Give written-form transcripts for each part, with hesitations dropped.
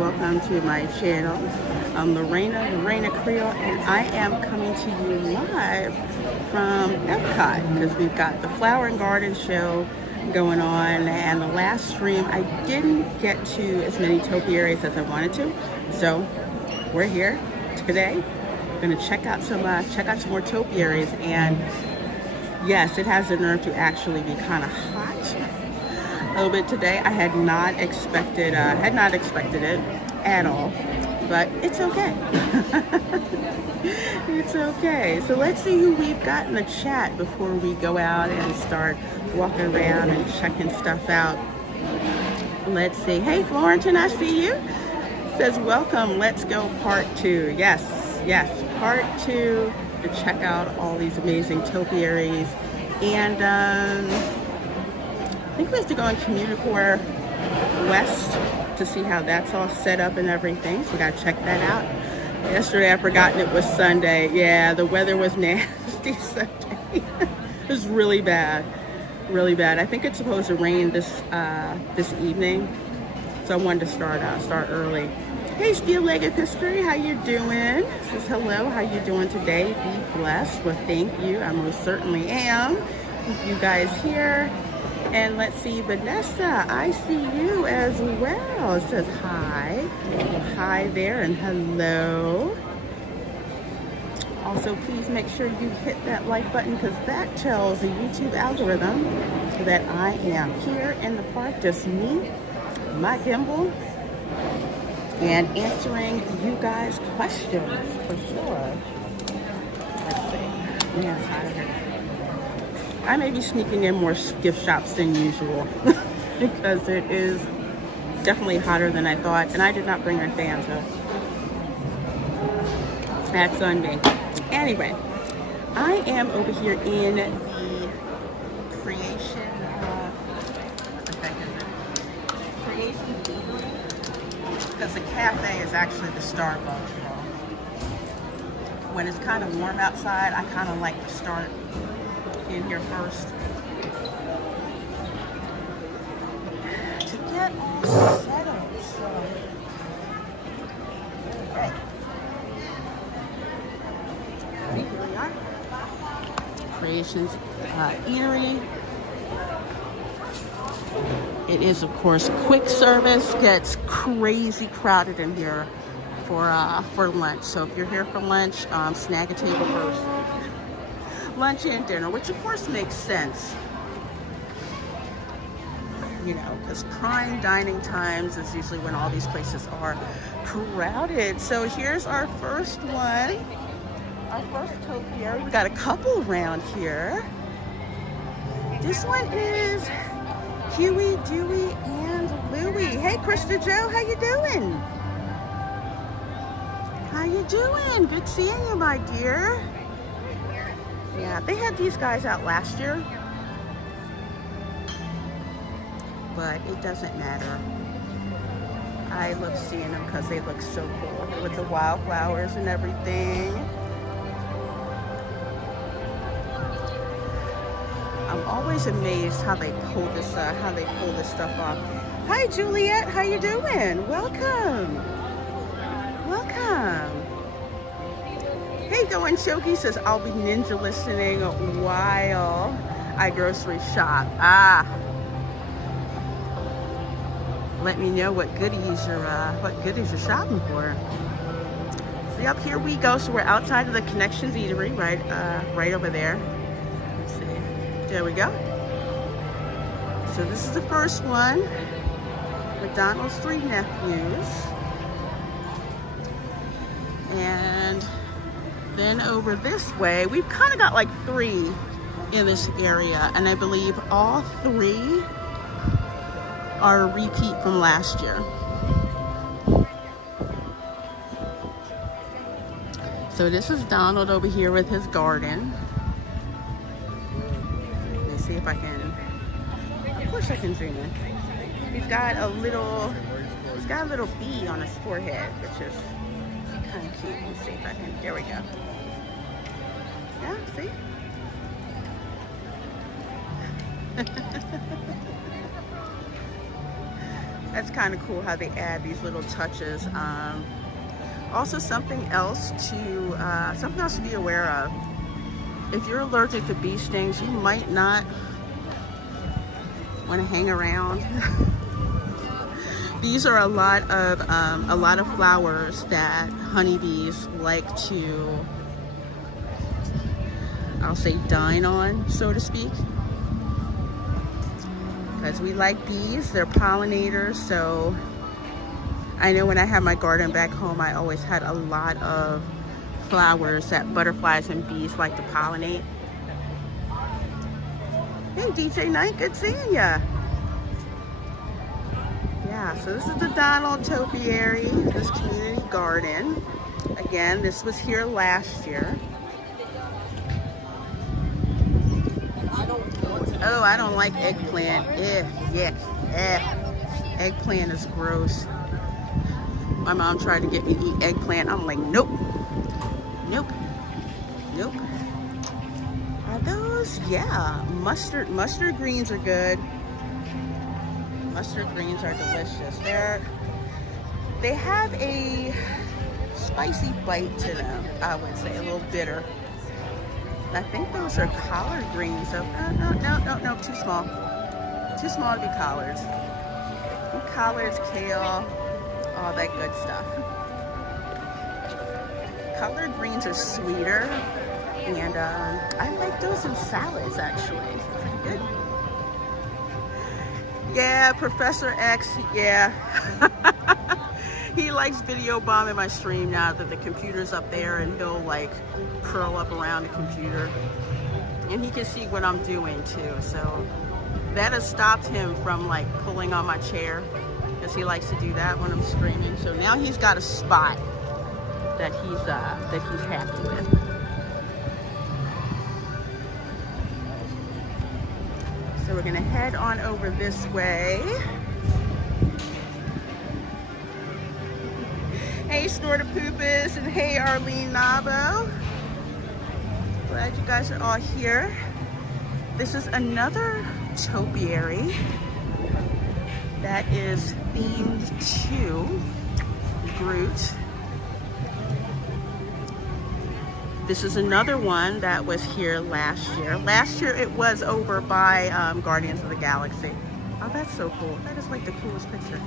welcome to my channel. I'm Reina Creole, and I am coming to you live from EPCOT because we've got the Flower and Garden Show going on, and the last stream I didn't get to as many topiaries as I wanted to, so we're here today. We're going to check out some more topiaries, and yes, it has the nerve to actually be kind of hot a little bit today. I had not expected it at all, but it's okay. It's okay. So let's see who we've got in the chat before we go out and start walking around and checking stuff out. Let's see. Hey, Florentin, I see you. Says welcome. Let's go part 2. Yes, part 2 to check out all these amazing topiaries. And I think we have to go in Communicore West to see how that's all set up and everything. So we gotta check that out. Yesterday I forgotten it was Sunday. Yeah, the weather was nasty Sunday. It was really bad. Really bad. I think it's supposed to rain this evening. So I wanted to start early. Hey, Steel-Legged History, how you doing? Says hello, how you doing today? Be blessed. Well, thank you. I most certainly am. With you guys here. And let's see, Vanessa, I see you as well. It says hi. Hi there and hello. Also, please make sure you hit that like button because that tells the YouTube algorithm that I am here in the park, just me, my gimbal, and answering you guys' questions for sure. Let's see. Yeah, it's hot in here. I may be sneaking in more gift shops than usual because it is definitely hotter than I thought, and I did not bring my fan, so that's on me. Anyway, I am over here in the Creation because the cafe is actually the Starbucks. When it's kind of warm outside, I kind of like to start in here first to get all set up. So, okay. Here we are. Creations Eatery. It is, of course, quick service. Gets crazy crowded in here for lunch. So if you're here for lunch, snag a table first. Lunch and dinner, which of course makes sense, you know, because prime dining times is usually when all these places are crowded. So here's our first one, our first topiary. We got a couple around here. This one is Huey, Dewey, and Louie. Hey, Krista Joe, how you doing? How you doing? Good seeing you, my dear. Yeah, they had these guys out last year, but it doesn't matter. I love seeing them because they look so cool with the wildflowers and everything. I'm always amazed how they pull this stuff off. Hi, Juliet, how you doing? Welcome. Welcome. Hey, Going Shoki says, I'll be ninja listening while I grocery shop. Let me know what goodies you're shopping for. So up here we go. So we're outside of the Connections Eatery, right over there. Let's see. There we go. So this is the first one. McDonald's Three Nephews. And then over this way, we've kind of got like 3 in this area, and I believe all 3 are a repeat from last year. So this is Donald over here with his garden. Let me see if I can, of course I can zoom in. He's got a little bee on his forehead, which is kind of cute. Let's see if I can, there we go. Yeah, see? That's kind of cool how they add these little touches. Also something else to be aware of. If you're allergic to bee stings, you might not want to hang around. These are a lot of flowers that honeybees like to, I'll say, dine on, so to speak. Because we like bees, they're pollinators. So I know when I had my garden back home, I always had a lot of flowers that butterflies and bees like to pollinate. Hey DJ Knight, good seeing ya. Yeah, so this is the Donald Topiary, this community garden. Again, this was here last year. Oh, I don't like eggplant. Yuck. Eggplant is gross. My mom tried to get me to eat eggplant. I'm like, nope. Nope. Nope. Are those? Yeah. Mustard greens are good. Mustard greens are delicious. They have a spicy bite to them, I would say, a little bitter. I think those are collard greens. So no, too small. Too small to be collards. And collards, kale, all that good stuff. Collard greens are sweeter, and I like those in salads actually. Pretty good. Yeah, Professor X, yeah. He likes video bombing my stream now that the computer's up there, and he'll like curl up around the computer. And he can see what I'm doing too. So that has stopped him from like pulling on my chair, because he likes to do that when I'm streaming. So now he's got a spot that he's happy with. So we're gonna head on over this way. Hey Snortapoopus, and hey Arlene Nabo. Glad you guys are all here. This is another topiary that is themed to Groot. This is another one that was here last year. Last year it was over by Guardians of the Galaxy. Oh, that's so cool. That is like the coolest picture.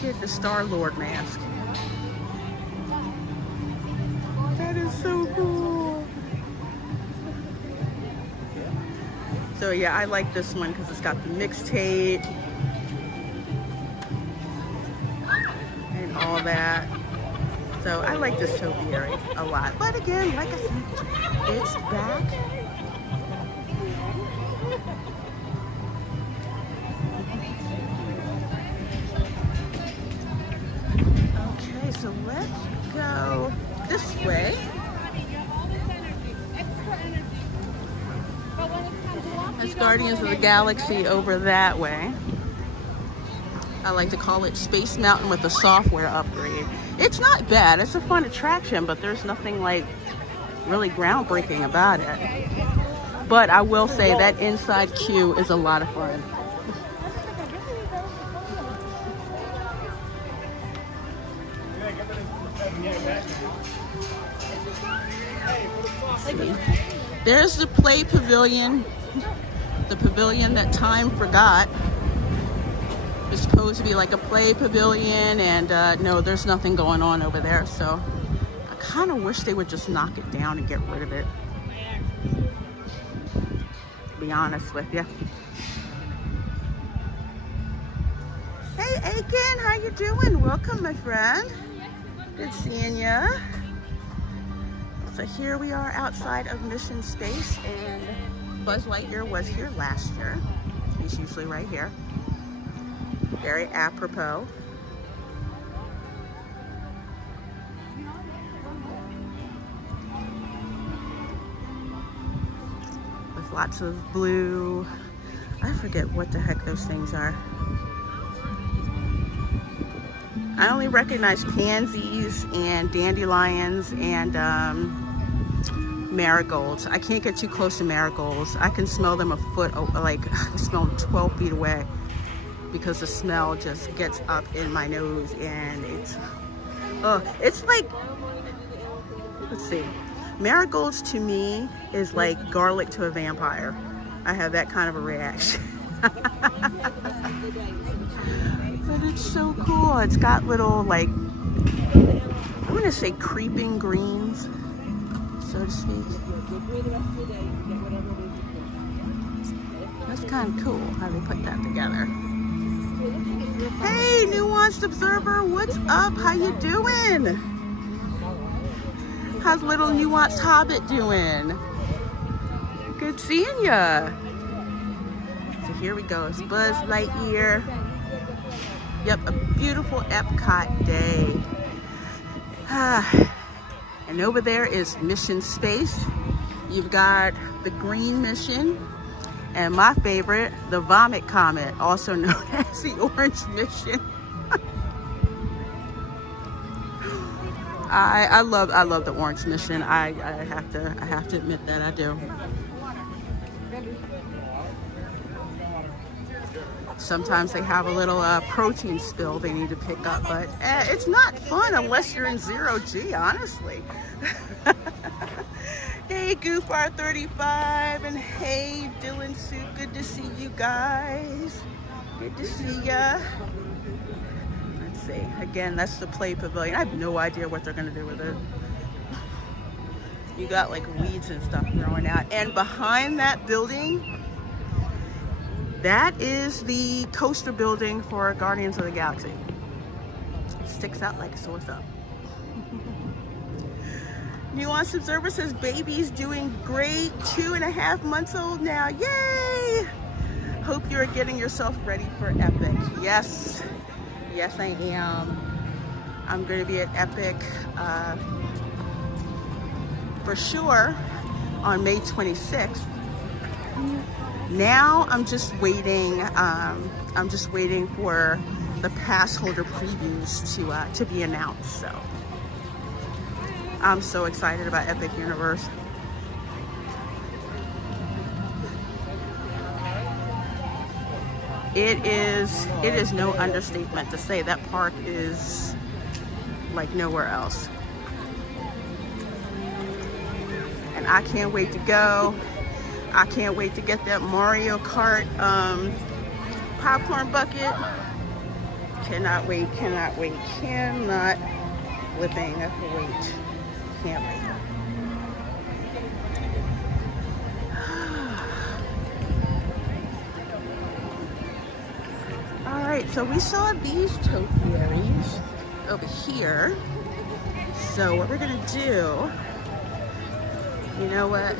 He had the Star-Lord mask. That is so cool. So yeah, I like this one because it's got the mixtape and all that. So I like this topiary a lot. But again, like I said, it's back. Okay, so let's go this way. There's Guardians of the Galaxy over that way. I like to call it Space Mountain with a software upgrade. It's not bad. It's a fun attraction, but there's nothing like really groundbreaking about it. But I will say that inside queue is a lot of fun. There's the play pavilion, the pavilion that time forgot. It's supposed to be like a play pavilion, and no, there's nothing going on over there. So I kind of wish they would just knock it down and get rid of it, to be honest with you. Hey Aiken, how you doing? Welcome, my friend. Good seeing ya. So here we are outside of Mission Space, and Buzz Lightyear was here last year. He's usually right here. Very apropos. With lots of blue. I forget what the heck those things are. I only recognize pansies and dandelions and marigolds. I can't get too close to marigolds. I can smell them a foot, like I smell them 12 feet away. because the smell just gets up in my nose, and it's like, let's see, marigolds to me is like garlic to a vampire. I have that kind of a reaction. But it's so cool. It's got little, like, I'm gonna say creeping greens, so to speak. That's kind of cool how they put that together. Hey, nuanced observer, what's up? How you doing? How's little nuanced hobbit doing? Good seeing ya. So here we go. It's Buzz Lightyear. Yep, a beautiful EPCOT day. And over there is Mission Space. You've got the green mission, and my favorite, the Vomit Comet, also known as the Orange Mission. I love the Orange Mission. I have to admit that I do. Sometimes they have a little protein spill they need to pick up, but it's not fun unless you're in 0G, honestly. Hey, Goofar35, and hey, Dylan Sue, good to see you guys. Good to see ya. Let's see, again, that's the play pavilion. I have no idea what they're gonna do with it. You got like weeds and stuff growing out, and behind that building, that is the coaster building for Guardians of the Galaxy. It sticks out like a sore thumb. Nuanced Observer says baby's doing great, 2.5 months old now. Yay! Hope you're getting yourself ready for Epic. Yes, yes I am. I'm going to be at Epic for sure on May 26th. Now I'm just waiting. I'm just waiting for the pass holder previews to be announced. So I'm so excited about Epic Universe. It is no understatement to say that park is like nowhere else. And I can't wait to go. I can't wait to get that Mario Kart popcorn bucket. Cannot wait, cannot wait, cannot flipping wait. Can't wait. All right, so we saw these topiaries over here. So what we're gonna do, you know what?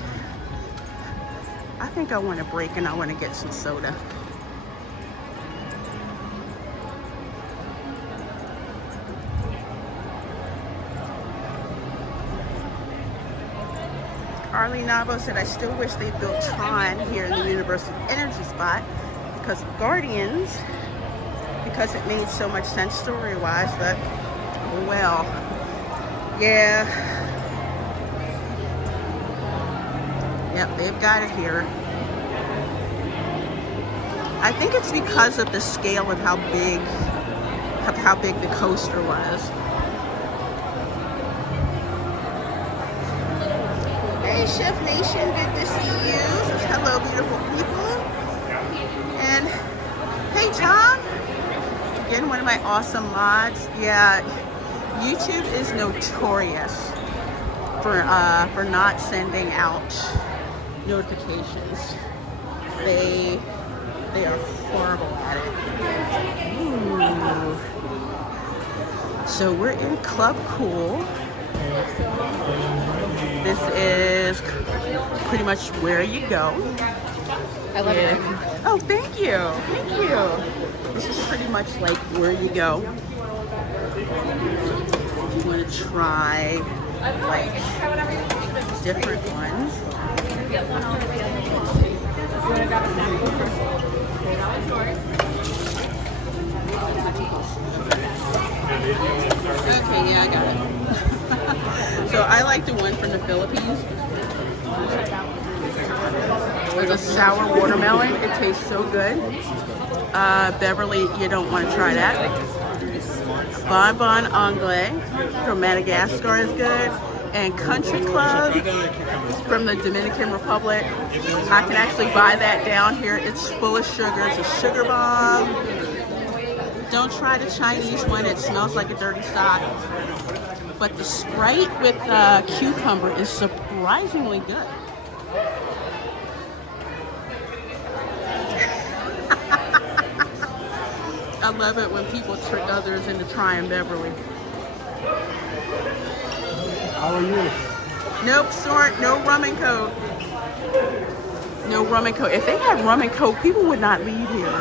I think I want a break and I want to get some soda. Arlene Navo said, I still wish they built Tron here in the Universal Energy spot because of Guardians, because it made so much sense story-wise, but well, yeah. Yep, they've got it here. I think it's because of the scale of how big the coaster was. Hey, Chef Nation, good to see you. Hello, beautiful people. And hey, Tom. Again, one of my awesome mods. Yeah, YouTube is notorious for not sending out notifications. They are horrible at it. Ooh. So we're in Club Cool. This is pretty much where you go. I love it. Oh, thank you. Thank you. This is pretty much like where you go. If you want to try like different ones. Okay, yeah, I got it. So I like the one from the Philippines. It's a sour watermelon. It tastes so good. Beverly, you don't want to try that. Bonbon Anglais from Madagascar is good. And Country Club from the Dominican Republic. I can actually buy that down here. It's full of sugar. It's a sugar bomb. Don't try the Chinese one. It smells like a dirty sock. But the Sprite with cucumber is surprisingly good. I love it when people trick others into trying Beverly. How are you? Nope, sort, no rum and coke. No rum and coke. If they had rum and coke, people would not leave here.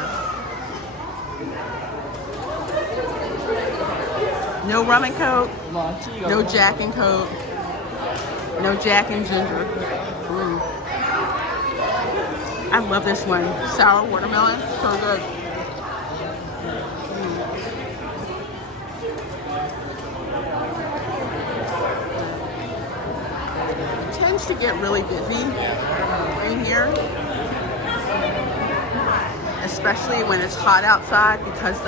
No rum and coke. No Jack and Coke. No Jack and Ginger. Mm. I love this one. Sour watermelon, so good. Tends to get really busy in here, especially when it's hot outside, because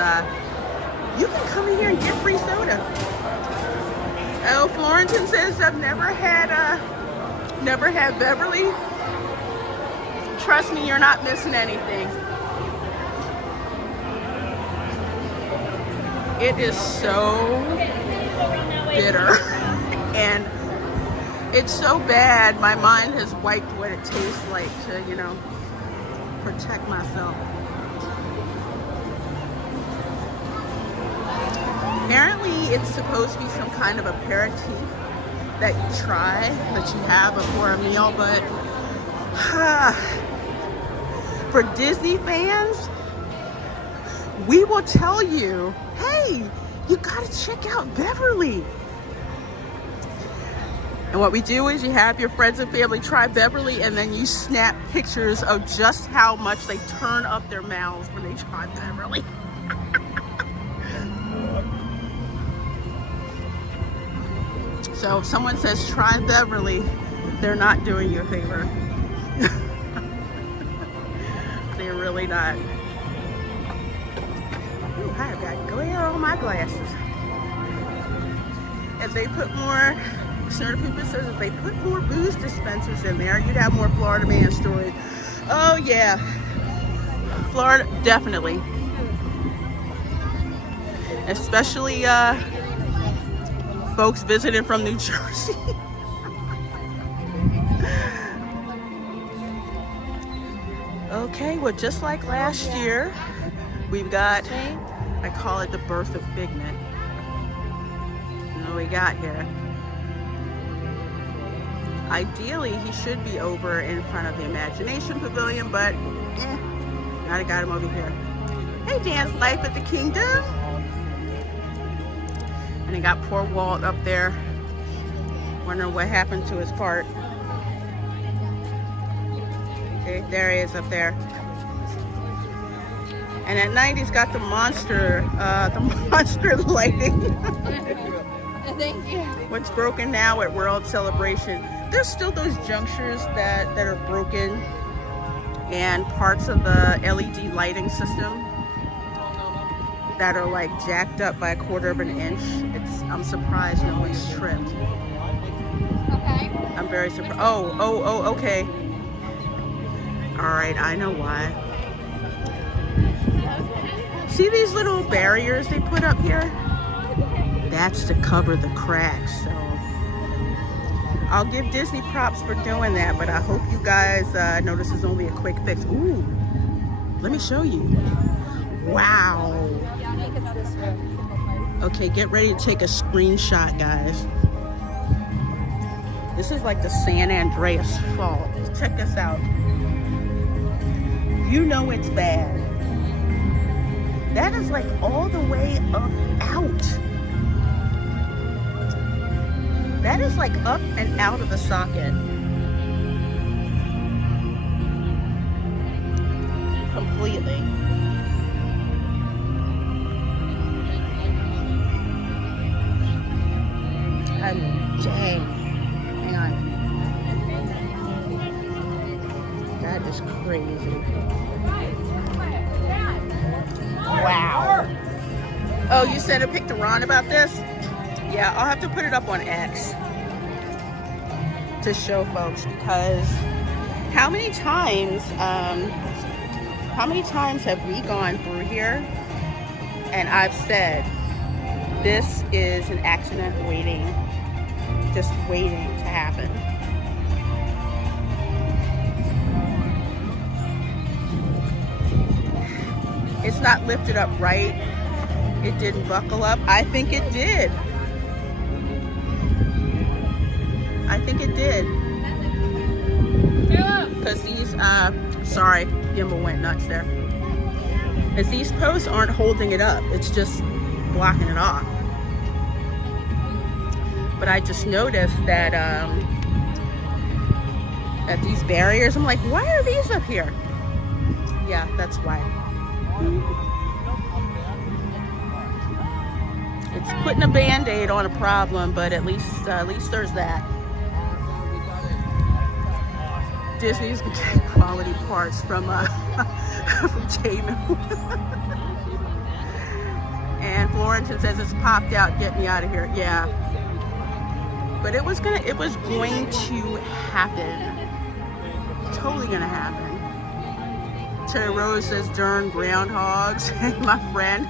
you can come in here and get free soda. Oh, Florentin says I've never had Beverly. Trust me, you're not missing anything. It is so bitter and it's so bad. My mind has wiped what it tastes like to, you know, protect myself. Apparently, it's supposed to be some kind of aperitif that you try, that you have before a meal, but for Disney fans, we will tell you, hey, you gotta check out Beverly. And what we do is you have your friends and family try Beverly, and then you snap pictures of just how much they turn up their mouths when they try Beverly. So if someone says try Beverly, they're not doing you a favor. They're really not. Ooh, I've got glare on my glasses. If they put more, Snurda Poopa says if they put more booze dispensers in there, you'd have more Florida Man stories. Oh yeah, Florida, definitely. Especially folks visiting from New Jersey. Okay, well, just like last year, we've got, I call it the birth of Figment. You know what we got here? Ideally, he should be over in front of the Imagination Pavilion, but now I got him over here. Hey, Dance Life at the Kingdom. And he got poor Walt up there, wondering what happened to his part. Okay, there he is up there. And at night he's got the monster lighting. Thank you. What's broken now at World Celebration? There's still those junctures that are broken, and parts of the LED lighting system that are like jacked up by 1/4 of an inch. I'm surprised no one's tripped. Okay. I'm very surprised. Oh, okay. All right, I know why. See these little barriers they put up here? That's to cover the cracks. So I'll give Disney props for doing that, but I hope you guys know this is only a quick fix. Ooh, let me show you. Wow. Okay, get ready to take a screenshot, guys. This is like the San Andreas Fault. Check this out. You know it's bad. That is like all the way up out. That is like up and out of the socket. Completely. Dang. Hang on. That is you sent a pic to Ron about this? Yeah, I'll have to put it up on X to show folks, because how many times have we gone through here and I've said this is an accident waiting, just waiting to happen. It's not lifted up right. It didn't buckle up. I think it did. I think it did. Because these, sorry, gimbal went nuts there. Because these posts aren't holding it up. It's just blocking it off. But I just noticed that, that these barriers, I'm like, why are these up here? Yeah, that's why. It's putting a band-aid on a problem, but at least there's that. Disney's getting quality parts from Temu. And Florentin says it's popped out. Get me out of here. Yeah, but it was going to happen. Totally gonna happen. Terry Rose says darn groundhogs. My friend.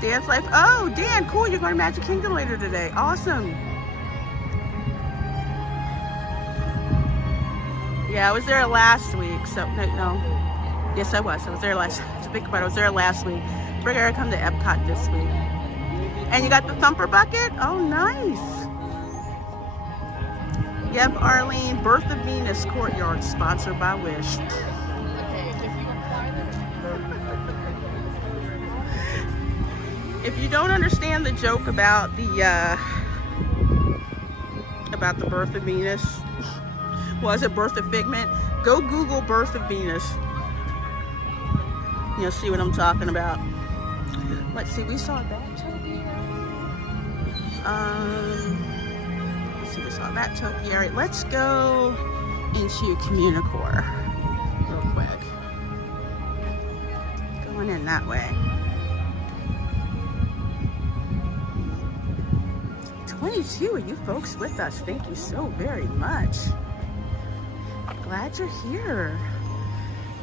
Dan's like, oh Dan, cool, you're going to Magic Kingdom later today. Awesome. Yeah, I was there last week. So no. Yes, I was there last. To think about it, I was there last week. We're gonna come to EPCOT this week. And you got the thumper bucket? Oh, nice. Yep, Arlene, Birth of Venus Courtyard, sponsored by Wish. If you don't understand the joke about the Birth of Venus, was it Birth of Figment? Go Google Birth of Venus. You'll see what I'm talking about. Let's see, we saw that topiary. Let's see, we saw that topiary. Let's go into Communicore real quick. Going in that way. 22 of you folks with us. Thank you so very much. Glad you're here.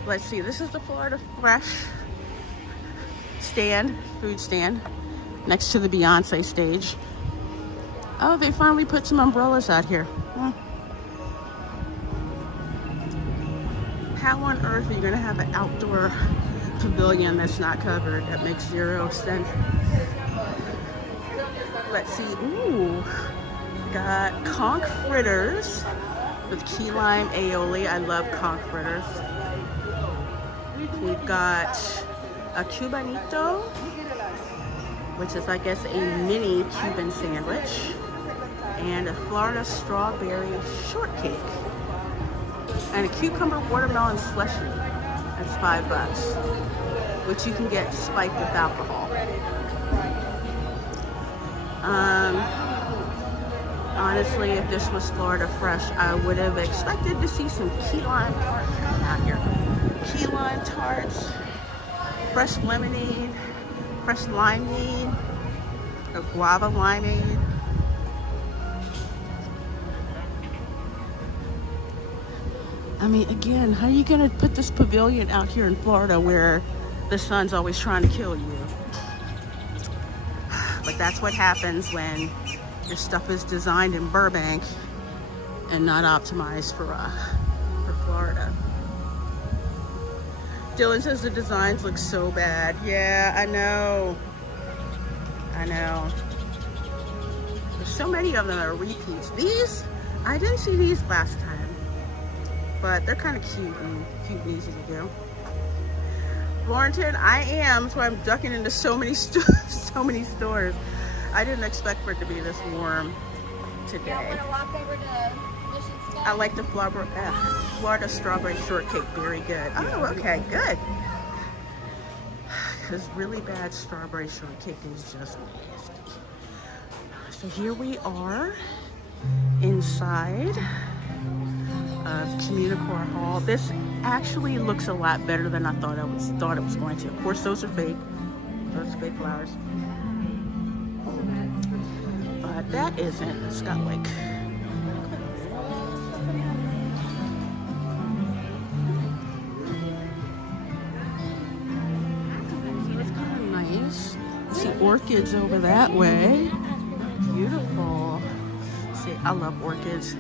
Let's see, this is the Florida Fresh stand, food stand, next to the Beyonce stage. Oh, they finally put some umbrellas out here. How on earth are you gonna have an outdoor pavilion that's not covered? That makes zero sense. Let's see, ooh, got conch fritters with key lime aioli. I love conch fritters. We've got a cubanito, which is, I guess, a mini Cuban sandwich, and a Florida strawberry shortcake, and a cucumber watermelon slushie. That's $5, which you can get spiked with alcohol. Honestly, if this was Florida Fresh, I would have expected to see some key lime tarts out here. Key lime tarts, fresh lemonade, fresh limeade, a guava limeade. I mean, again, how are you gonna put this pavilion out here in Florida where the sun's always trying to kill you? But that's what happens when your stuff is designed in Burbank and not optimized for Florida. Dylan says the designs look so bad. Yeah, I know. There's so many of them that are repeats. These, I didn't see these last time, but they're kind of cute and easy to do. Warrenton, I am, so I'm ducking into so many stores. I didn't expect for it to be this warm today. I like the Florida strawberry shortcake, very good. Oh, okay, good. Because really bad strawberry shortcake is just nasty. So here we are inside of Communicore Hall. This actually looks a lot better than I thought it was going to. Of course, those are fake. those big flowers. But that isn't. It's got like see orchids over that way. Beautiful. See, I love orchids.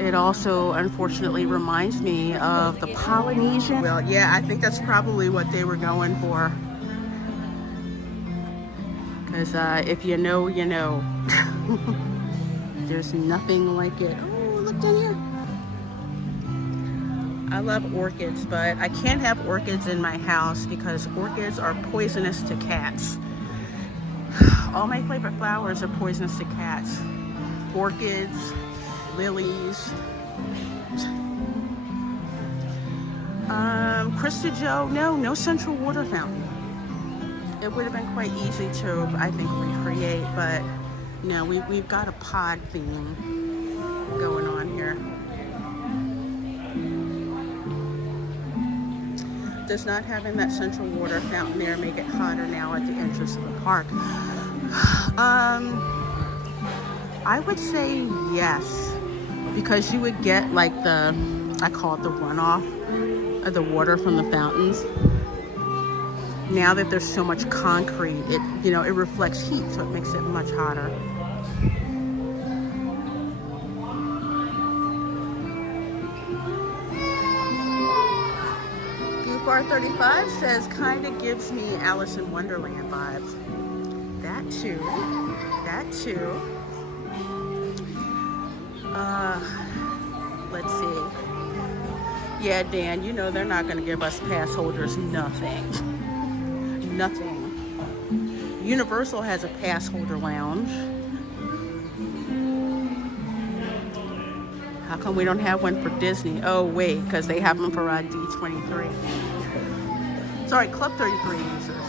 It also, unfortunately, reminds me of the Polynesian. Well, yeah, I think that's probably what they were going for. Because if you know, you know. There's nothing like it. Oh, look down here. I love orchids, but I can't have orchids in my house because orchids are poisonous to cats. All my favorite flowers are poisonous to cats. Orchids, lilies. Krista Joe, no central water fountain. It would have been quite easy to, I think, recreate, but no, we've got a pod theme going on here. Does not having that central water fountain there make it hotter now at the entrance of the park? I would say yes, because you would get like the, I call it the runoff of the water from the fountains. Now that there's so much concrete, it reflects heat, so it makes it much hotter. Bar 35 says kind of gives me Alice in Wonderland vibes. That too. Let's see. Yeah, Dan, you know they're not going to give us pass holders nothing. Universal has a pass holder lounge. How come we don't have one for Disney? Oh, wait, because they have them for D23. Sorry, Club 33 users.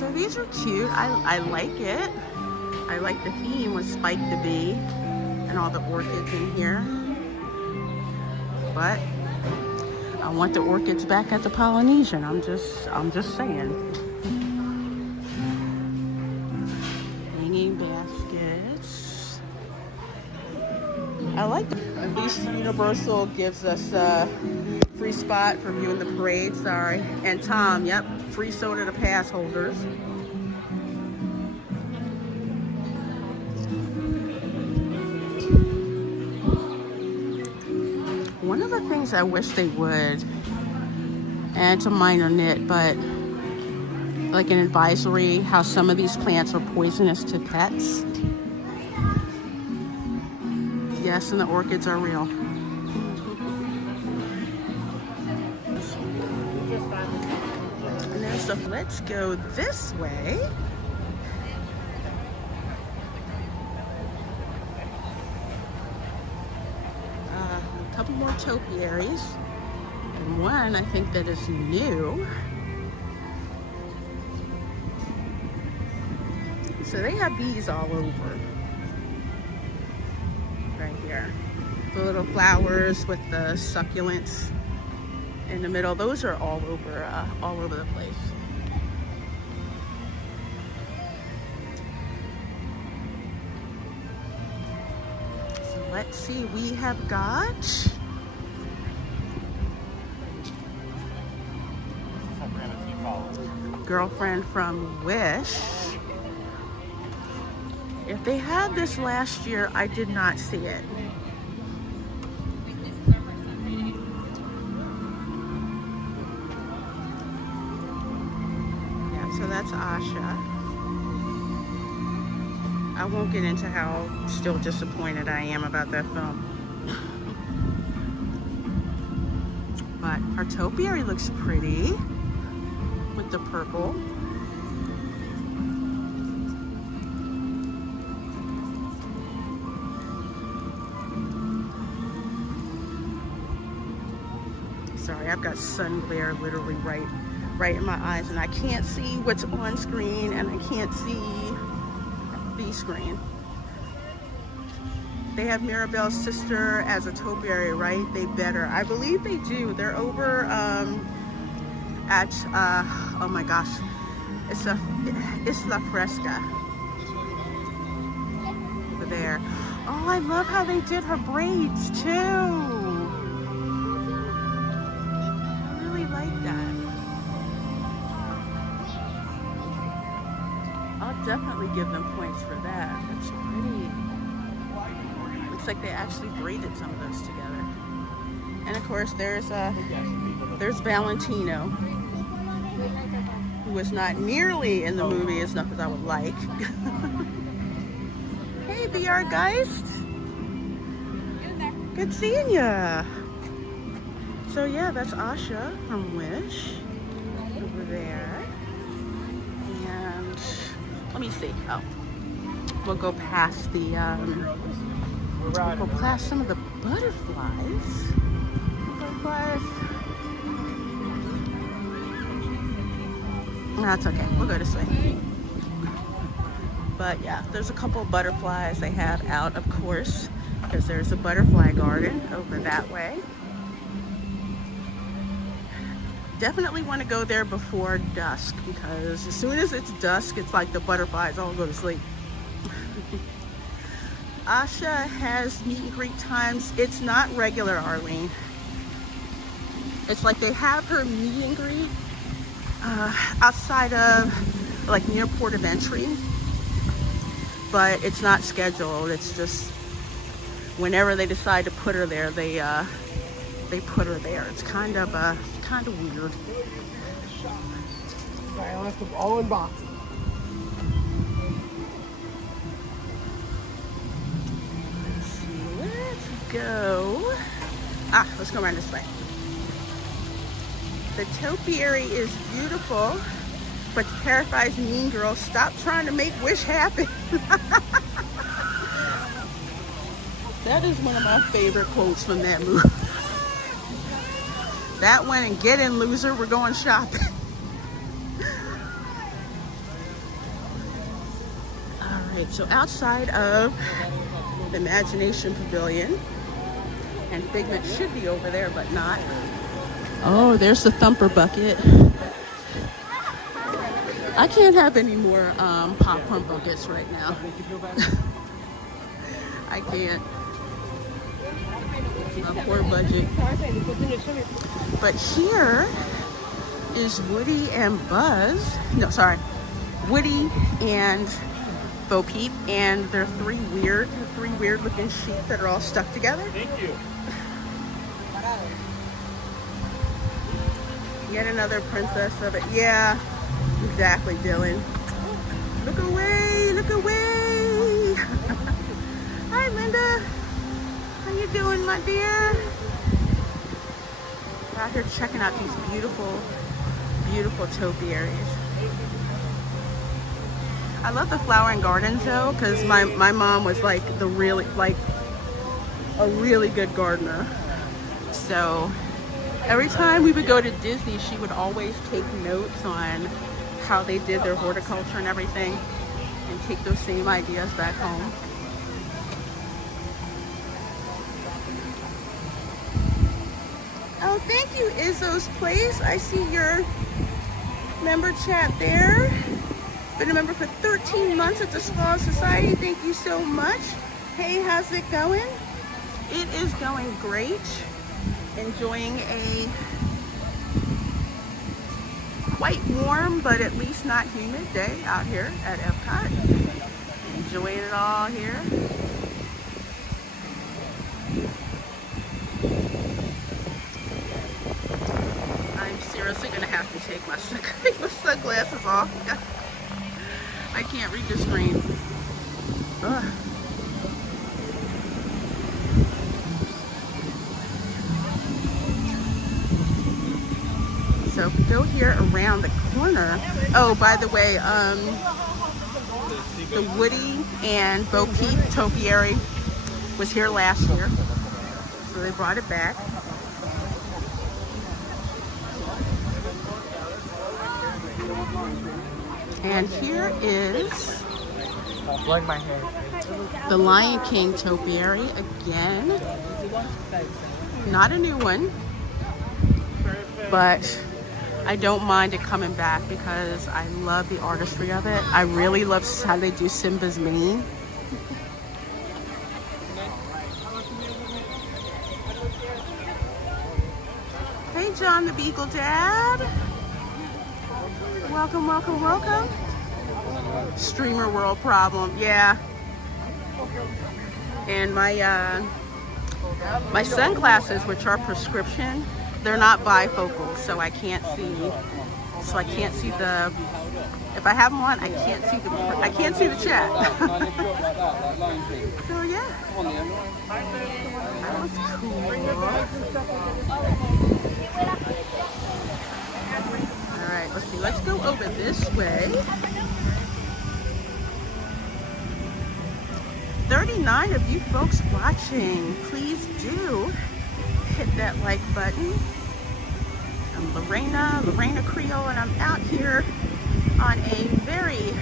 So these are cute. I like it. I like the theme with Spike the Bee and all the orchids in here. But I want the orchids back at the Polynesian. I'm just saying. Baskets. I like them. At least Universal gives us a free spot for viewing the parade. Sorry. And Tom, yep, free soda to pass holders. One of the things I wish they would, and it's a minor nit, but like an advisory, how some of these plants are poisonous to pets. Yes, and the orchids are real. And then so let's go this way. A couple more topiaries. And one I think that is new. So they have bees all over. Right here. The little flowers with the succulents in the middle. Those are all over the place. So let's see, we have got Girlfriend from Wish. If they had this last year, I did not see it. Yeah, so that's Asha. I won't get into how still disappointed I am about that film. But our topiary looks pretty with the purple. Sorry, I've got sun glare literally right in my eyes, and I can't see what's on screen, and I can't see the screen. They have Mirabelle's sister as a topiary, right? They better. I believe they do. They're over at, oh my gosh, it's La Fresca. Over there. Oh, I love how they did her braids too. I really like that. I'll definitely give them points for that. That's pretty. Looks like they actually braided some of those together. And of course, there's Valentino, who was not nearly in the movie as much as I would like. Hey, BR Geist. Good seeing ya. So yeah, that's Asha from Wish over there. And let me see. Oh, we'll go past the we'll go past some of the butterflies. No, it's okay. We'll go this way. But yeah, there's a couple of butterflies they have out, of course, because there's a butterfly garden over that way. Definitely want to go there before dusk, because as soon as it's dusk, it's like the butterflies all go to sleep. Asha has meet and greet times. It's not regular, Arlene. It's like they have her meet and greet outside of, like, near port of entry, but it's not scheduled. It's just whenever they decide to put her there, they put her there. It's kind of weird. Sorry, I left them all in boxes. Let's go. Let's go around this way. The topiary is beautiful, but terrifies mean girls. Stop trying to make wish happen. That is one of my favorite quotes from that movie. That one and get in, loser, we're going shopping. All right, so outside of the Imagination Pavilion, and Figment should be over there, but not. Oh, there's the Thumper bucket. I can't have any more popcorn buckets right now. I can't. My poor budget. But here is Woody and Buzz. No, sorry. Woody and Bo Peep, and they're three weird looking sheep that are all stuck together. Thank you. Yet another princess of it. Yeah, exactly, Dylan. Look away, look away. Hi, Linda. How you doing, my dear? We're out here checking out these beautiful, beautiful topiaries. I love the flowering gardens though, because my mom was like a really good gardener. So every time we would go to Disney, she would always take notes on how they did their horticulture and everything, and take those same ideas back home. Oh, thank you, Izzo's Place. I see your member chat there. Been a member for 13 months at the Small Society. Thank you so much. Hey, how's it going? It is going great. Enjoying a quite warm, but at least not humid day out here at EPCOT. Enjoying it all here. I'm seriously gonna have to take my sunglasses off. I can't read the screen. Ugh. So if we go here around the corner, oh, by the way, the Woody and Bo Peep topiary was here last year, so they brought it back. And here is Blowing my hair. The Lion King topiary again. Not a new one, but I don't mind it coming back because I love the artistry of it. I really love how they do Simba's mane. Hey John the Beagle Dad. Welcome, welcome, welcome. Streamer world problem, yeah. And my sunglasses, which are prescription, they're not bifocal, so I can't see. So I can't see the. If I have them on, I can't see the. I can't see the chat. So yeah, that was cool. All right, let's see. Let's go over this way. 39 of you folks watching, please do hit that like button. I'm Reina Creole, and I'm out here on a very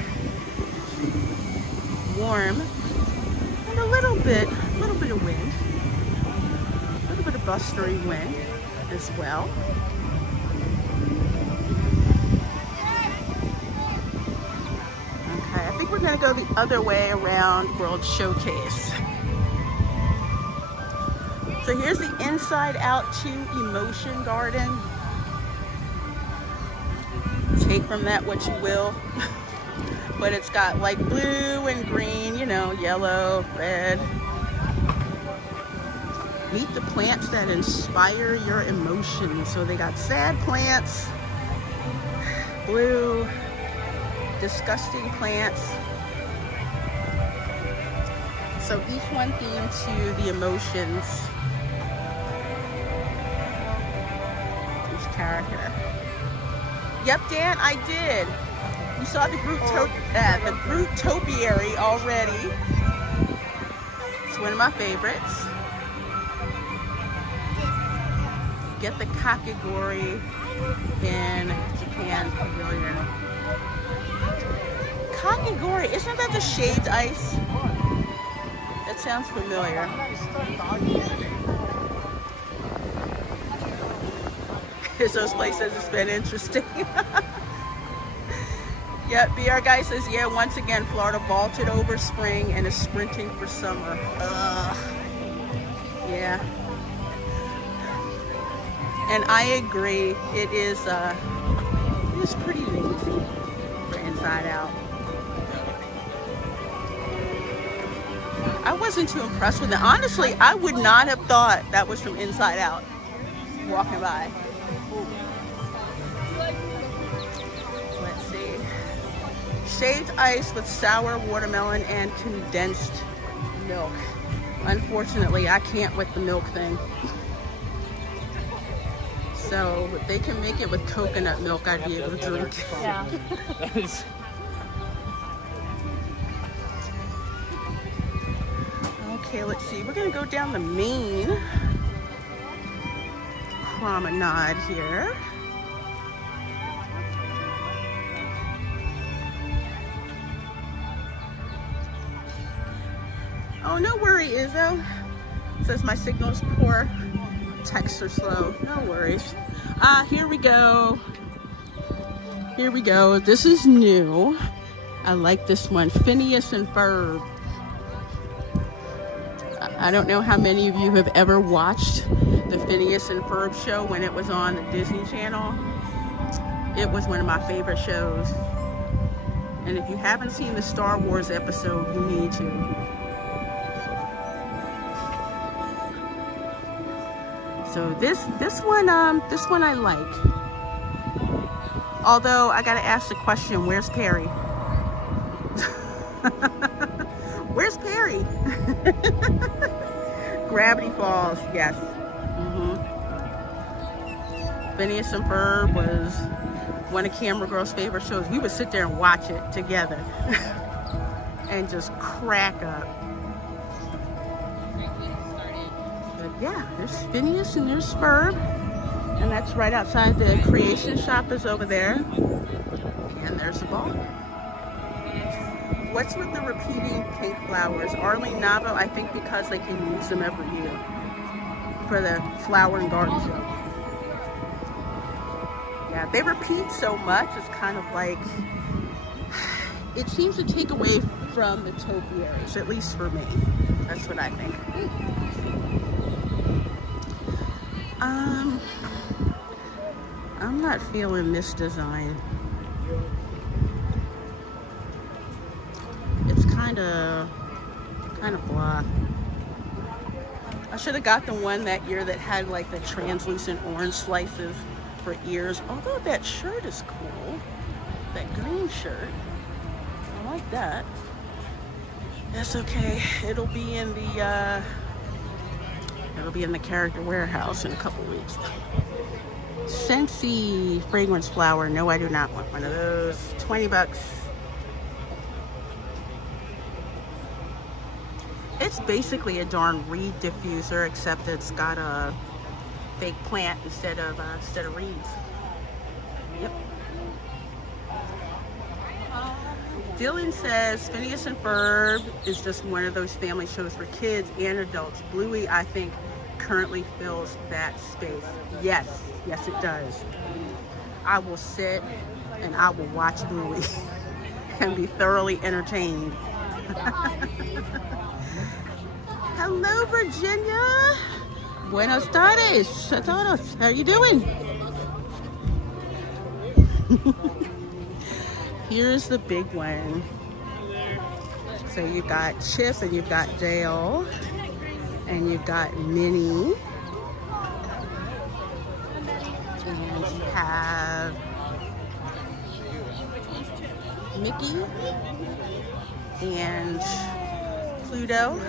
warm and a little bit of wind, a little bit of blustery wind as well. Okay, I think we're gonna go the other way around World Showcase. So here's the Inside Out 2 Emotion Garden. Take from that what you will. But it's got like blue and green, you know, yellow, red. Meet the plants that inspire your emotions. So they got sad plants, blue, disgusting plants. So each one themed to the emotions. Each character. Yep, Dan, I did. You saw the Groot Topiary already. It's one of my favorites. Get the Kakegori in Japan's pavilion. Kakegori, isn't that the shaved ice? That sounds familiar. It's those places, it's been interesting. Yeah, BR Guy says, yeah, once again, Florida vaulted over spring and is sprinting for summer. Ugh. Yeah. And I agree, it is pretty lazy for Inside Out. I wasn't too impressed with it. Honestly, I would not have thought that was from Inside Out, walking by. Let's see. Shaved ice with sour watermelon and condensed milk. Unfortunately, I can't with the milk thing. So if they can make it with coconut milk, I'd be able to drink. Yeah. Okay, let's see. We're gonna go down the main promenade here. Oh, no worry, Izzo. Says my signal's poor. Texts are slow. No worries. Here we go. Here we go. This is new. I like this one. Phineas and Ferb. I don't know how many of you have ever watched the Phineas and Ferb show when it was on the Disney Channel. It was one of my favorite shows. And if you haven't seen the Star Wars episode, you need to. So this one I like. Although I gotta ask the question, where's Perry? Where's Perry? Gravity Falls, yes. Phineas and Ferb was one of Camera Girl's favorite shows. We would sit there and watch it together and just crack up. But yeah, there's Phineas and there's Ferb, and that's right outside the Creation Shop is over there, and there's the ball. What's with the repeating pink flowers? Arlene Navo, I think because they can use them every year for the flower and garden show. Yeah, they repeat so much, it's kind of like, it seems to take away from the topiaries, at least for me. That's what I think. I'm not feeling this design. It's kind of blah. I should have got the one that year that had like the translucent orange slices for ears. Although that shirt is cool, that green shirt, I like that. That's okay. It'll be in the character warehouse in a couple weeks. Scentsy fragrance flower. No, I do not want one of those. 20 bucks. It's basically a darn reed diffuser, except it's got a fake plant instead of reeds. Yep. Dylan says Phineas and Ferb is just one of those family shows for kids and adults. Bluey, I think, currently fills that space. Yes, yes it does. I will sit and I will watch Bluey and be thoroughly entertained. Hello, Virginia. Buenos tardes a todos. How are you doing? Here's the big one. So you've got Chip and you've got Dale and you've got Minnie. And you have Mickey and Pluto.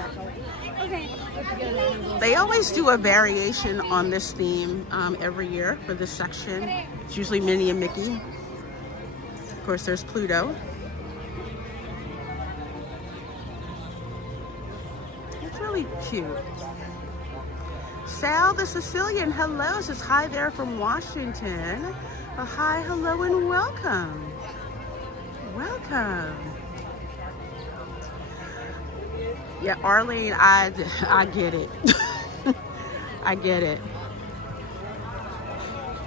They always do a variation on this theme every year for this section. It's usually Minnie and Mickey. Of course, there's Pluto. It's really cute. Sal the Sicilian, hello, says hi there from Washington. Hi, hello, and welcome. Welcome. Yeah, Arlene, I get it. I get it.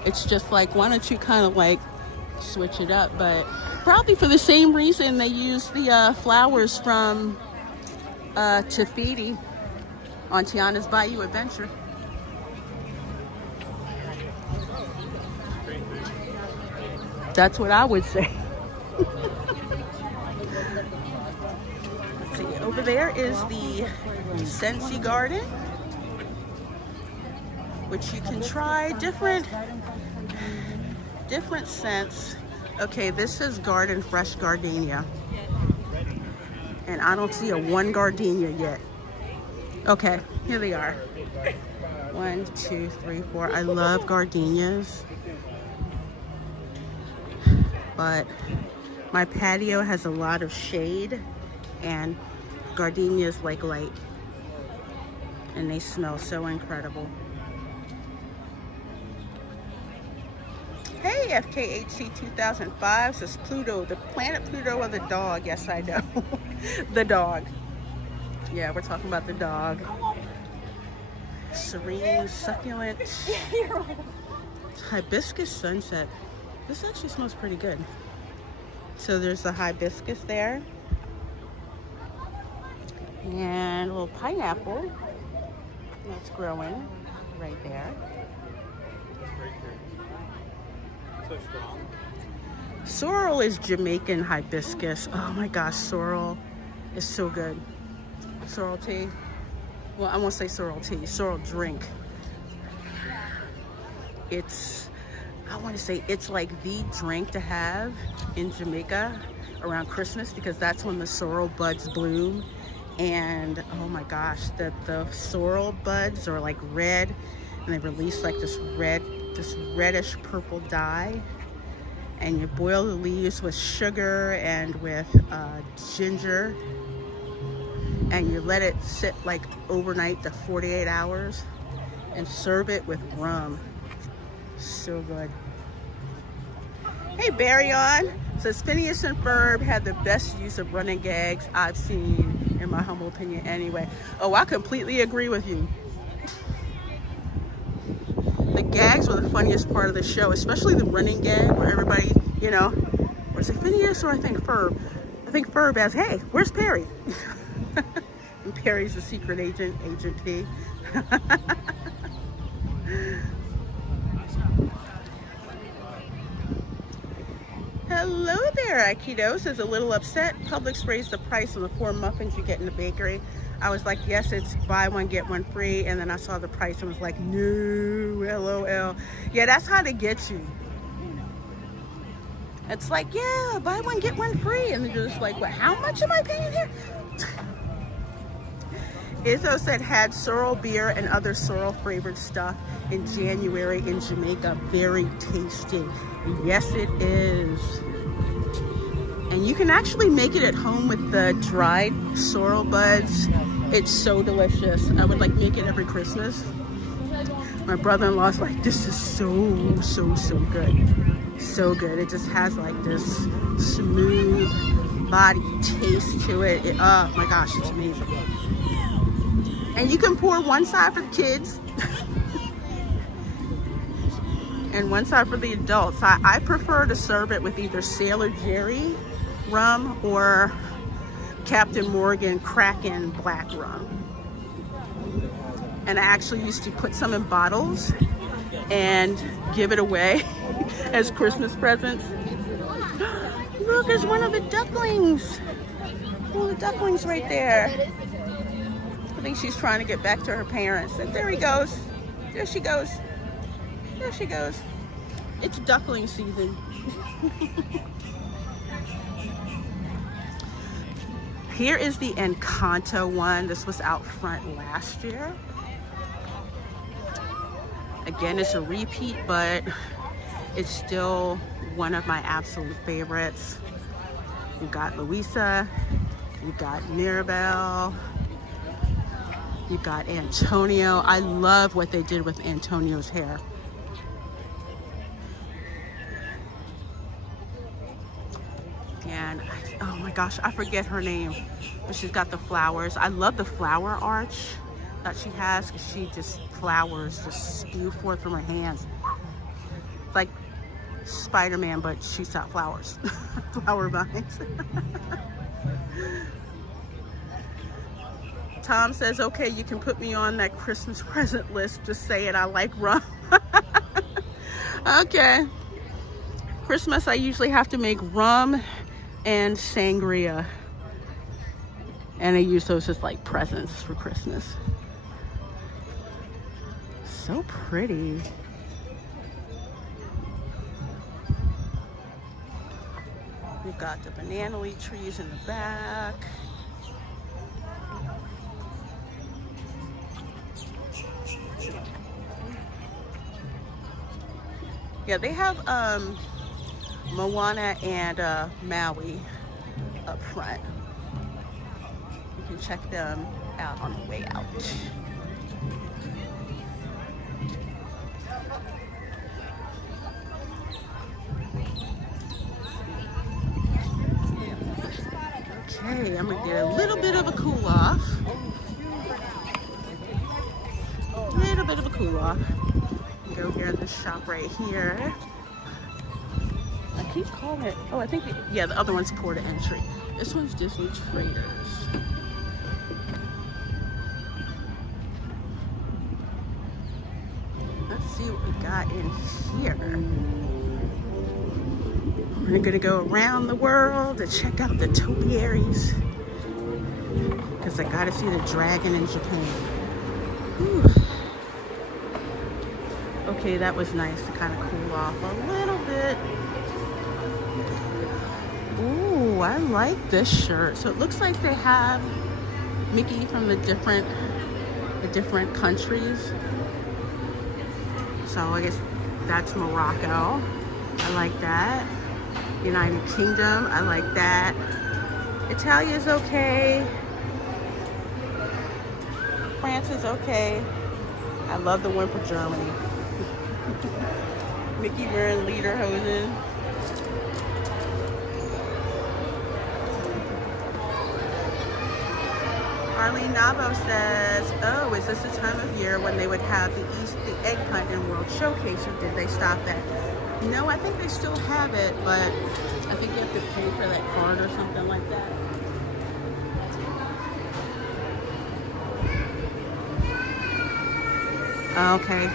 It's just like, why don't you kind of like switch it up? But probably for the same reason they use the flowers from Tahiti on Tiana's Bayou Adventure. That's what I would say. Over there is the Scentsy Garden, which you can try different scents. Okay, this is Garden Fresh Gardenia, and I don't see a one gardenia yet. Okay, here they are. 1, 2, 3, 4. I love gardenias, but my patio has a lot of shade, and gardenias like light, and they smell so incredible. Hey, FKHC 2005 says Pluto, the planet Pluto or the dog? Yes, I know. The dog. Yeah, we're talking about the dog. Serene, succulent. Hibiscus sunset. This actually smells pretty good. So there's the hibiscus there. And a little pineapple that's growing right there. So strong. Sorrel is Jamaican hibiscus. Oh my gosh, sorrel is so good. Sorrel tea. Well, I won't say sorrel tea, sorrel drink. I want to say it's like the drink to have in Jamaica around Christmas, because that's when the sorrel buds bloom. And oh my gosh, the sorrel buds are like red, and they release like this reddish purple dye. And you boil the leaves with sugar and with ginger, and you let it sit like overnight to 48 hours, and serve it with rum. So good. Hey, Barry on Says Phineas and Ferb had the best use of running gags I've seen, in my humble opinion anyway. Oh, I completely agree with you. The gags were the funniest part of the show, especially the running gag where everybody, you know, or is it Phineas or I think Ferb? I think Ferb asks, hey, where's Perry? And Perry's the secret agent, Agent P. Hello there, Aikido. Says a little upset. Publix raised the price on the 4 muffins you get in the bakery. I was like, yes, it's buy one, get one free. And then I saw the price and was like, no, LOL. Yeah, that's how they get you. It's like, yeah, buy one, get one free. And they're just like, what, how much am I paying here? Izzo said had sorrel beer and other sorrel flavored stuff in January in Jamaica. Very tasty. Yes, it is. And you can actually make it at home with the dried sorrel buds. It's so delicious. I would like make it every Christmas. My brother-in-law's like, this is so good. So good. It just has like this smooth body taste to it. Oh my gosh, it's amazing. And you can pour one side for the kids and one side for the adults. I prefer to serve it with either Sailor Jerry rum or Captain Morgan Kraken black rum. And I actually used to put some in bottles and give it away as Christmas presents. Look, there's one of the ducklings. One of the ducklings right there. I think she's trying to get back to her parents. And there he goes. There she goes. There she goes. It's duckling season. Here is the Encanto one. This was out front last year. Again, it's a repeat, but it's still one of my absolute favorites. You got Luisa, you got Mirabelle, you got Antonio. I love what they did with Antonio's hair. And oh my gosh, I forget her name, but she's got the flowers. I love the flower arch that she has because she just flowers just spew forth from her hands. It's like Spider-Man, but she's got flowers. Flower vines. Tom says, okay, you can put me on that Christmas present list. Just say it, I like rum. Okay. Christmas, I usually have to make rum and sangria. And I use those as like presents for Christmas. So pretty. We've got the banana leaf trees in the back. Yeah, they have Moana and Maui up front. You can check them out on the way out. Okay, I'm gonna get a little bit of a cool off. A little bit of a cool off. Go here in this shop right here. I keep calling it, oh, I think, yeah, the other one's Port of Entry. This one's Disney Traders. Let's see what we got in here. We're gonna go around the world and check out the Topiaries because I gotta see the dragon in Japan. Whew. Okay, that was nice to kind of cool off a little bit. Ooh, I like this shirt. So it looks like they have Mickey from the different countries. So I guess that's Morocco. I like that. United Kingdom, I like that. Italia's okay. France is okay. I love the one for Germany. Mickey wearing lederhosen. Arlene Navo says, oh, is this the time of year when they would have the egg hunt and World Showcase, or did they stop that? No, I think they still have it, but I think you have to pay for that card or something like that. Okay,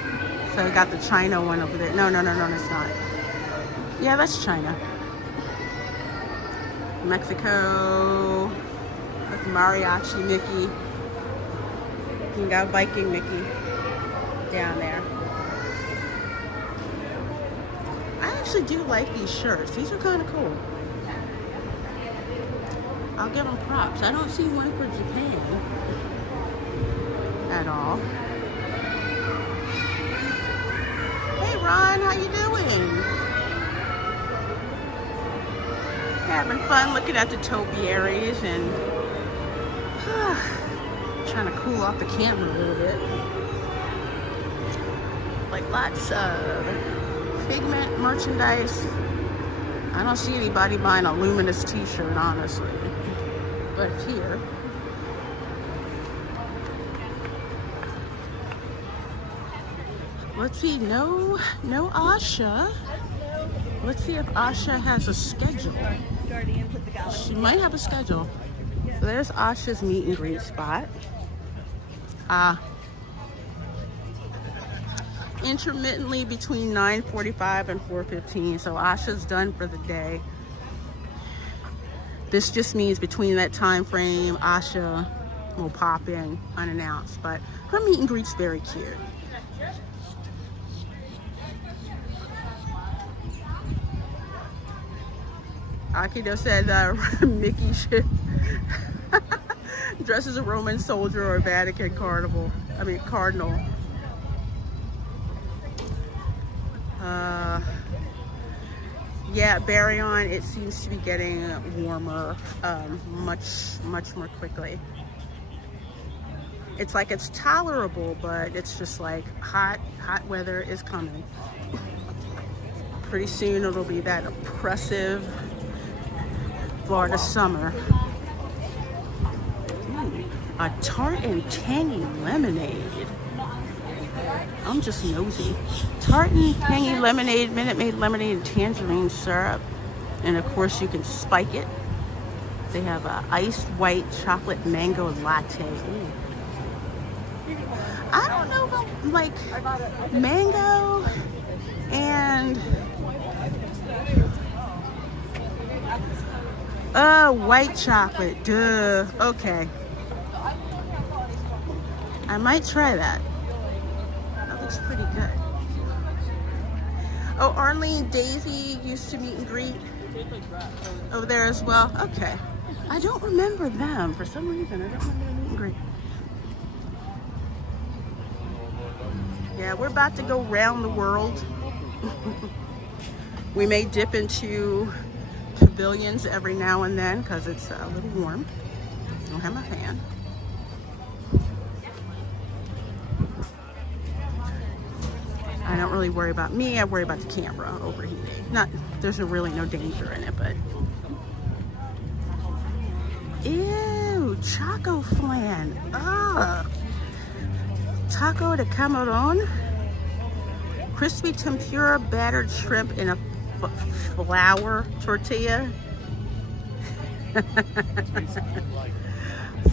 so we got the China one over there. No, it's not. Yeah, that's China. Mexico, with Mariachi Mickey. You got Viking Mickey down there. I actually do like these shirts. These are kind of cool. I'll give them props. I don't see one for Japan at all. Hey Ron, how you doing? Having fun looking at the Topiaries and trying to cool off the camera a little bit. Like lots of Figment merchandise. I don't see anybody buying a Luminous t-shirt, honestly. But here. Let's see, no Asha. Let's see if Asha has a schedule. She might have a schedule. So there's Asha's meet and greet spot. Intermittently between 9:45 and 4:15. So Asha's done for the day. This just means between that time frame, Asha will pop in unannounced. But her meet and greet's very cute. Akido said Mickey should dress as a Roman soldier or a Vatican cardinal. Yeah, Baryon, it seems to be getting warmer much more quickly. It's like it's tolerable, but it's just like hot weather is coming. Pretty soon it'll be that oppressive Florida summer. Ooh, a tart and tangy lemonade. I'm just nosy. Tart and tangy lemonade, Minute Maid lemonade, and tangerine syrup. And of course you can spike it. They have a iced white chocolate mango latte. Ooh. I don't know about like mango and white chocolate. Duh. Okay. I might try that. That looks pretty good. Oh, Arlene, Daisy used to meet and greet over there as well. Okay. I don't remember them for some reason. I don't remember the meet and greet. Yeah, we're about to go round the world. We may dip into pavilions every now and then because it's a little warm. I don't have my fan. I don't really worry about me. I worry about the camera overheating. There's really no danger in it, but. Ew, Choco flan. Ugh. Taco de camarón. Crispy tempura battered shrimp in a flour tortilla.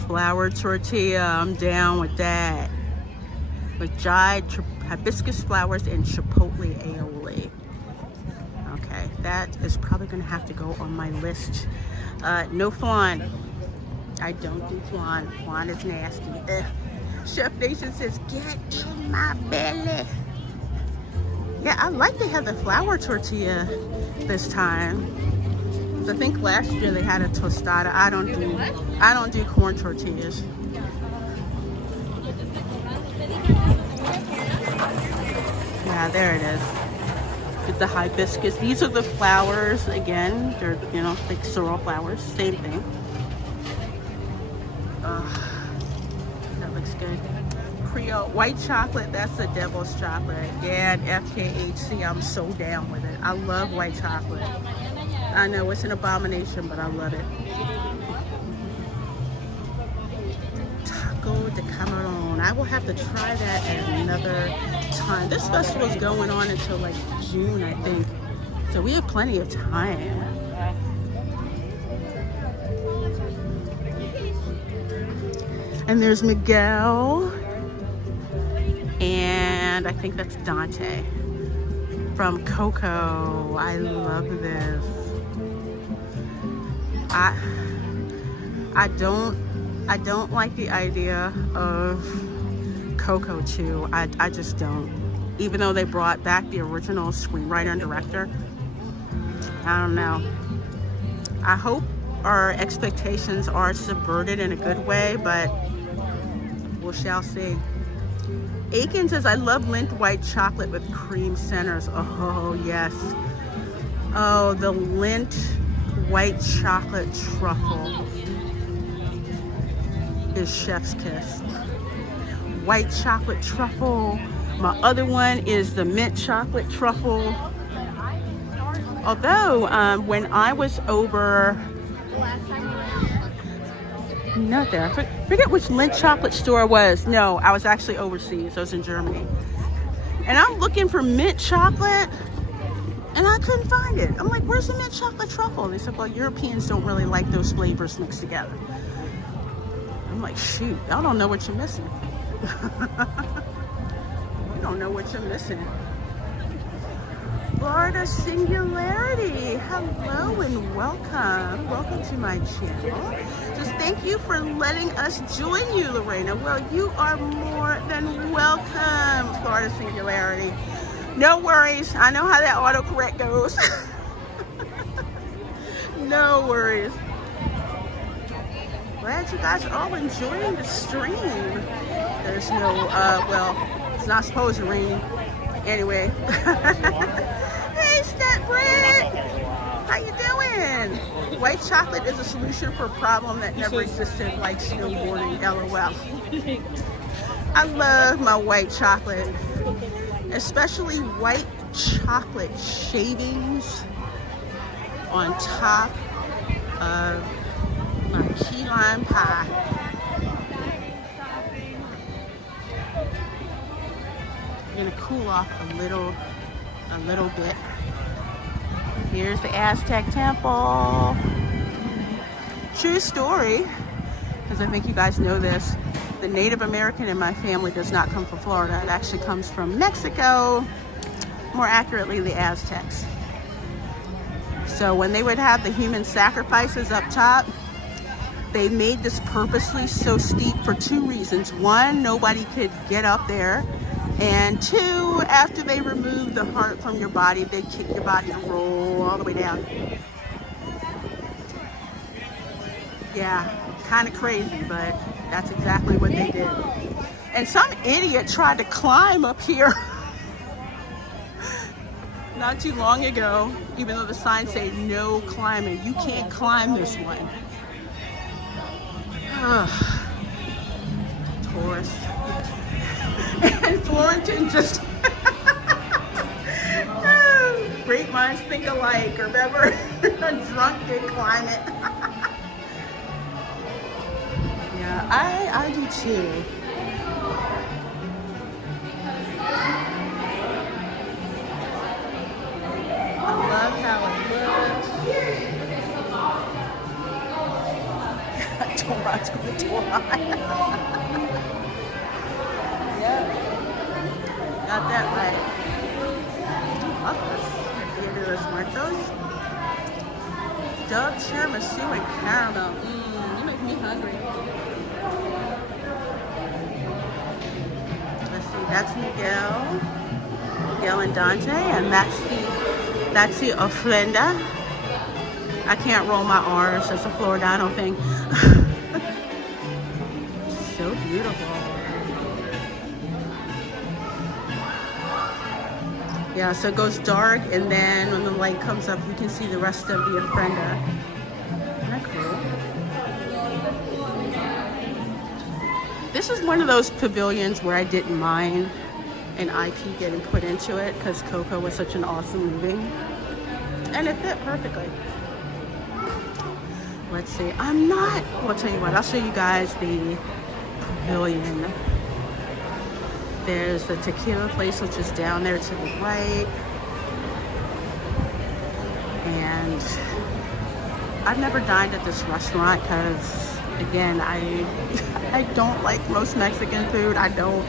Flour tortilla, I'm down with that. With dried hibiscus flowers and chipotle aioli. Okay, that is probably gonna have to go on my list. No flan. I don't do flan. Flan is nasty. Chef Nation says, get in my belly. Yeah, I like they have the flour tortilla this time. I think last year they had a tostada. I don't do corn tortillas. Yeah, there it is. Get the hibiscus. These are the flowers again. They're like sorrel flowers. Same thing. That looks good. Creole white chocolate. That's the devil's chocolate. Yeah, and FKHC. I'm so down with it. I love white chocolate. I know it's an abomination, but I love it. Pico de Cameron. I will have to try that at another time. This festival is going on until like June, I think. So we have plenty of time. And there's Miguel. And I think that's Dante from Coco. I love this. I don't like the idea of Coco 2. I just don't. Even though they brought back the original screenwriter and director, I don't know. I hope our expectations are subverted in a good way, but we shall see. Aiken says, I love Lindt white chocolate with cream centers. Oh, yes. Oh, the Lindt white chocolate truffle is chef's kiss. White chocolate truffle. My other one is the mint chocolate truffle. Although, when I was over, not there, I forget which Lindt chocolate store it was. No, I was actually overseas. I was in Germany. And I'm looking for mint chocolate, and I couldn't find it. I'm like, where's the mint chocolate truffle? And they said, well, Europeans don't really like those flavors mixed together. I'm like, shoot, y'all don't know what you're missing. You don't know what you're missing. Florida Singularity, hello and welcome. Welcome to my channel. Just thank you for letting us join you, Lorena. Well, you are more than welcome, Florida Singularity. No worries, I know how that autocorrect goes. No worries. Glad you guys are all enjoying the stream. There's no, well, it's not supposed to rain. Anyway. Hey, Stat Britt! How you doing? White chocolate is a solution for a problem that never existed, like snowboarding, LOL. I love my white chocolate, especially white chocolate shavings on top of my key lime pie. I'm gonna cool off a little bit. Here's the Aztec Temple. True story, because I think you guys know this. The Native American in my family does not come from Florida. It actually comes from Mexico, more accurately the Aztecs. So when they would have the human sacrifices up top, they made this purposely so steep for two reasons. One, nobody could get up there. And two, after they removed the heart from your body, they kick your body to roll all the way down. Yeah, kind of crazy, but that's exactly what they did. And some idiot tried to climb up here not too long ago, even though the signs say no climbing. You can't climb this one. Tourists. And Florentin just great minds think alike. Remember, a drunk did climb it. Yeah, I do too. I love how it looks. Torah's going to Torah. Got that right. Dia de los Muertos. Dove tiramisu and caramel. You make me hungry. Let's see, that's Miguel and Dante, and that's the ofrenda. I can't roll my R's. That's a Floridano thing. So beautiful. Yeah, so it goes dark, and then when the light comes up, you can see the rest of the ofrenda. Isn't that cool? This is one of those pavilions where I didn't mind an IP getting put into it because Coco was such an awesome movie. And it fit perfectly. Let's see. I'll tell you what, I'll show you guys the pavilion. There's the tequila place, which is down there to the right. And I've never dined at this restaurant because, again, I don't like most Mexican food. I don't.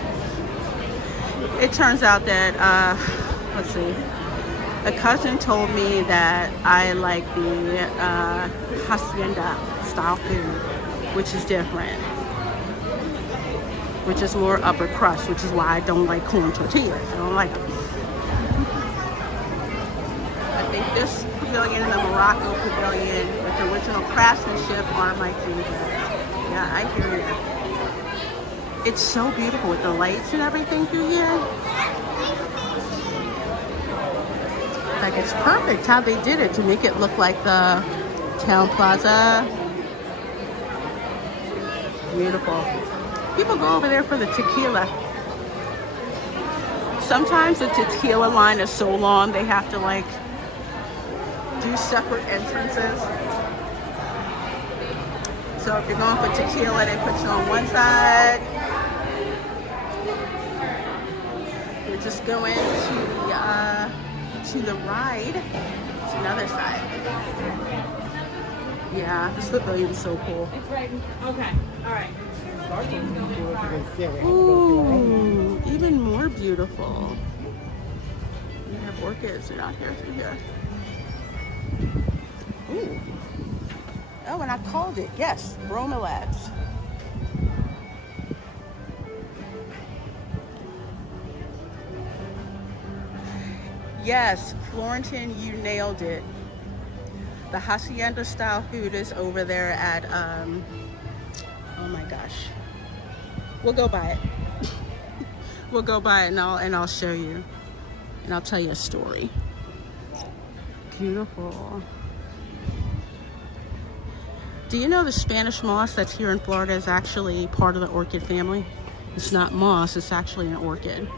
It turns out that, let's see, a cousin told me that I like the hacienda style food, which is different, which is more upper crust, which is why I don't like corn tortillas. I don't like them. I think this pavilion and the Morocco pavilion with the original craftsmanship are my favorite. Yeah, I hear you. It's so beautiful with the lights and everything through here. Like, it's perfect how they did it to make it look like the town plaza. Beautiful. People go over there for the tequila. Sometimes the tequila line is so long they have to like do separate entrances. So if you're going for tequila, they put you on one side. You're just going to the ride. It's another side. Yeah, this pavilion is so cool. It's right. Okay. All right. Ooh, even more beautiful. We have orchids out here through here. Ooh. Oh, and I called it. Yes, bromeliads. Yes, Florentine, you nailed it. The hacienda style food is over there at oh my gosh. We'll go by it. We'll go by it and I'll show you. And I'll tell you a story. Beautiful. Do you know the Spanish moss that's here in Florida is actually part of the orchid family? It's not moss, it's actually an orchid.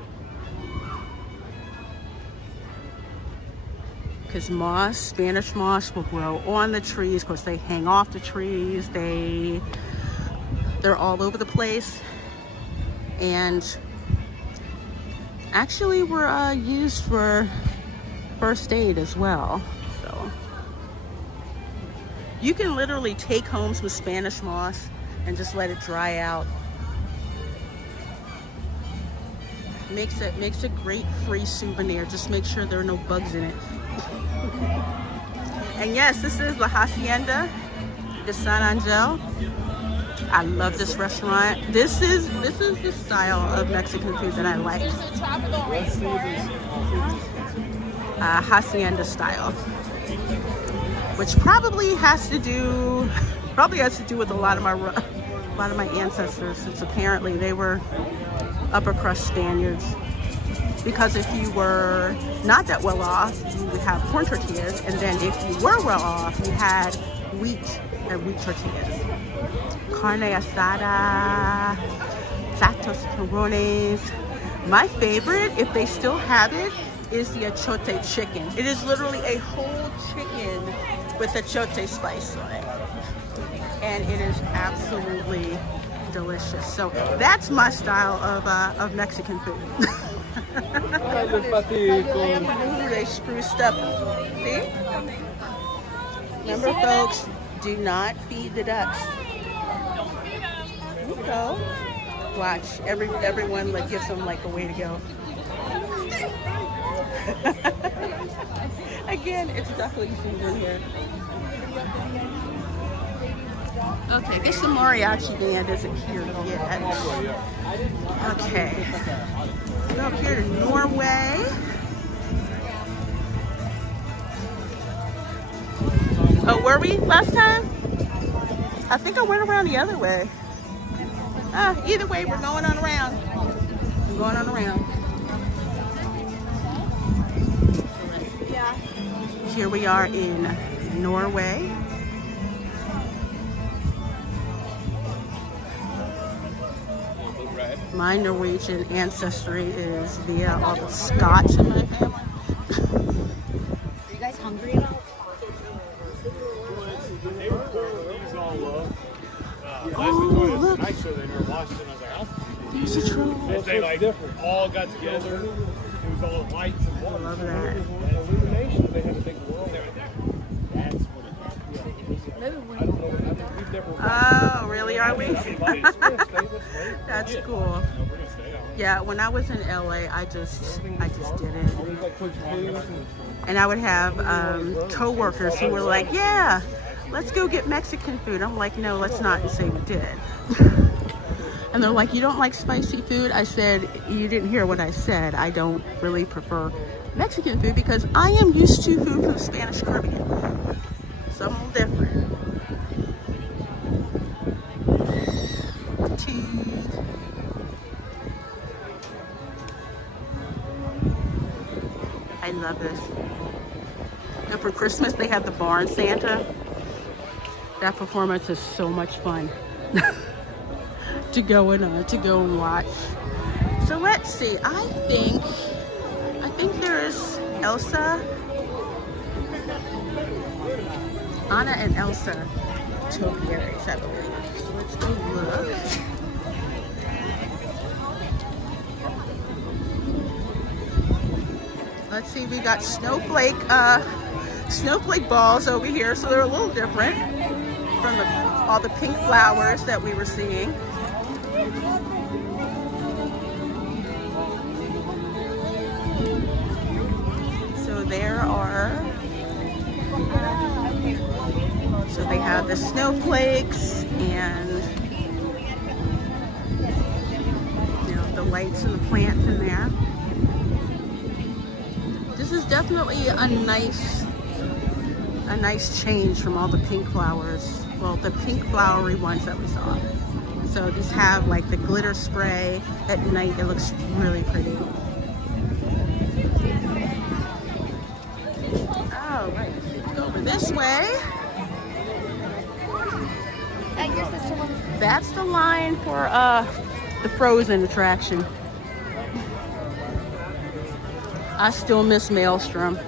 Because moss, Spanish moss, will grow on the trees. Of course, they hang off the trees. They're all over the place. And actually were used for first aid as well. So you can literally take home some Spanish moss and just let it dry out. Makes a great free souvenir. Just make sure there are no bugs in it. And yes, this is La Hacienda de San Angel. I love this restaurant. This is the style of Mexican food that I like. There's a tropical rainforest. Hacienda style, which probably has to do with a lot of my ancestors, since apparently they were upper crust Spaniards. Because if you were not that well off, you would have corn tortillas, and then if you were well off, you had wheat tortillas. Carne asada, platos corones. My favorite, if they still have it, is the achote chicken. It is literally a whole chicken with achote spice on it. And it is absolutely delicious. So that's my style of Mexican food. Ooh, they spruced up. See? Remember, folks, do not feed the ducks. Here we go. Watch, everyone like gives them like a way to go. Again, it's duckling season here. Okay, I guess the mariachi band isn't here yet. Okay. We're up here to Norway. Oh, were we last time? I think I went around the other way. Either way, we're going on around. We're going on around. Yeah. Here we are in Norway. My Norwegian ancestry is via all the Scots in my family. Are you guys hungry at all? Oh, look. I showed them in Washington. I was like, It's a troll. They like all got together. It was all lights and water. Love that. And illumination. They had a big world. That's what it is. I don't know. We've never. Oh, really? Are we? That's cool. Yeah, when I was in LA, I just did it. And I would have co-workers who were like, yeah, let's go get Mexican food. I'm like, no, let's not, and say we did. And they're like, you don't like spicy food? I said, you didn't hear what I said. I don't really prefer Mexican food because I am used to food from the Spanish Caribbean. So I'm a little different. I love this. And for Christmas, they have the Barn Santa. That performance is so much fun to go and watch. So let's see. I think there's Elsa, Anna and Elsa Topiaries, I believe. So let's go look. Let's see, we got snowflake balls over here, so they're a little different from all the pink flowers that we were seeing. So there are, so they have the snowflakes and the lights and the plants in there. This is definitely a nice change from all the pink flowers. Well, the pink flowery ones that we saw. So these have like the glitter spray at night. It looks really pretty. All right, over this way. That's the line for the Frozen attraction. I still miss Maelstrom.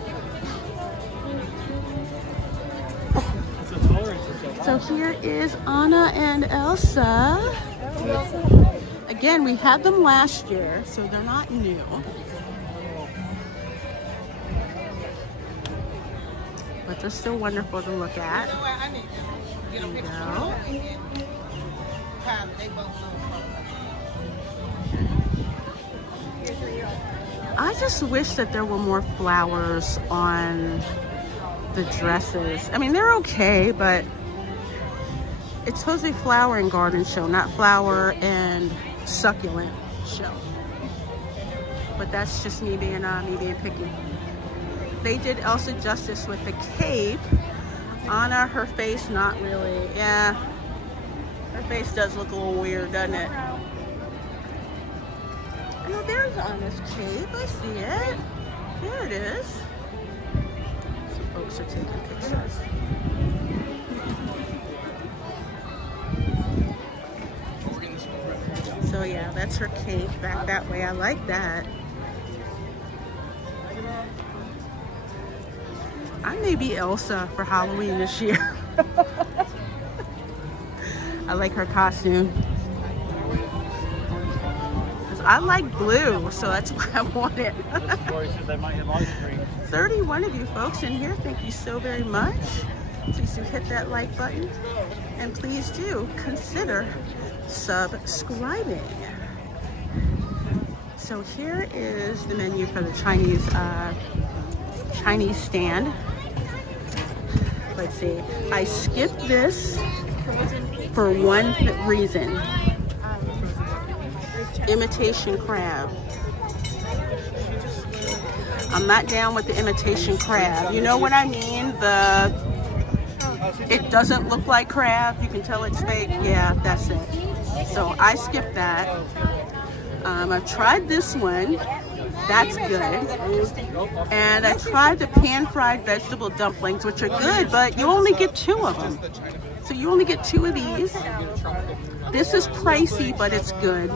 So here is Anna and Elsa. Again, we had them last year, so they're not new. But they're still wonderful to look at. There you go. I just wish that there were more flowers on the dresses. I mean, they're okay, but it's supposed to be flower and garden show, not flower and succulent show. But that's just me being picky. They did Elsa justice with the cape. Anna, her face, not really. Yeah, her face does look a little weird, doesn't it? Oh, there's Anna's cape. I see it. There it is. Some folks are taking pictures. So yeah, that's her cape back that way. I like that. I may be Elsa for Halloween this year. I like her costume. I like blue, so that's why I want it. 31 of you folks in here, thank you so very much. Please do hit that like button, and please do consider subscribing. So here is the menu for the Chinese stand. Let's see. I skipped this for one reason. Imitation crab. I'm not down with the imitation crab. You know what I mean? It doesn't look like crab. You can tell it's fake. Yeah, that's it. So I skipped that. I've tried this one. That's good. And I tried the pan-fried vegetable dumplings, which are good, but you only get 2 of them. So you only get 2 of these. This is pricey, but it's good.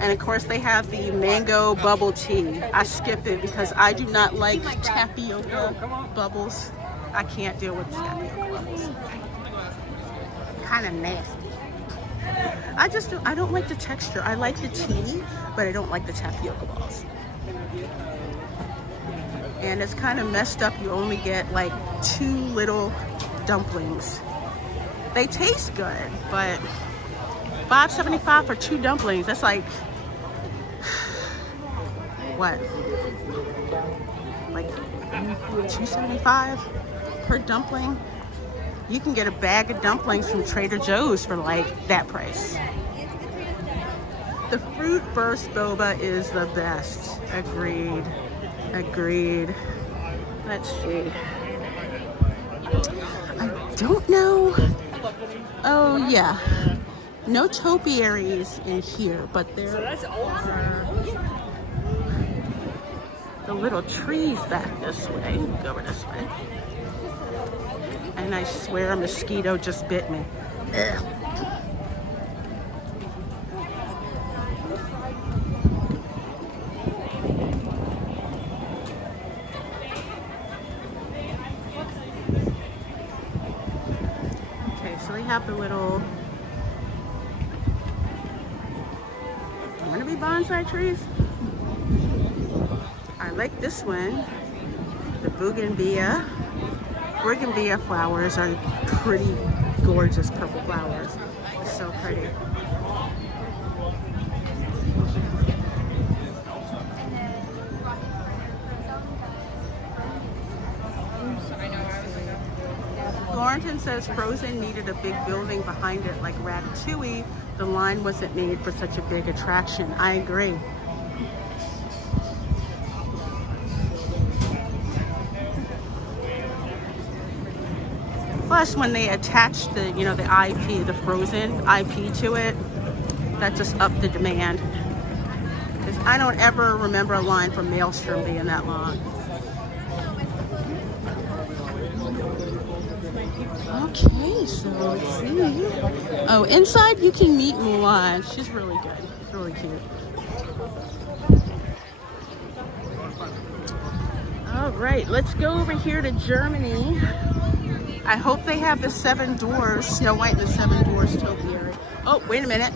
And of course they have the mango bubble tea. I skipped it because I do not like tapioca bubbles. I can't deal with tapioca bubbles. Kind of nasty. I don't like the texture. I like the tea, but I don't like the tapioca balls. And it's kind of messed up. You only get like 2 little dumplings. They taste good, but $5.75 for 2 dumplings. That's like, what? Like $2.75 per dumpling. You can get a bag of dumplings from Trader Joe's for like that price. The fruit burst boba is the best. Agreed. Agreed. Let's see. I don't know. Oh yeah. No topiaries in here, but there are the little trees back this way. Go over this way. And I swear a mosquito just bit me. Ugh. Okay, so they have the little wannabe bonsai trees. I like this one, the bougainvillea. Bougainvillea flowers are pretty gorgeous purple flowers. It's so pretty. Thornton says Frozen needed a big building behind it like Ratatouille. The line wasn't made for such a big attraction. I agree. Plus, when they attach the, you know, the IP, the Frozen IP to it, that just upped the demand. Because I don't ever remember a line from Maelstrom being that long. Okay, so let's see. Oh, inside you can meet Mulan. She's really good. She's really cute. All right, let's go over here to Germany. I hope they have the 7 Dwarfs, Snow White and the 7 Dwarfs topiary. Oh, wait a minute.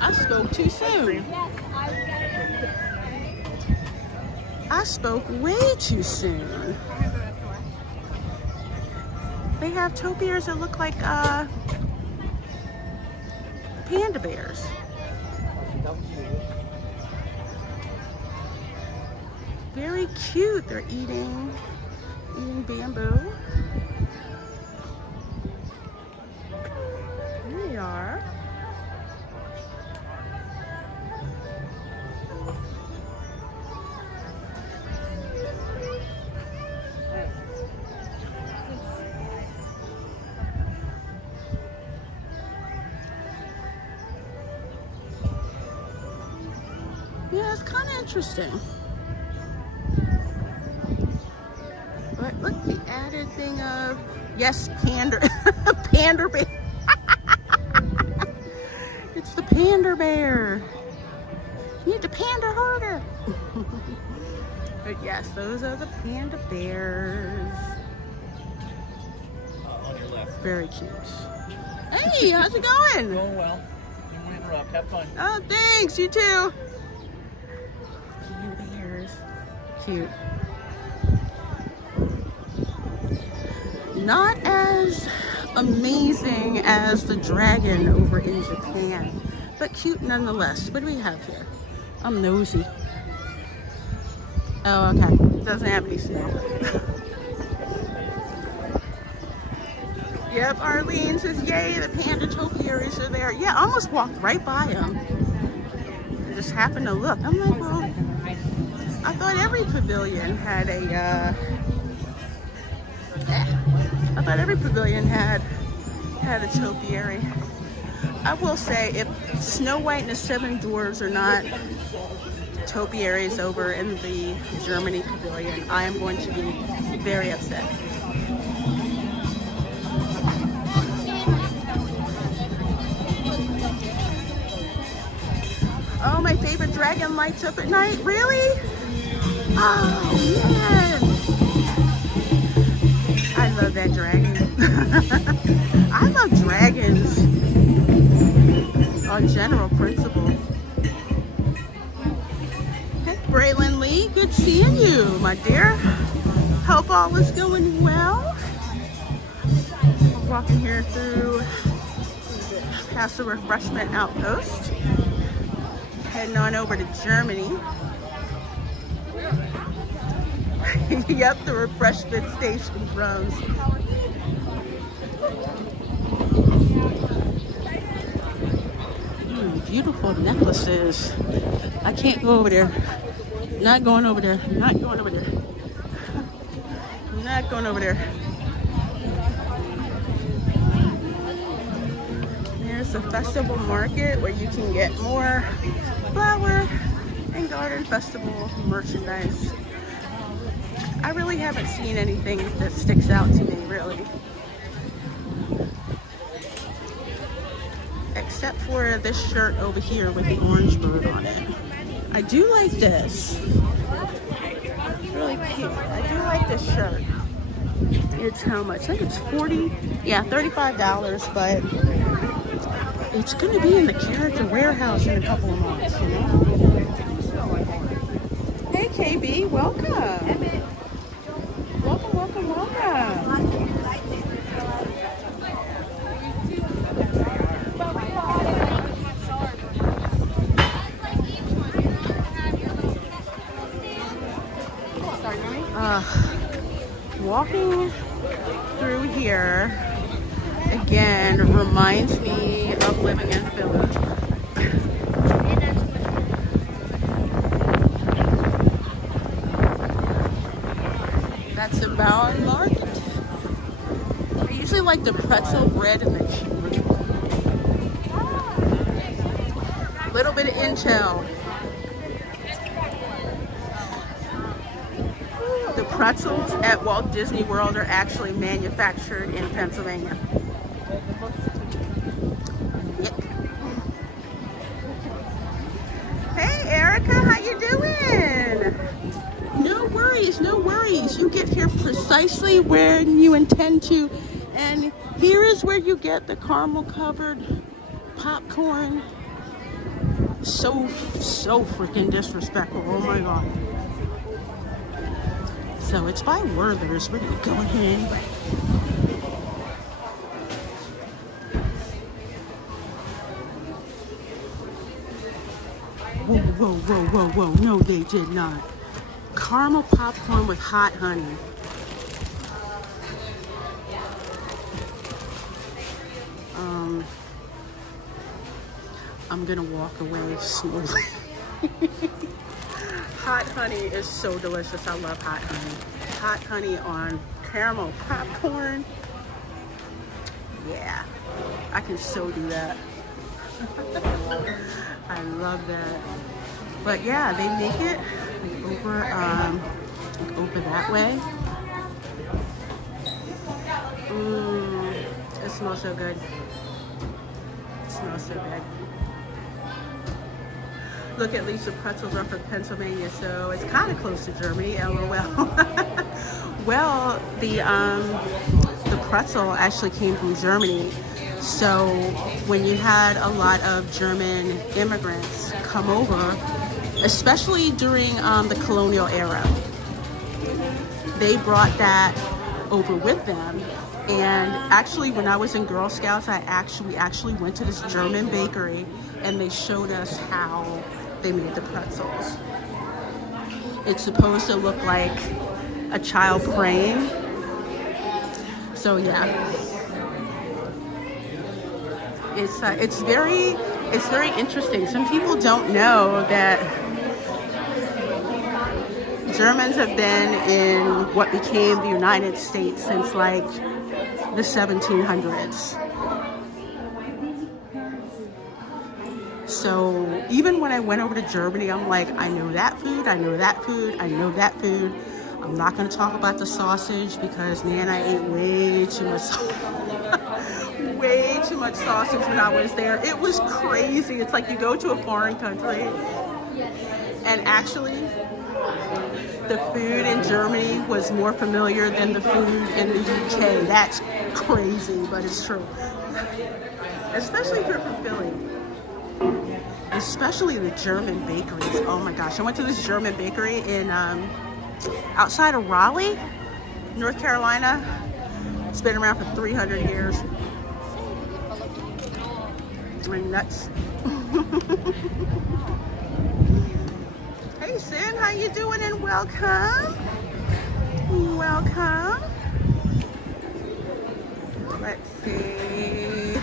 I spoke too soon. I spoke way too soon. They have topiaries that look like panda bears. Very cute. They're eating bamboo. Here they are. Yeah, it's kind of interesting. But look, the added thing of, yes, pander, pander bear. It's the panda bear. You need to pander harder. But yes, those are the panda bears. On your left. Very cute. Hey, how's it going? Going well. Didn't want to interrupt. Have fun. Oh, thanks. You too. Panda bears. Cute. Not as amazing as the dragon over in Japan, but cute nonetheless. What do we have here? I'm nosy. Oh, okay. Doesn't have any snow. Yep, Arlene says, yay, the panda topiaries are there. Yeah, I almost walked right by them. I just happened to look. I'm like, well, I thought every pavilion had a, I thought every pavilion had a topiary. I will say, if Snow White and the 7 Dwarfs are not topiaries over in the Germany pavilion, I am going to be very upset. Oh, my favorite dragon lights up at night. Really? Oh, man. I love that dragon. I love dragons. on general principle. Hey, Braylon Lee, good seeing you, my dear. Hope all is going well. I'm walking here through past the refreshment outpost, heading on over to Germany. Yep, the refreshment station grows. Beautiful necklaces. I can't go over there. Not going over there. Not going over there. Not going over there. There's a festival market where you can get more flower and garden festival merchandise. I really haven't seen anything that sticks out to me, really. Except for this shirt over here with the orange bird on it. I do like this. It's really cute. I do like this shirt. It's how much? I think it's 40, yeah, $35, but it's gonna be in the character warehouse in a couple of months, you know? Hey KB, welcome. Welcome, welcome, welcome. Walking through here again reminds me of living in Philly. That's the Bowen Market. I usually like the pretzel bread and the cheese. Little bit of intel. The pretzels at Walt Disney World are actually manufactured in Pennsylvania. Yep. Hey Erica, how you doing? No worries, no worries. You get here precisely when you intend to. And here is where you get the caramel covered popcorn. So freaking disrespectful. Oh my God. So it's by Werther's. We're gonna go in here anyway. Whoa, whoa, whoa, whoa, whoa. No, they did not. Caramel popcorn with hot honey. I'm gonna walk away slowly. Hot honey is so delicious. I love hot honey. Hot honey on caramel popcorn. Yeah, I can so do that. I love that. But yeah, they make it over that way. It smells so good. It smells so good. Look, at least the pretzels are from Pennsylvania, so it's kind of close to Germany, LOL. Well, the pretzel actually came from Germany. So when you had a lot of German immigrants come over, especially during the colonial era, they brought that over with them. And actually, when I was in Girl Scouts, we actually went to this German bakery and they showed us how they made the pretzels. It's supposed to look like a child praying. So yeah, it's very interesting. Some people don't know that Germans have been in what became the United States since like the 1700s. So even when I went over to Germany, I'm like, I know that food, I know that food, I know that food. I'm not going to talk about the sausage because, man, I ate way too much way too much sausage when I was there. It was crazy. It's like you go to a foreign country and actually the food in Germany was more familiar than the food in the UK. That's crazy, but it's true. Especially if you're from Philly. Especially the German bakeries. Oh my gosh, I went to this German bakery in outside of Raleigh, North Carolina. It's been around for 300 years. I mean, nuts. Hey Sin, how you doing? And welcome. Welcome. Let's see.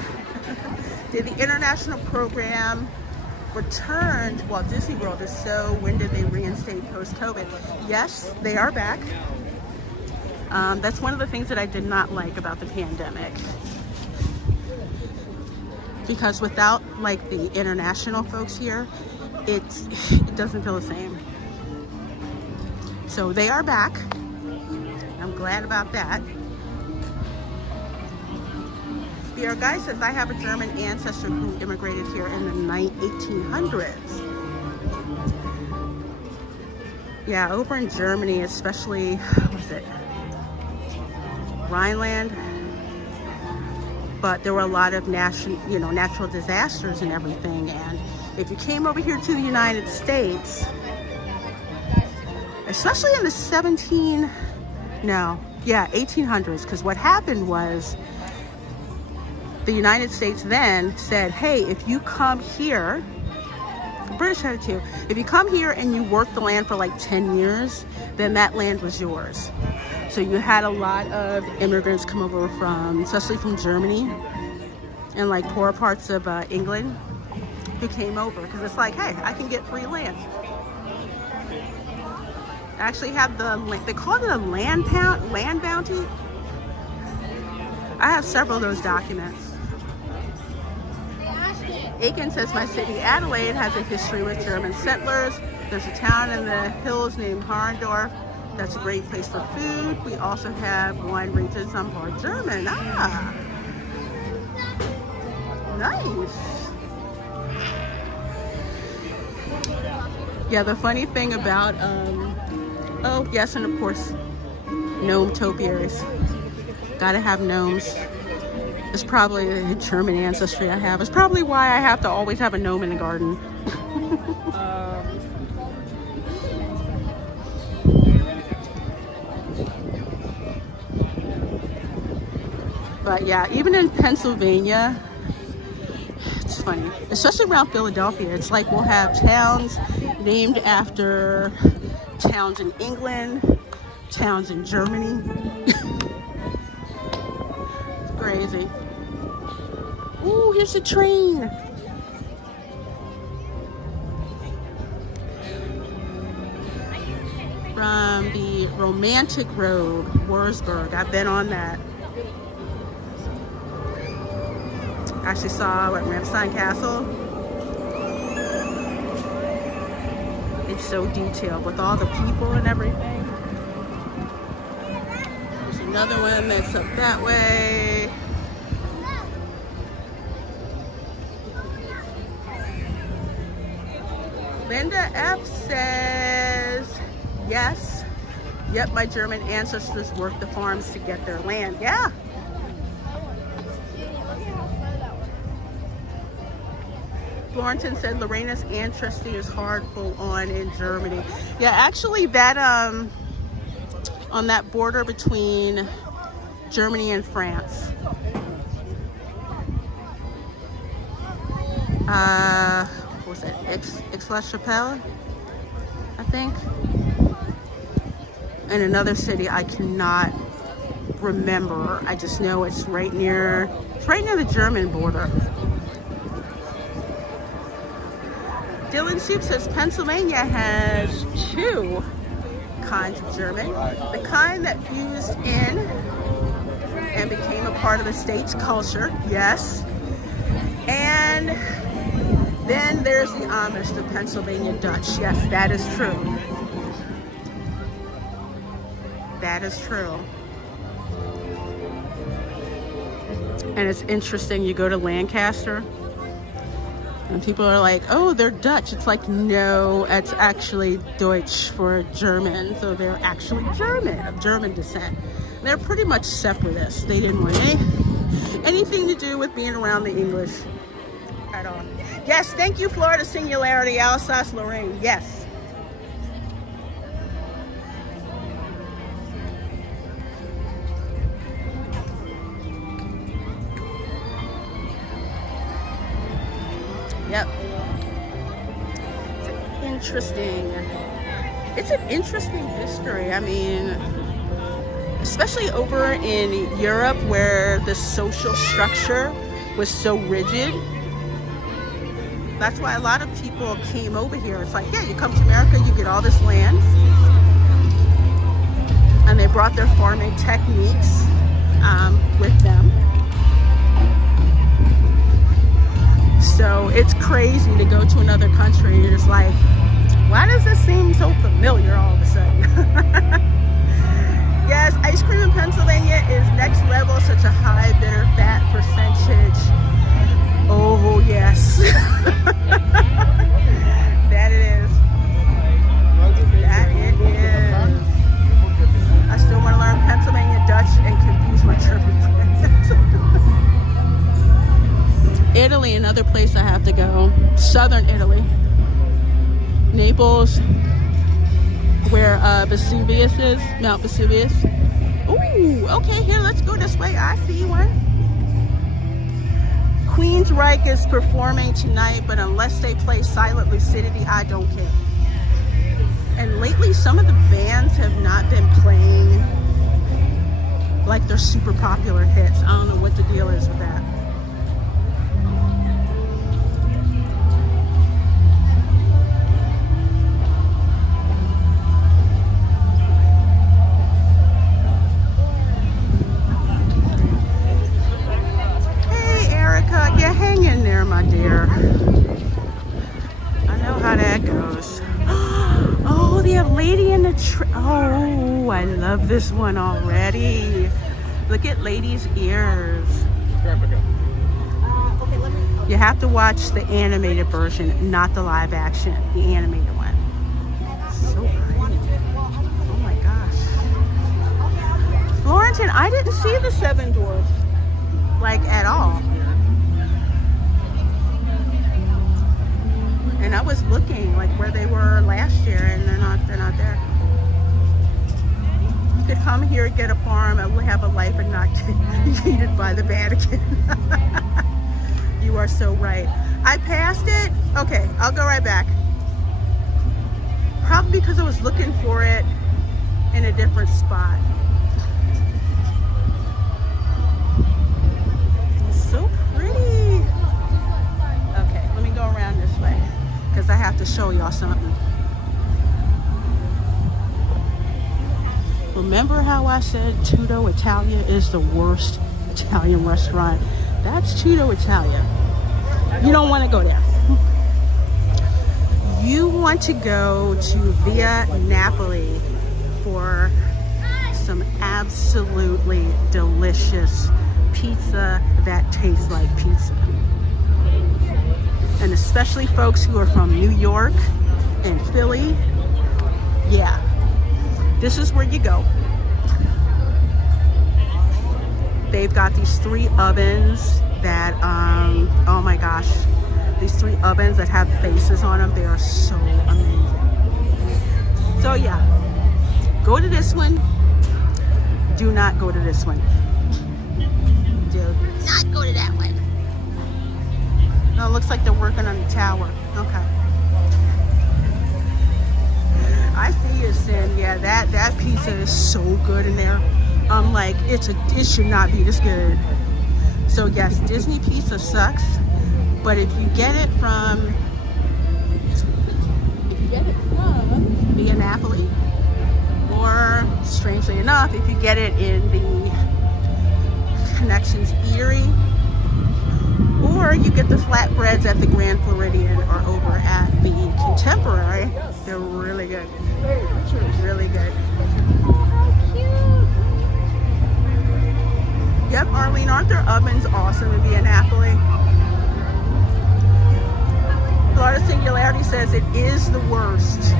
Did the international program returned? Well, Disney World is so, when did they reinstate post-COVID? Yes, they are back. That's one of the things that I did not like about the pandemic. Because without like the international folks here, it doesn't feel the same. So they are back. I'm glad about that. Our guy says, I have a German ancestor who immigrated here in the 1800s. Yeah, over in Germany, especially, what is it? Rhineland. But there were a lot of natural disasters and everything. And if you came over here to the United States, especially in the 1800s, because what happened was the United States then said, hey, if you come here, the British had it too, if you come here and you work the land for like 10 years, then that land was yours. So you had a lot of immigrants come over from, especially from Germany and like poor parts of England, who came over because it's like, hey, I can get free land. I actually have they called it a land bounty. I have several of those documents. Aiken says, my city, Adelaide, has a history with German settlers. There's a town in the hills named Harndorf. That's a great place for food. We also have wine regions on board German. Ah, nice. Yeah, the funny thing about, oh yes, and of course, gnome topiaries. Gotta have gnomes. It's probably the German ancestry I have. It's probably why I have to always have a gnome in the garden. But yeah, even in Pennsylvania, it's funny, especially around Philadelphia. It's like we'll have towns named after towns in England, towns in Germany. Crazy. Ooh, here's a train. From the Romantic Road, Wurzburg. I've been on that. Actually saw Ramstein Castle. It's so detailed with all the people and everything. There's another one that's up that way. Linda F says, yes. Yep, my German ancestors worked the farms to get their land. Yeah. Florentine said Lorena's ancestry is hard full on in Germany. Yeah, actually that on that border between Germany and France. What was it? Aix-la-Chapelle, I think. And another city I cannot remember. I just know it's right near the German border. Dylan Soup says Pennsylvania has two kinds of German. The kind that fused in and became a part of the state's culture, yes. And then there's the Amish, the Pennsylvania Dutch. Yes, that is true. That is true. And it's interesting, you go to Lancaster, and people are like, oh, they're Dutch. It's like, no, it's actually Deutsch for German. So they're actually German, of German descent. They're pretty much separatists. They didn't want anything to do with being around the English at all. Yes, thank you, Florida Singularity, Alsace Lorraine. Yes. Yep. It's an interesting history. I mean, especially over in Europe where the social structure was so rigid. That's why a lot of people came over here. It's like, yeah, you come to America, you get all this land. And they brought their farming techniques with them. So it's crazy to go to another country and it's like, why does this seem so familiar all of a sudden? Yes, ice cream in Pennsylvania is next level, such a high bitter fat percentage. Oh, yes. That it is. That it is. I still want to learn Pennsylvania Dutch and confuse my German friends. Italy, another place I have to go. Southern Italy. Naples, where Vesuvius is, Mount Vesuvius. Ooh, okay, here, let's go this way. I see one. Queensryche is performing tonight, but unless they play Silent Lucidity, I don't care. And lately, some of the bands have not been playing like their super popular hits. I don't know what the deal is with that. Yeah, hang in there, my dear. I know how that goes. Oh, the lady in the tree. Oh, I love this one already. Look at Lady's ears. You have to watch the animated version, not the live action, the animated one. So pretty. Oh my gosh. Florentine, I didn't see the Seven Dwarfs, like, at all. And I was looking like where they were last year, and they're not there. You could come here, get a farm, and have a life and not get yeeted by the Vatican. You are so right. I passed it. Okay, I'll go right back. Probably because I was looking for it in a different spot. It's so pretty. Okay, let me go around this way, because I have to show y'all something. Remember how I said Tutto Italia is the worst Italian restaurant? That's Tutto Italia. You don't want to go there. You want to go to Via Napoli for some absolutely delicious pizza that tastes like pizza. And especially folks who are from New York and Philly, yeah, this is where you go. They've got these 3 ovens that, oh my gosh, these 3 ovens that have faces on them. They are so amazing. So yeah, go to this one. Do not go to this one. Do not go to that one. No, it looks like they're working on the tower. Okay. I see you, Sin. Yeah, that pizza is so good in there. Like, it should not be this good. So yes, Disney pizza sucks, but if you get it from Via Napoli, or strangely enough, if you get it in the Connections Erie, or you get the flatbreads at the Grand Floridian or over at the Contemporary, they're really good. Really good. Yep, Arlene, aren't their ovens awesome in Via Napoli? Florida Singularity says it is the worst.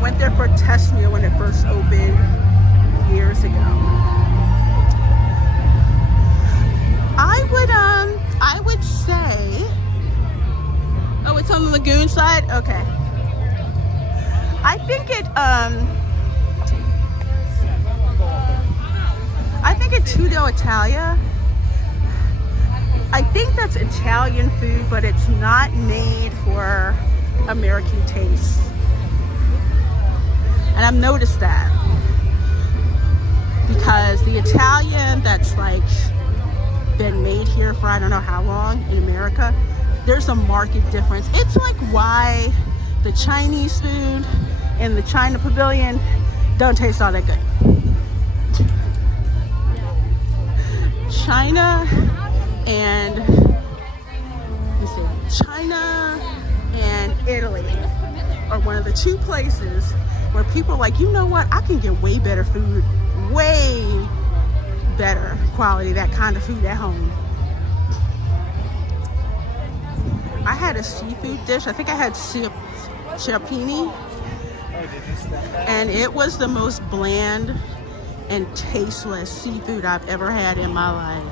Went there for a test meal when it first opened years ago. I would say Oh, it's on the lagoon side? Okay. I think it's Tudo Italia. I think that's Italian food, but it's not made for American taste. And I've noticed that. Because the Italian that's like been made here for I don't know how long in America, there's a marked difference. It's like why the Chinese food in the China Pavilion don't taste all that good. China and Italy are one of the two places where people are like, you know what, I can get way better food, way better quality, that kind of food at home. I had a seafood dish. I think I had ciappini, and it was the most bland and tasteless seafood I've ever had in my life.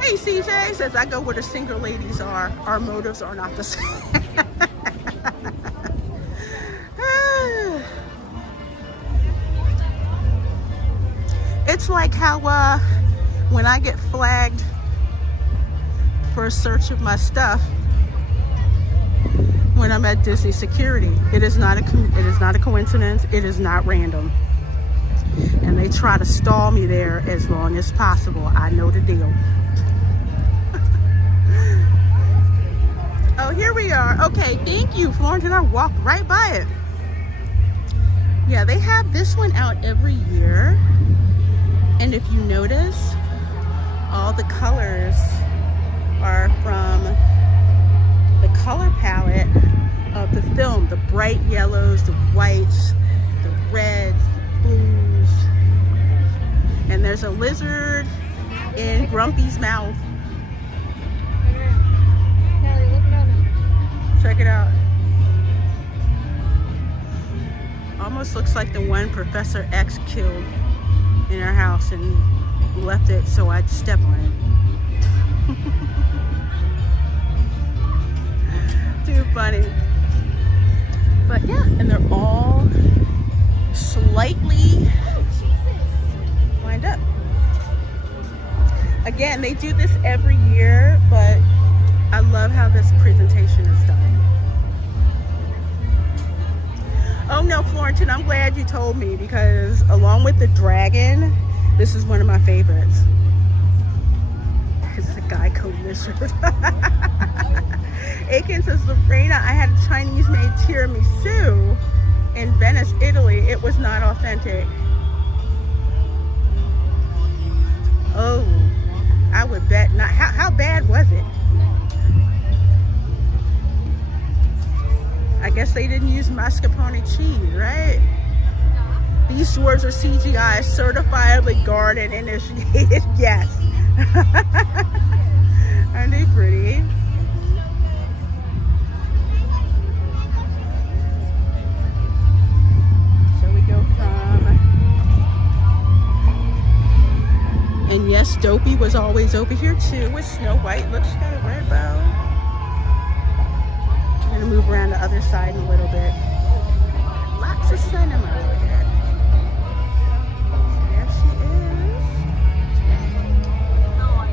Hey, CJ says, I go where the single ladies are. Our motives are not the same. It's like how when I get flagged for a search of my stuff when I'm at Disney security, it is not a coincidence. It is not random, and they try to stall me there as long as possible. I know the deal. Oh, here we are. Okay, thank you, Florence. And I walked right by it. Yeah, they have this one out every year. And if you notice, all the colors are from the color palette of the film. The bright yellows, the whites, the reds, the blues. And there's a lizard in Grumpy's mouth. Check it out. Almost looks like the one Professor X killed in our house and left it so I'd step on it. Too funny. But yeah, and they're all slightly lined up. Again, they do this every year, but I love how this presentation is done. Oh no, Florentin, I'm glad you told me, because along with the dragon, this is one of my favorites. It's the Geico lizard. Aiken says, Reina, I had a Chinese made tiramisu in Venice, Italy. It was not authentic. Oh, I would bet not. How bad was it? I guess they didn't use mascarpone cheese, right? These dwarves are CGI, certifiably guarded and initiated. Yes. Aren't they pretty? So we go from... And yes, Dopey was always over here too with Snow White. Look, she got a red bow. I'm gonna move around the other side a little bit. Lots of cinema over here. There she is.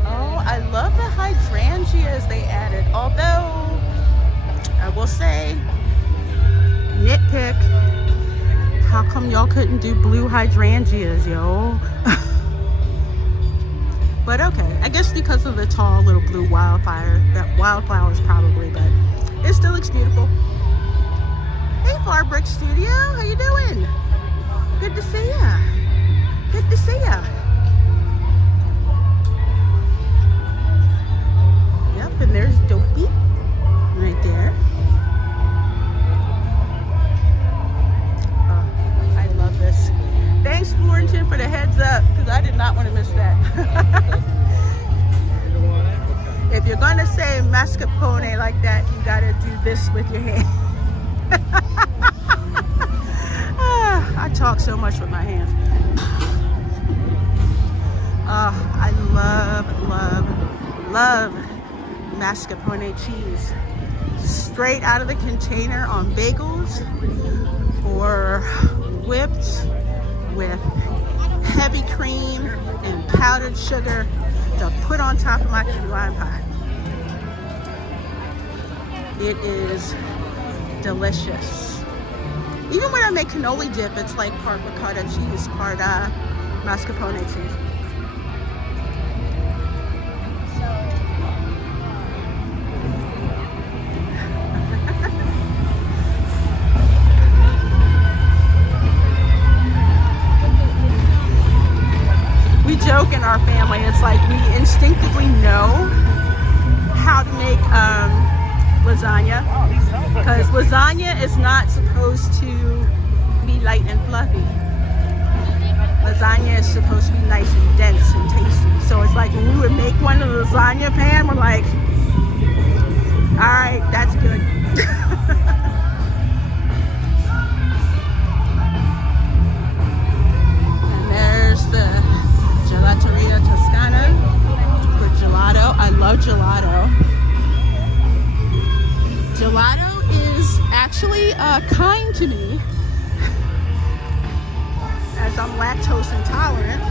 Oh, I love the hydrangeas they added. Although, I will say, nitpick, how come y'all couldn't do blue hydrangeas, yo? But okay, I guess because of the tall little blue wildflowers probably, but it still looks beautiful. Hey, Farbrick Studio, how you doing? Good to see ya. Good to see ya. Yep, and there's Dopey right there. Oh, I love this. Thanks, Florentin, for the heads up, because I did not want to miss that. If you're gonna say mascarpone like that, you gotta do this with your hand. I talk so much with my hands. I love mascarpone cheese. Straight out of the container on bagels or whipped with heavy cream and powdered sugar to put on top of my key lime pie. It is delicious. Even when I make cannoli dip, it's like part ricotta cheese, part mascarpone cheese. We joke in our family, it's like we instinctively know how to make lasagna, because lasagna is not supposed to be light and fluffy. Lasagna is supposed to be nice and dense and tasty. So it's like when we would make one in the lasagna pan, we're like, all right, that's good. And there's the Gelateria Toscana for gelato. I love gelato. Gelato is actually kind to me, as I'm lactose intolerant.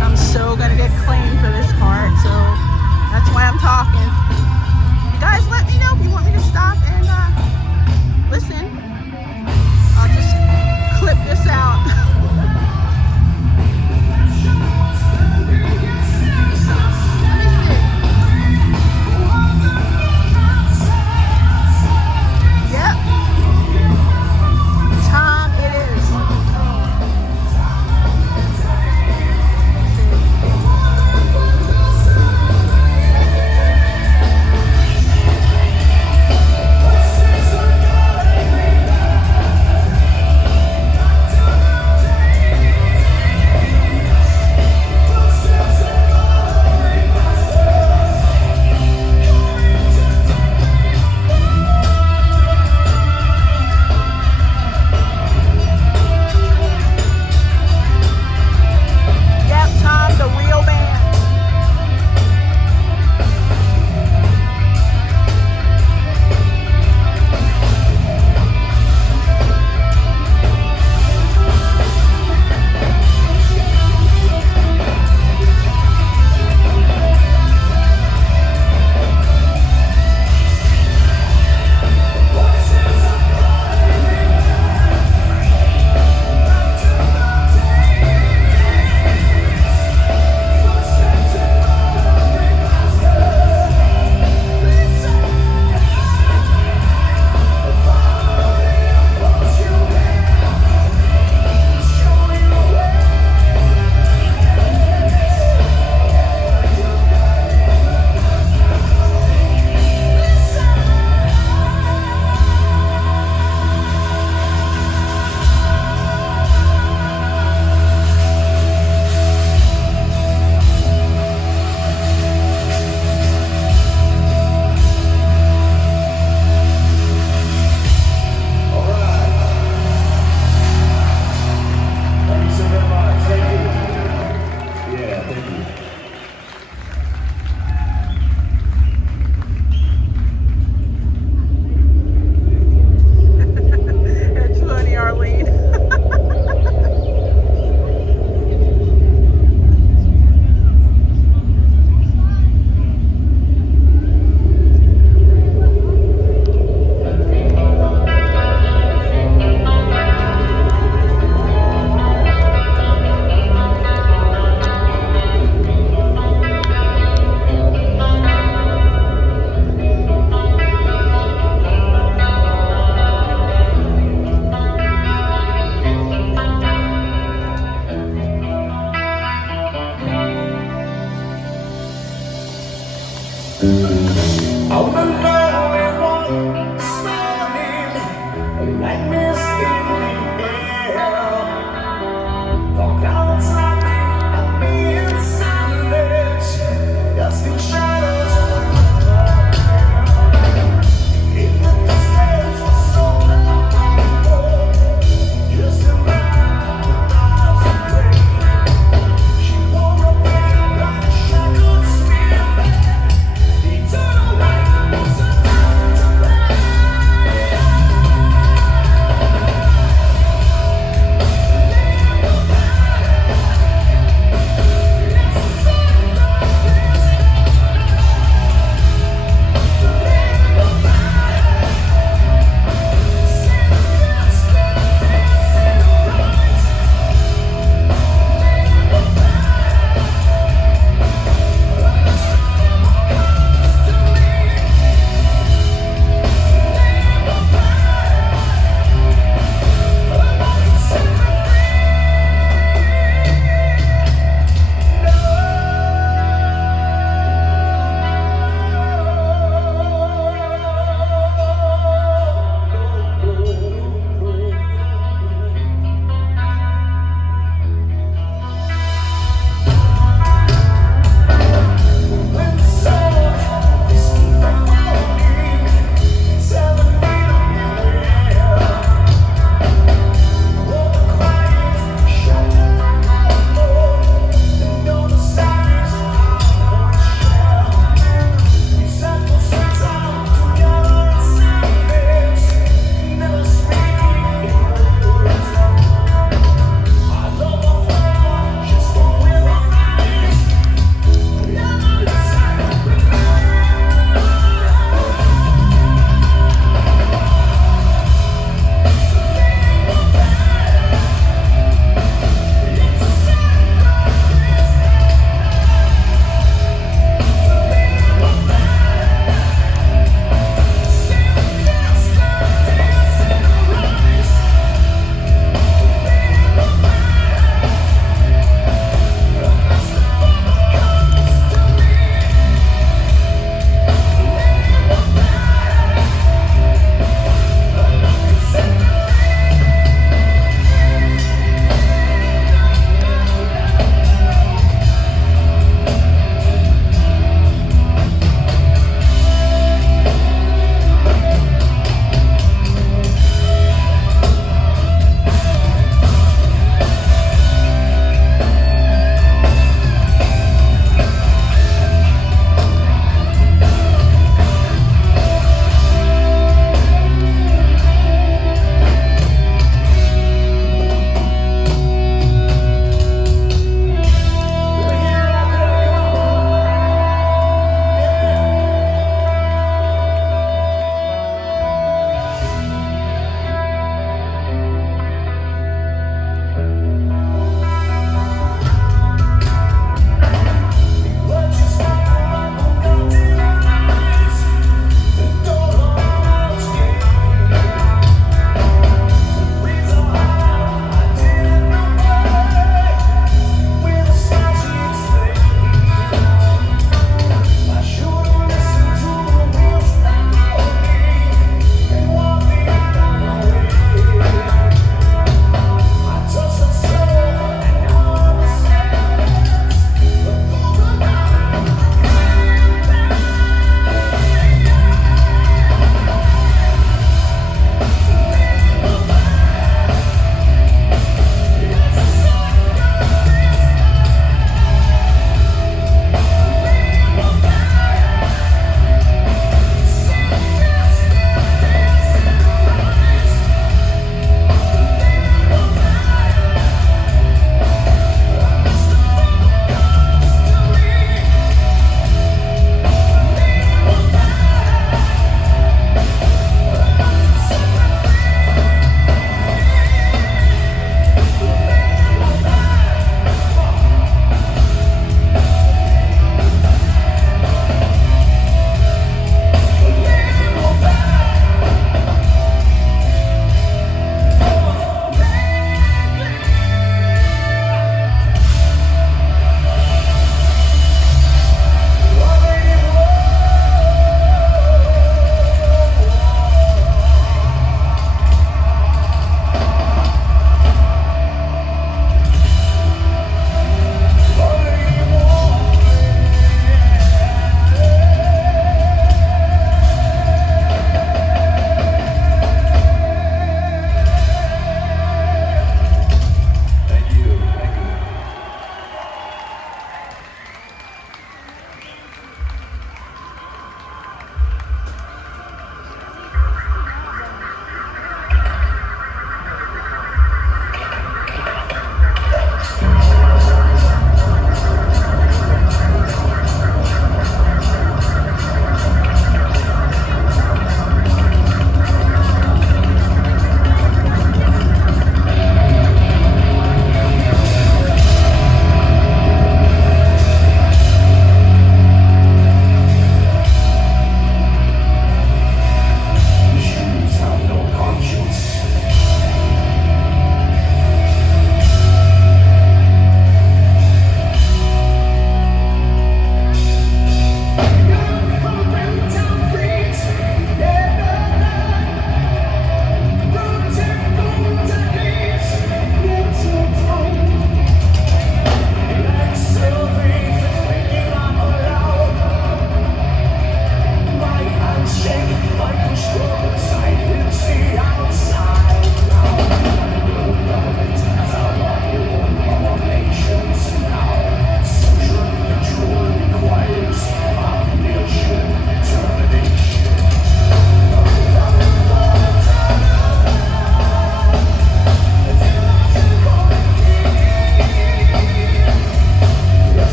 I'm so gonna get claimed for this part, so that's why I'm talking. You guys let me know if you want me to stop and listen. I'll just clip this out.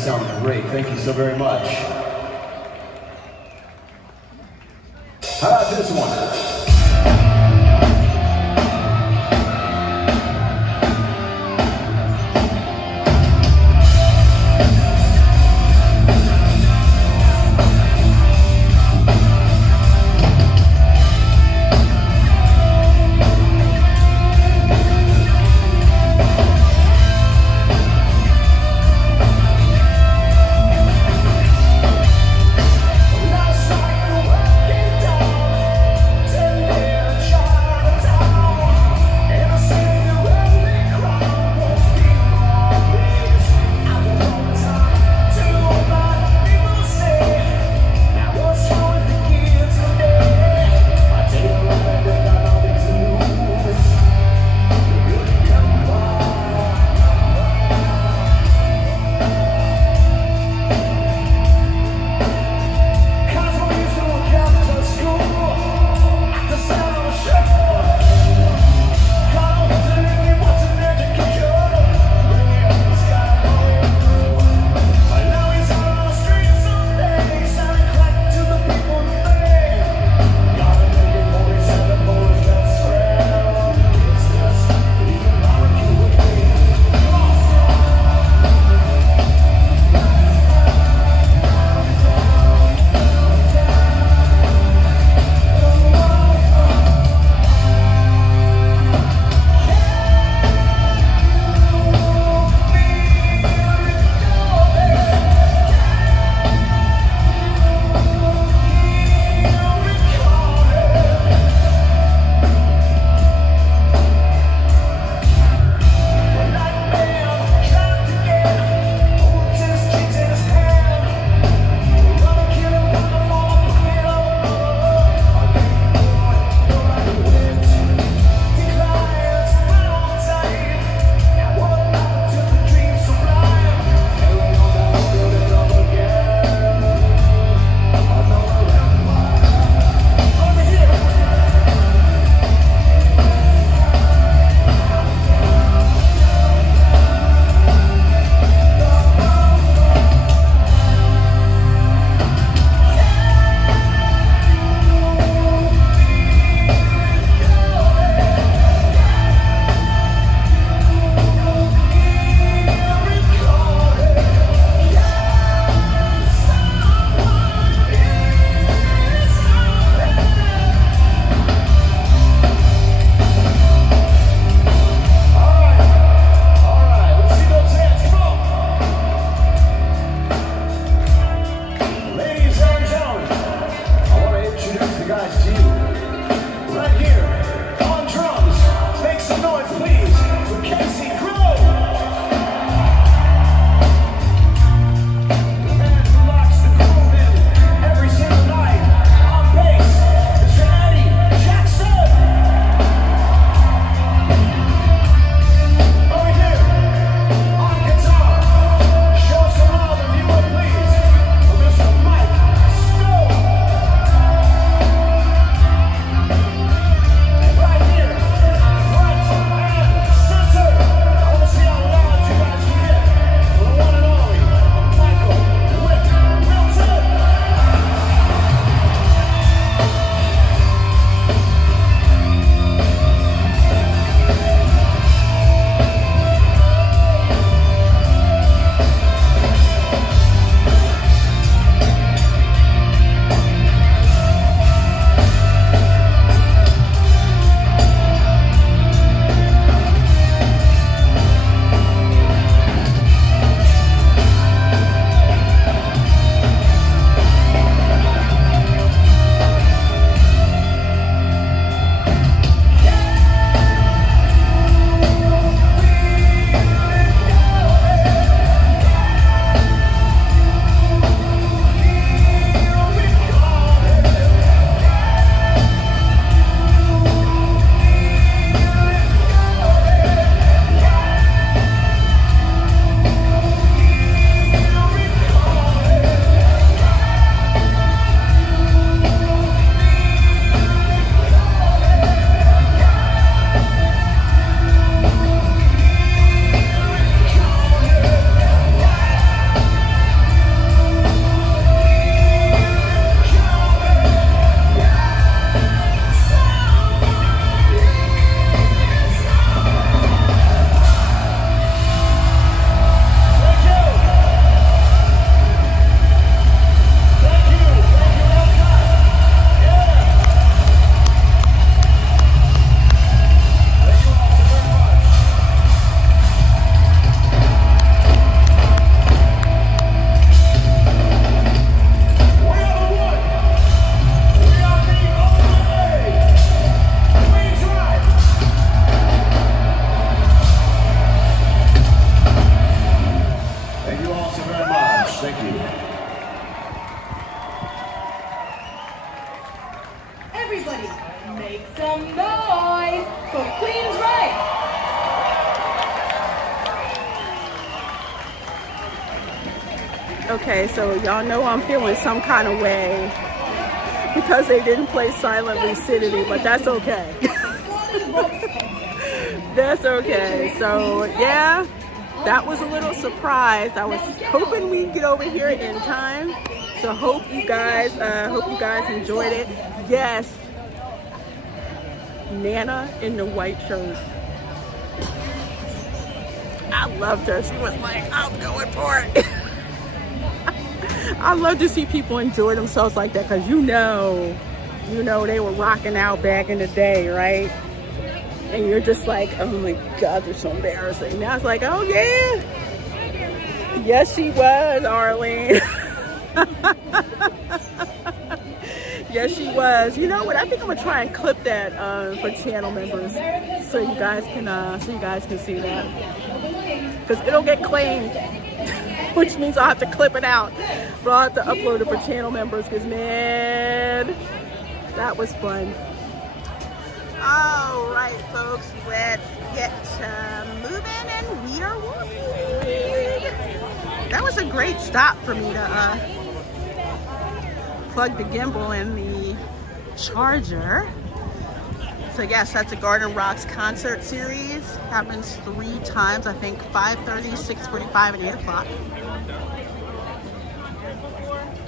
sound great. Thank you so very much. How about this one? Lost like a working dog. Everybody, make some noise for Queen's Right. Okay, so y'all know I'm feeling some kind of way because they didn't play Silent Lucidity, but that's okay. That's okay. So yeah, that was a little surprise. I was hoping we'd get over here in time. So hope you guys enjoyed it. Yes, Nana in the white shirt. I loved her. She was like, I'm going for it. I love to see people enjoy themselves like that because you know they were rocking out back in the day, right? And you're just like, oh my God, they're so embarrassing. Now it's like, oh yeah. Yes, she was, Arlene. Yes, she was. You know what? I think I'm gonna try and clip that for channel members, so you guys can see that, because it'll get claimed, which means I'll have to clip it out, but I'll have to upload it for channel members. Because man, that was fun. All right, folks, let's get moving, and we are walking. That was a great stop for me to plug the gimbal in the charger. So yes, that's a Garden Rocks concert series. Happens 3 times, I think 5:30, 6:45, and 8 o'clock.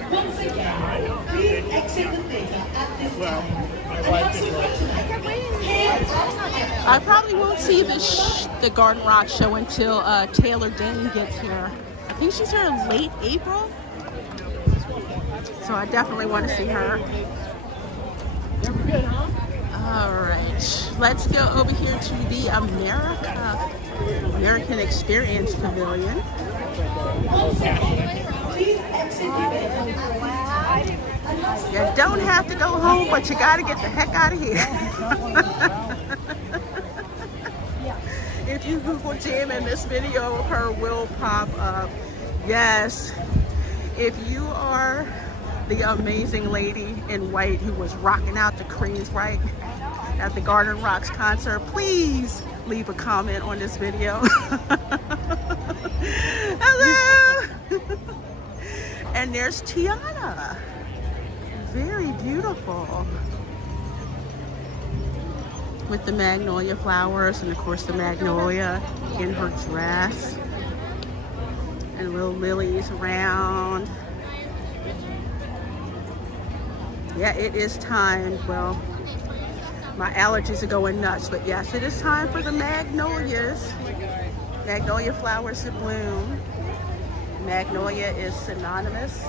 Once again, please exit the theater at this time. I probably won't see the Garden Rock show until Taylor Dane gets here. I think she's here in late April. So I definitely want to see her. All right, let's go over here to the American Experience Pavilion. You don't have to go home, but you got to get the heck out of here. If you Google Jam and this video of her will pop up. Yes, if you are the amazing lady in white who was rocking out the craze right at the Garden Rocks concert, please leave a comment on this video. Hello. And there's Tiana, very beautiful, with the magnolia flowers, and of course the magnolia in her dress, and little lilies around. Yeah, it is time. Well, my allergies are going nuts, but yes, it is time for the magnolias. Magnolia flowers to bloom. Magnolia is synonymous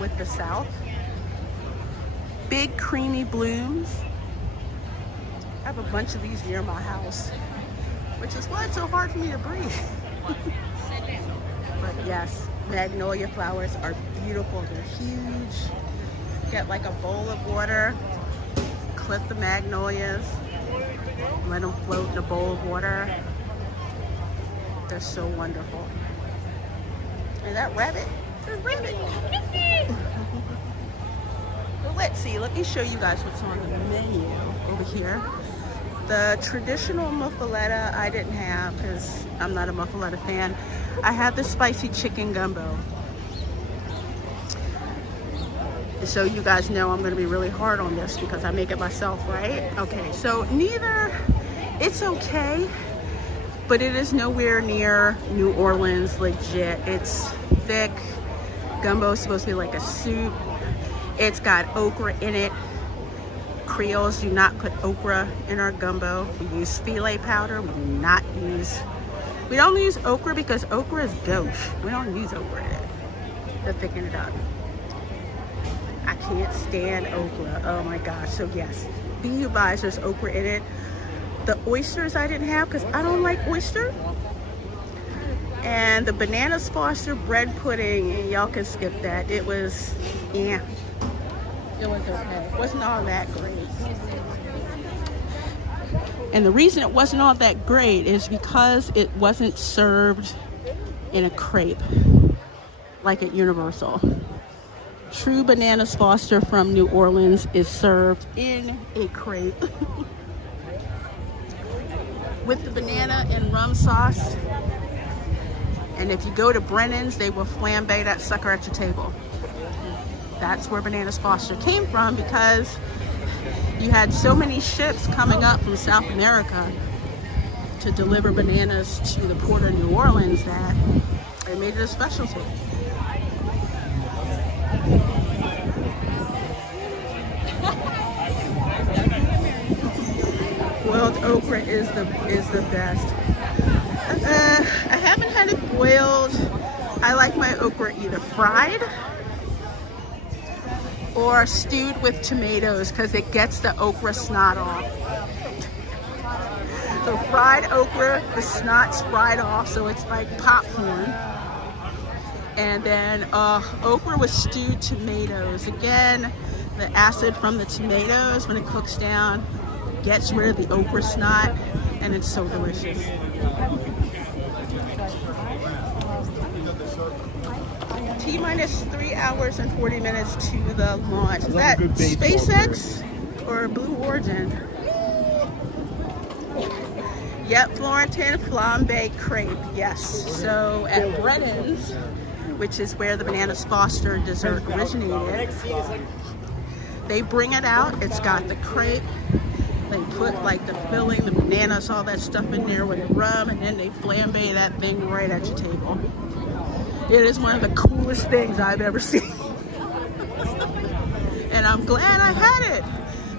with the South. Big creamy blooms. I have a bunch of these near my house, which is why it's so hard for me to breathe. But yes, magnolia flowers are beautiful. They're huge. Get like a bowl of water, clip the magnolias, let them float in a bowl of water. They're so wonderful. And that rabbit, there's a rabbit. Well, let's see, let me show you guys what's on the menu over here. The traditional muffaletta I didn't have because I'm not a muffaletta fan. I had the spicy chicken gumbo. So you guys know I'm going to be really hard on this because I make it myself, right? Okay, so neither, it's okay, but it is nowhere near New Orleans legit. It's thick. Gumbo is supposed to be like a soup. It's got okra in it. Creoles do not put okra in our gumbo. We use filet powder. We don't use okra because okra is gauche. We don't use okra in it to thicken it up. I can't stand okra. Oh my gosh. So yes, be advised, there's okra in it. The oysters I didn't have because I don't like oyster. And the bananas Foster bread pudding, y'all can skip that. It was, yeah, it was okay. It wasn't all that great. And the reason it wasn't all that great is because it wasn't served in a crepe like at Universal. True bananas Foster from New Orleans is served in a crepe with the banana and rum sauce. And if you go to Brennan's, they will flambe that sucker at your table. That's where Bananas Foster came from, because you had so many ships coming up from South America to deliver bananas to the port of New Orleans that they made it a specialty. Boiled okra is the best. I haven't had it boiled. I like my okra either fried or stewed with tomatoes because it gets the okra snot off. So fried okra, the snot's fried off, so it's like popcorn. And then okra with stewed tomatoes. Again, the acid from the tomatoes, when it cooks down, gets rid of the okra snot, and it's so delicious. T-minus 3 hours and 40 minutes to the launch. Is that SpaceX or Blue Origin? Yep, Florentine flambe crepe, yes. So at Brennan's, which is where the Bananas Foster dessert originated, they bring it out. It's got the crepe. They put like the filling, the bananas, all that stuff in there with the rum, and then they flambe that thing right at your table. It is one of the coolest things I've ever seen. And I'm glad I had it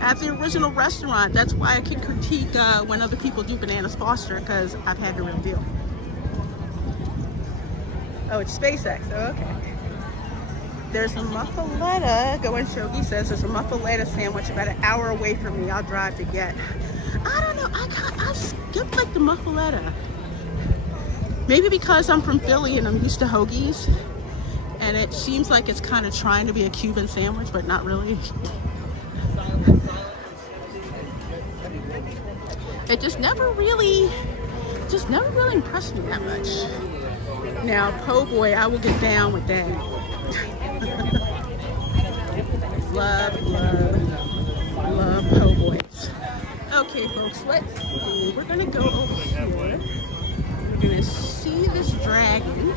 at the original restaurant. That's why I can critique when other people do Bananas Foster, because I've had the real deal. Oh, it's SpaceX. Oh, okay. There's a muffaletta. Go and show. He says there's a muffaletta sandwich about an hour away from me. I'll drive to get. I don't know. I skip like the muffaletta. Maybe because I'm from Philly and I'm used to hoagies, and it seems like it's kind of trying to be a Cuban sandwich, but not really. It just never really impressed me that much. Now, po' boy, I will get down with that. love po' boys. Okay, folks, we're gonna go over here. We're gonna see this dragon.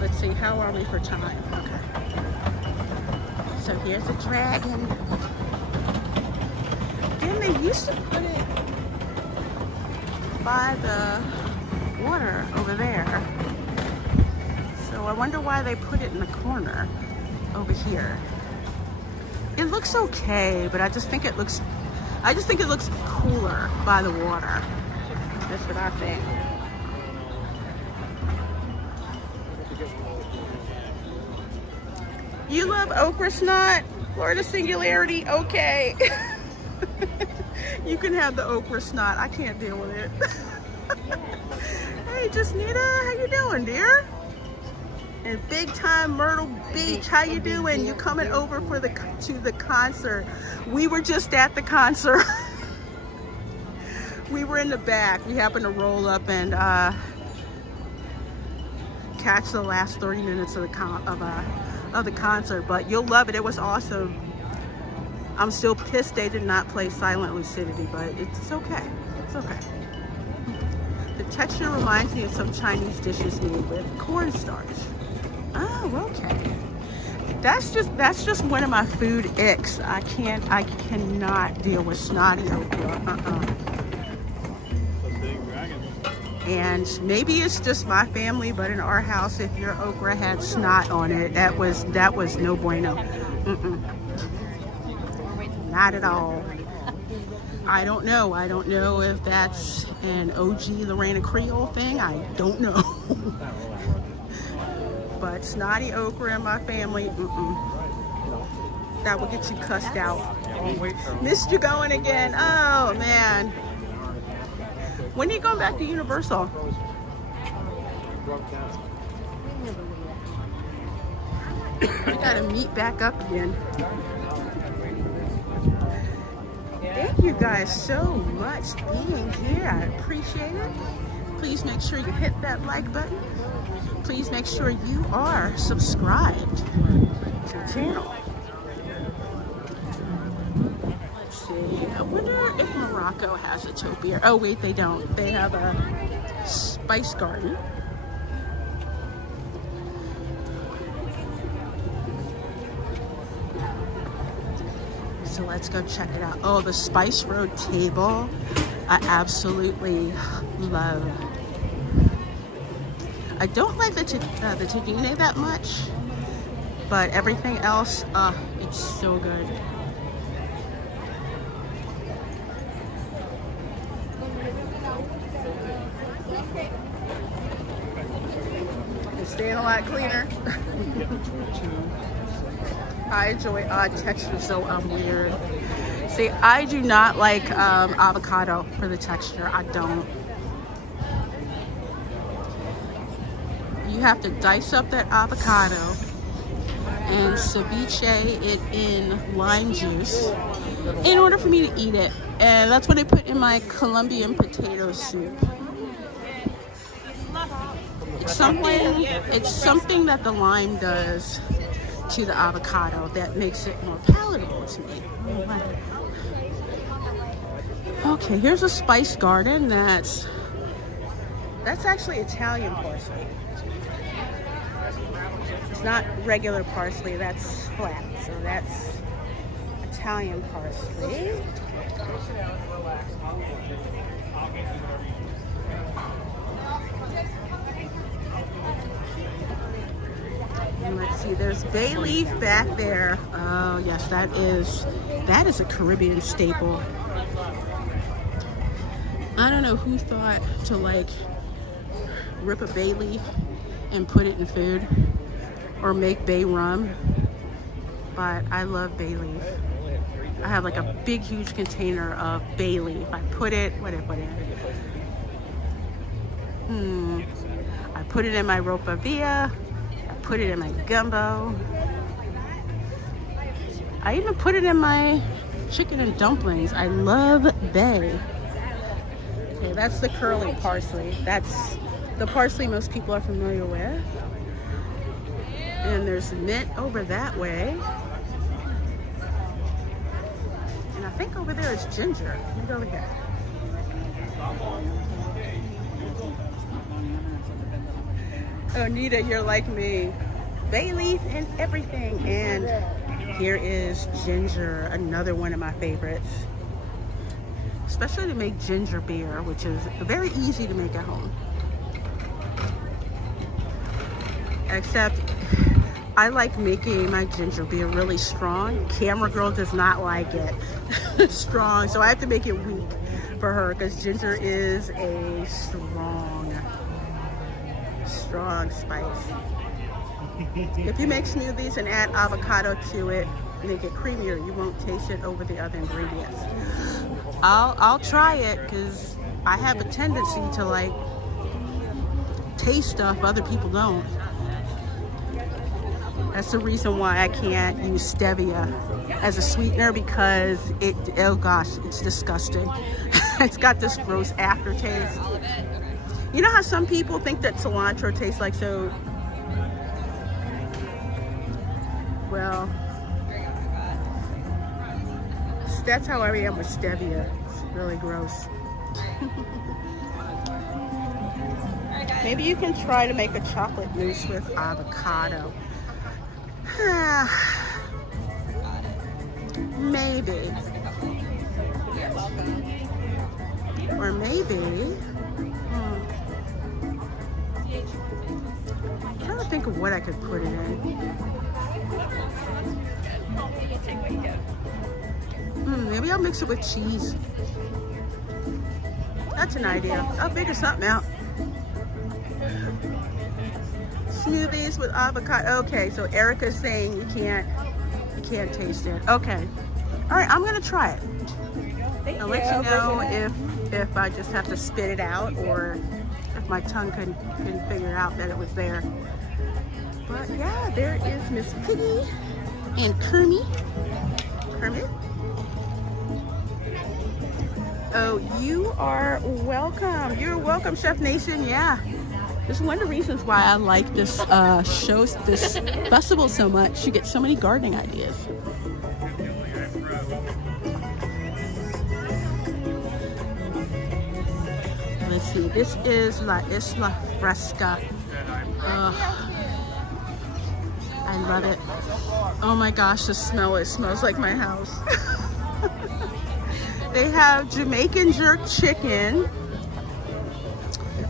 Let's see, how are we for time? Okay. So here's a dragon. Again, they used to put it by the water over there. So I wonder why they put it in the corner over here. It looks okay, but I just think it looks cooler by the water. That's what I think. You love okra snot? Florida Singularity, okay. You can have the okra snot. I can't deal with it. Hey, Justnita, how you doing, dear? And big time Myrtle Beach, how you doing? You coming over to the concert? We were just at the concert. We were in the back. We happened to roll up and catch the last 30 minutes of the concert. But you'll love it. It was awesome. I'm still pissed they did not play Silent Lucidity, but it's okay. It's okay. The texture reminds me of some Chinese dishes made with cornstarch. Oh, okay. That's just one of my food icks. I cannot deal with snotty okra. And maybe it's just my family, but in our house, if your okra had snot on it, that was no bueno. Not at all. I don't know if that's an OG Reina Creole thing. I don't know. But snotty okra in my family, that will get you cussed out. Missed you going again. Oh, man. When are you going back to Universal? We gotta meet back up again. Thank you guys so much being here. I appreciate it. Please make sure you hit that like button. please make sure you are subscribed to the channel. Let's see. I wonder if Morocco has a topiary. Oh wait, they don't. They have a spice garden. So let's go check it out. Oh, the Spice Road table, I absolutely love. I don't like the tahini that much, but everything else, it's so good. It's staying a lot cleaner. I enjoy odd texture, so I'm weird. See, I do not like avocado for the texture. I don't. You have to dice up that avocado and ceviche it in lime juice in order for me to eat it. And that's what I put in my Colombian potato soup. It's something that the lime does to the avocado that makes it more palatable to me. Okay, here's a spice garden that's actually Italian parsley. It's not regular parsley, that's flat, so that's Italian parsley. And let's see, there's bay leaf back there. Oh yes, that is a Caribbean staple. I don't know who thought to like rip a bay leaf and put it in food or make bay rum, but I love bay leaf. I have like a big huge container of bay leaf. I put it, what did I put in? I put it in my ropa villa. I put it in my gumbo. I even put it in my chicken and dumplings. I love bay. Okay, that's the curly parsley. That's the parsley most people are familiar with. And there's mint over that way. And I think over there is ginger. Let me go over here. Oh, Nita, you're like me. Bay leaf and everything. And here is ginger, another one of my favorites. Especially to make ginger beer, which is very easy to make at home. Except I like making my ginger beer really strong. Camera girl does not like it strong, so I have to make it weak for her because ginger is a strong spice. If you make smoothies and add avocado to it, make it creamier, you won't taste it over the other ingredients. I'll try it because I have a tendency to like taste stuff other people don't. That's the reason why I can't use stevia as a sweetener, because oh gosh, it's disgusting. It's got this gross aftertaste. You know how some people think that cilantro tastes like soap? Well, that's how I am with stevia. It's really gross. Maybe you can try to make a chocolate mousse with avocado. Maybe. Or maybe. I'm trying to think of what I could put it in. Maybe I'll mix it with cheese. That's an idea. I'll figure something out. Smoothies with avocado. Okay, so Erica's saying you can't taste it. Okay. All right, I'm gonna try it. I'll let you know if I just have to spit it out or if my tongue couldn't figure out that it was there. But yeah, there is Miss Piggy and Kermit. Oh, you are welcome. You're welcome, Chef Nation. Yeah. This is one of the reasons why I like this this festival so much. You get so many gardening ideas. Let's see. This is La Isla Fresca. I love it. Oh my gosh, the smell! It smells like my house. They have Jamaican jerk chicken.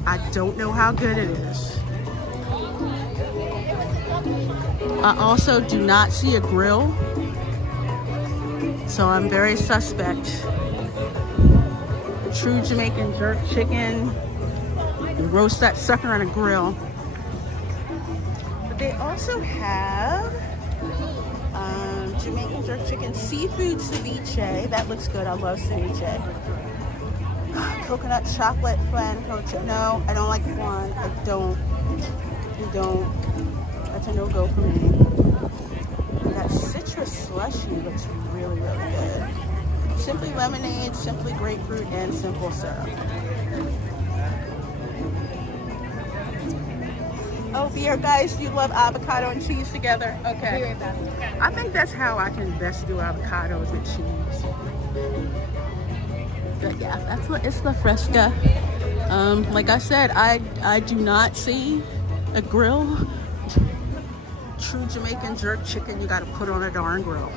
I don't know how good it is. I also do not see a grill, so I'm very suspect. True Jamaican jerk chicken. You roast that sucker on a grill. But they also have Jamaican jerk chicken, seafood ceviche. That looks good. I love ceviche. Coconut chocolate flan coach. No, I don't like flan. I don't. That's a no-go for me. That citrus slushy looks really, really good. Simply lemonade, simply grapefruit, and simple syrup. Oh, beer, guys, you love avocado and cheese together? Okay. Be right back. I think that's how I can best do avocados with cheese. But yeah, that's what it's La Fresca. Like I said, I do not see a grill. True Jamaican jerk chicken, you gotta put on a darn grill.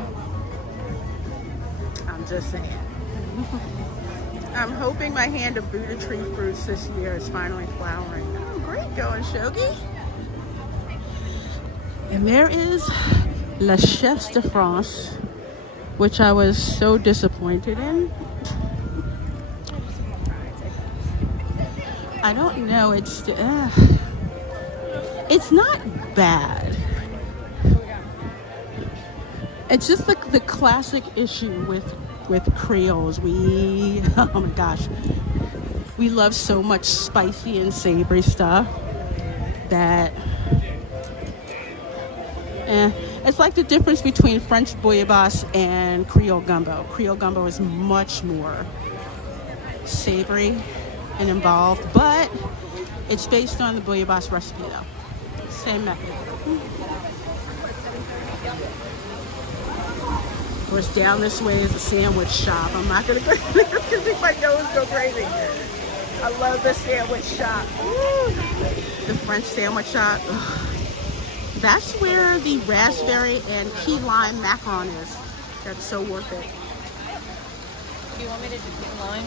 I'm just saying. I'm hoping my hand of Buddha tree fruits this year is finally flowering. Oh, great going, Shogi. And there is La Chef de France, which I was so disappointed in. I don't know, it's not bad. It's just like the classic issue with Creoles. Oh my gosh, we love so much spicy and savory stuff that it's like the difference between French bouillabaisse and Creole gumbo. Creole gumbo is much more savory and involved, but it's based on the bouillabaisse recipe though. Same method. Of course, down this way is a sandwich shop. I'm not gonna go there because if my nose go crazy. I love the sandwich shop. Woo. The French sandwich shop. Ugh. That's where the raspberry and key lime macaron is. That's so worth it. Do you want me to just keep going?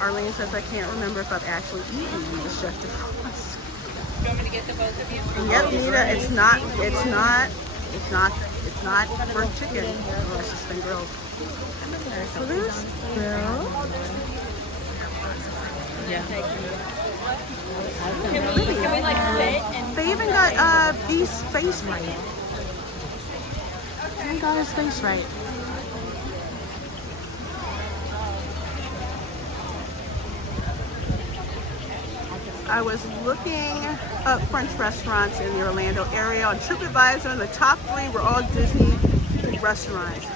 Arlene says I can't remember if I've actually eaten the Chef de France. Do you want me to get the both of you? Yep, Nita, it's not burnt chicken unless it's been grilled. So there's grilled. Yeah. Can we like sit and They even got Beast's face right. They got his face right. I was looking up French restaurants in the Orlando area on TripAdvisor, and the top 3 were all Disney restaurants.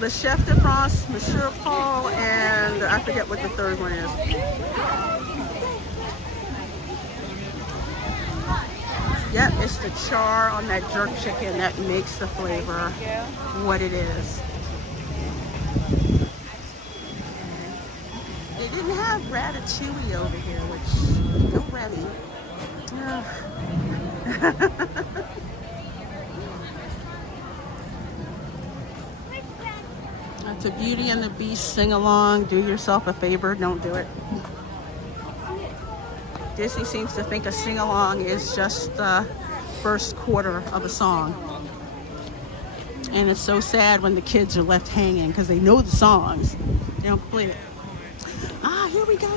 Le Chef de France, Monsieur Paul, and I forget what the third one is. Yep, it's the char on that jerk chicken that makes the flavor what it is. They didn't have ratatouille over here, which, no ratty. That's a Beauty and the Beast sing-along. Do yourself a favor, don't do it. Disney seems to think a sing-along is just the first quarter of a song. And it's so sad when the kids are left hanging because they know the songs. They don't play it. Ah, here we go.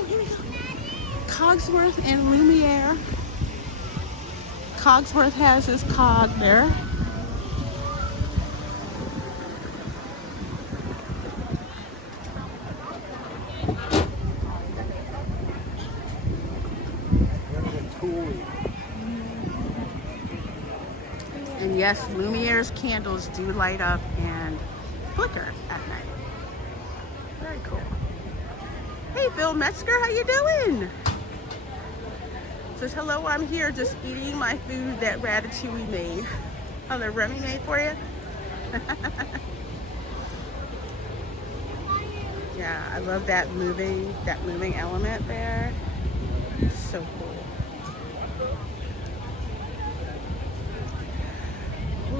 Cogsworth and Lumiere. Cogsworth has his cog there. And yes, Lumiere's candles do light up and flicker at night. Very cool. Hey, Bill Metzger, how you doing? Says, hello, I'm here just eating my food that Ratatouille made. Oh, that Remy made for you? Yeah, I love that moving element there. So cool.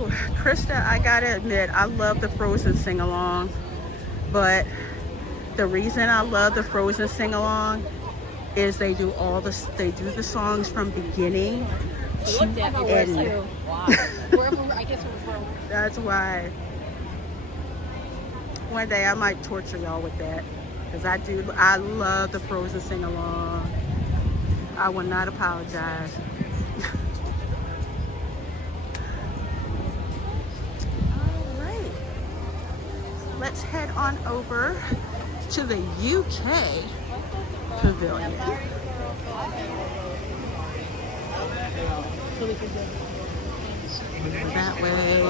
Ooh, Krista, I gotta admit, I love the Frozen sing-along, but the reason I love the Frozen sing-along is they do the songs from beginning to end. Wow. I guess we're That's why one day I might torture y'all with that, because I love the Frozen sing-along. I will not apologize. All right, let's head on over to the UK pavilion. Over that way.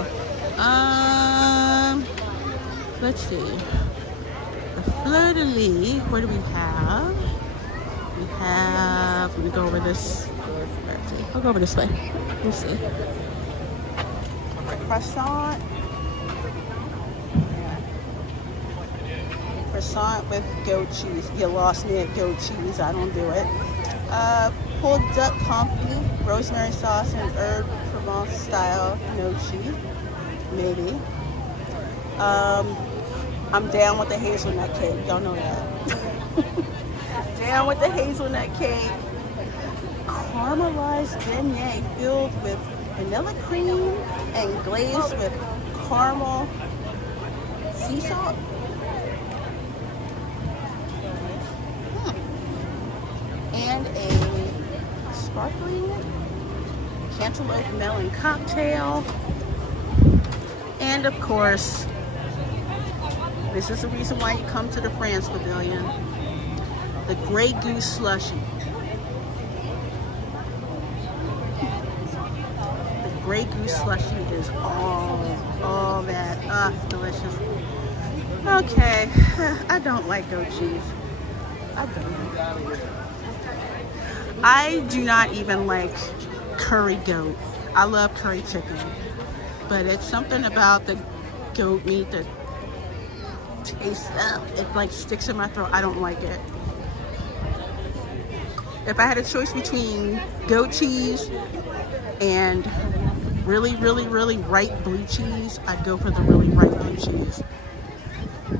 Let's see. The fleur-de-lis, what do we have? Let me go over this. I'll go over this way. We'll see. Croissant. Croissant with goat cheese. You lost me at goat cheese. I don't do it. Pulled duck confit, rosemary sauce, and herb Provence style gnocchi. Maybe. I'm down with the hazelnut cake. Y'all know that. Down with the hazelnut cake. Caramelized beignet filled with vanilla cream and glazed with caramel sea salt. And a sparkling cantaloupe melon cocktail. And of course, this is the reason why you come to the France Pavilion, the Grey Goose slushie. The Grey Goose slushie is all that, delicious. Okay, I don't like goat cheese. I don't. I do not even like curry goat. I love curry chicken, but it's something about the goat meat that tastes, it like sticks in my throat. I don't like it. If I had a choice between goat cheese and really ripe blue cheese, I'd go for the really ripe blue cheese.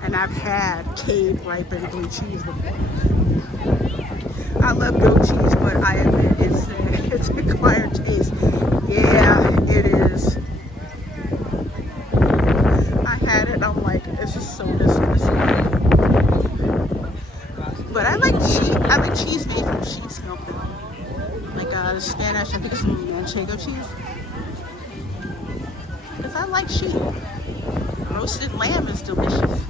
And I've had cave ripened blue cheese before. I love goat cheese, but I admit it's an acquired taste. Yeah, it is. I had it, I'm like, this is so disgusting. But I like cheese made from sheep's milk. Like the Spanish, I think it's manchego cheese. Because I like sheep. Roasted lamb is delicious.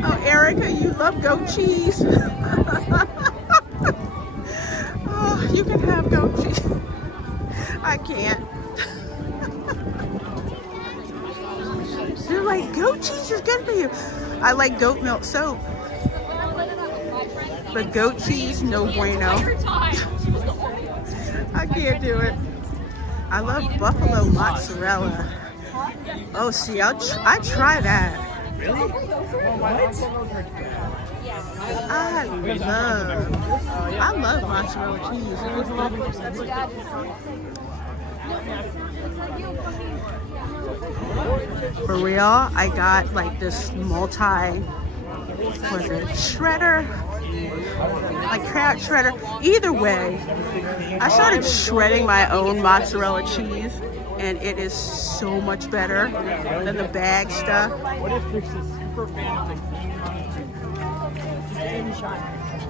Oh, Erica, you love goat cheese. Oh, you can have goat cheese. I can't. They're like, goat cheese is good for you. I like goat milk soap. But goat cheese, no bueno. I can't do it. I love buffalo mozzarella. Oh, see, I try that. Really? I love mozzarella cheese. For real, I got like this shredder? Like carrot shredder. Either way, I started shredding my own mozzarella cheese, and it is so much better than the bag stuff. What if there's a super fan of the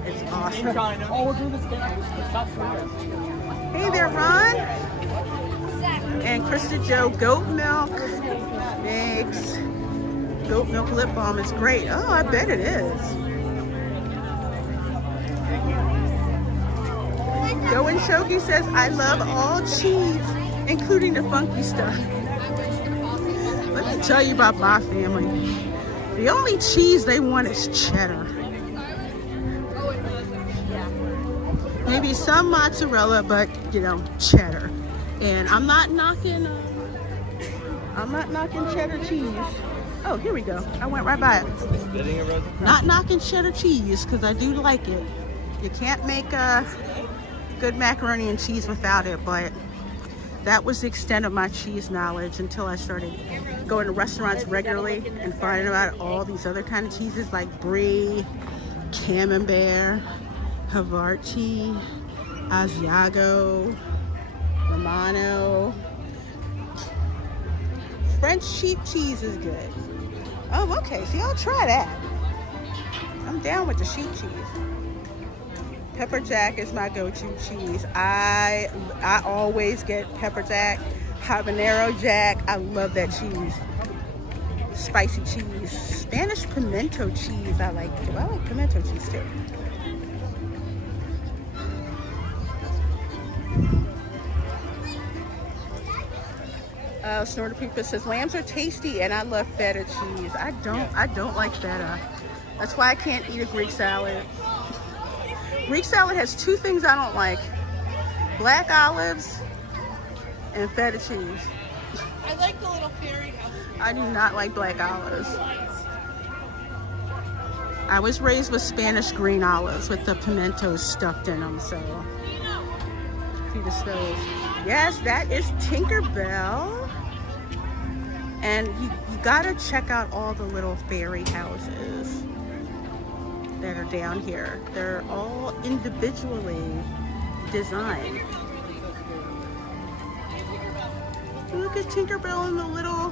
It's awesome. Oh, we're doing this again. Hey there, Ron. And Krista Joe goat milk makes goat milk lip balm is great. Oh, I bet it is. Going Shogi says, I love all cheese, including the funky stuff. Let me tell you about my family. The only cheese they want is cheddar. Maybe some mozzarella, but you know, cheddar. And I'm not knocking cheddar cheese. Oh, here we go. I went right by it. Not knocking cheddar cheese, because I do like it. You can't make a good macaroni and cheese without it, but that was the extent of my cheese knowledge until I started going to restaurants regularly and finding out all these other kind of cheeses like brie, camembert, Havarti, Asiago, Romano. French sheep cheese is good. Oh, okay. See, I'll try that. I'm down with the sheep cheese. Pepper jack is my go-to cheese. I always get pepper jack, habanero jack. I love that cheese. Spicy cheese. Spanish pimento cheese I like too. I like pimento cheese too. Snorter Pizza says lambs are tasty and I love feta cheese. I don't like feta. That's why I can't eat a Greek salad. Greek salad has two things I don't like: black olives and feta cheese. I like the little fairy house. I do not like black olives. I was raised with Spanish green olives with the pimentos stuffed in them, so see the stove. Yes, that is Tinkerbell. And you gotta check out all the little fairy houses that are down here. They're all individually designed. Look at Tinkerbell and the little,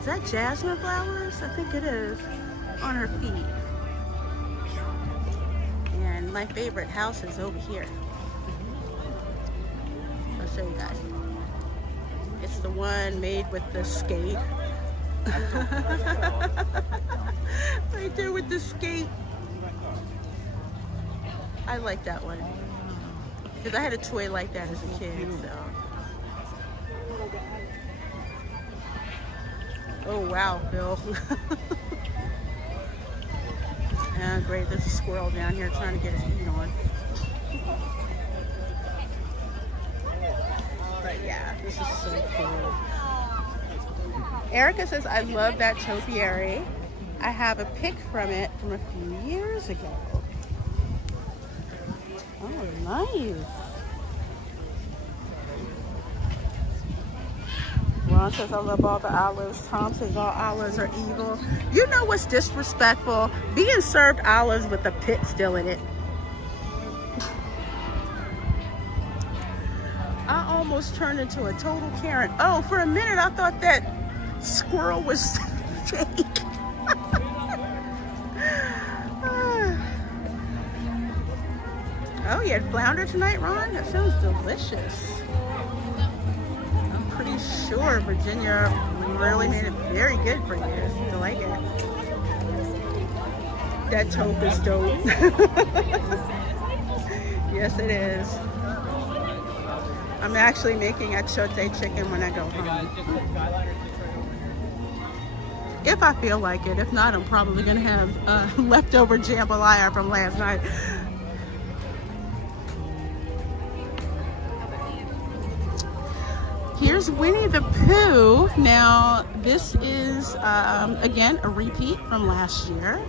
is that jasmine flowers? I think it is, on her feet. And my favorite house is over here. I'll show you guys. It's the one made with the skate. Right there with the skate. I like that one. Because I had a toy like that as a kid, so. Oh wow, Bill. Yeah, great. There's a squirrel down here trying to get his feet on. But yeah, this is so cool. Erica says, I love that topiary. I have a pic from it from a few years ago. Oh, nice. Ron says, I love all the olives. Tom says, all olives are evil. You know what's disrespectful? Being served olives with the pit still in it. I almost turned into a total Karen. Oh, for a minute I thought that squirrel was fake. Oh, you had flounder tonight, Ron? That sounds delicious. I'm pretty sure Virginia really made it very good for you. I like it. That taupe is dope. Yes, it is. I'm actually making a chote chicken when I go home. If I feel like it. If not, I'm probably going to have leftover jambalaya from last night. Here's Winnie the Pooh. Now, this is, again, a repeat from last year.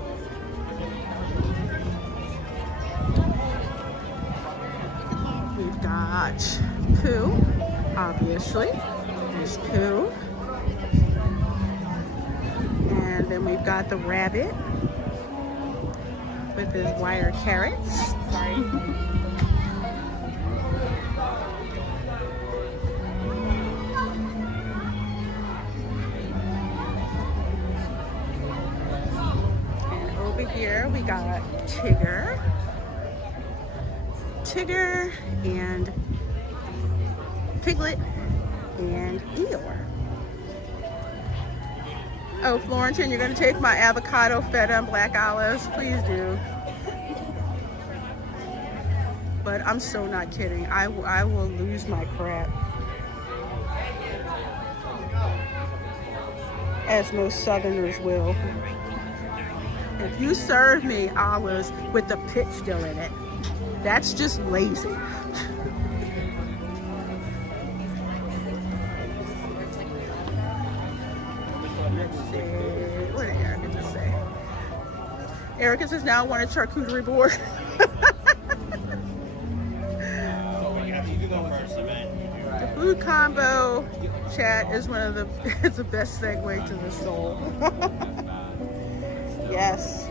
We've got Pooh, obviously. There's Pooh. And then we've got the rabbit with his wire carrots. Sorry. And over here we got Tigger. Tigger and Piglet and Eeyore. Oh, Florentine, you're gonna take my avocado, feta, and black olives? Please do. But I'm so not kidding. I will lose my crap. As most Southerners will. If you serve me olives with the pit still in it, that's just lazy. Let's see. What did Erica just say? Erica says now I want a charcuterie board. The food combo chat is one of the it's the best segue to the soul. Yes.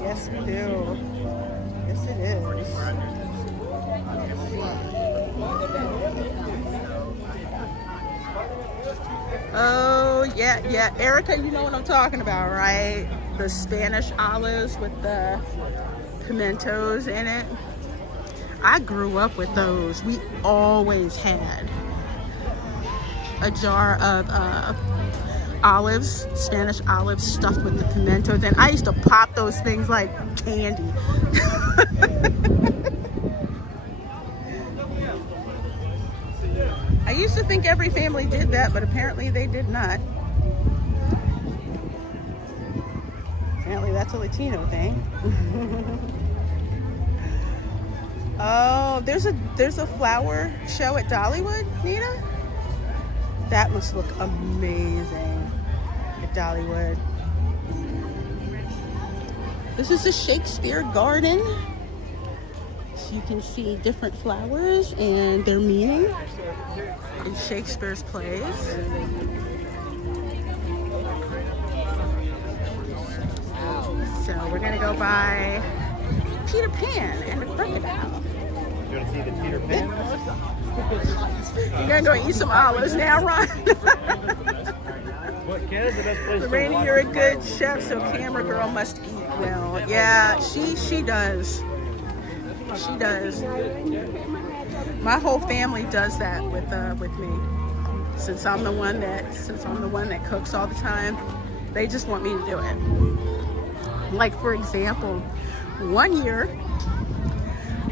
Yes we do. Yes it is. Oh yeah. Erica, you know what I'm talking about, right? The Spanish olives with the pimentos in it. I grew up with those. We always had a jar of olives, Spanish olives stuffed with the pimentos, and I used to pop those things like candy. I used to think every family did that, but apparently they did not. Apparently that's a Latino thing. Oh, there's a flower show at Dollywood, Nita? That must look amazing at Dollywood. This is the Shakespeare Garden. So you can see different flowers and their meaning in Shakespeare's plays. So we're gonna go by Peter Pan and the crocodile. You want to see the Peter Pan? You're gonna go eat some olives now, Ron. What, Canada's the best place to Rainy, watch? you're a good chef, so camera girl must eat well. Yeah, she does. She does. My whole family does that with me. Since I'm the one that cooks all the time, they just want me to do it. Like for example, one year,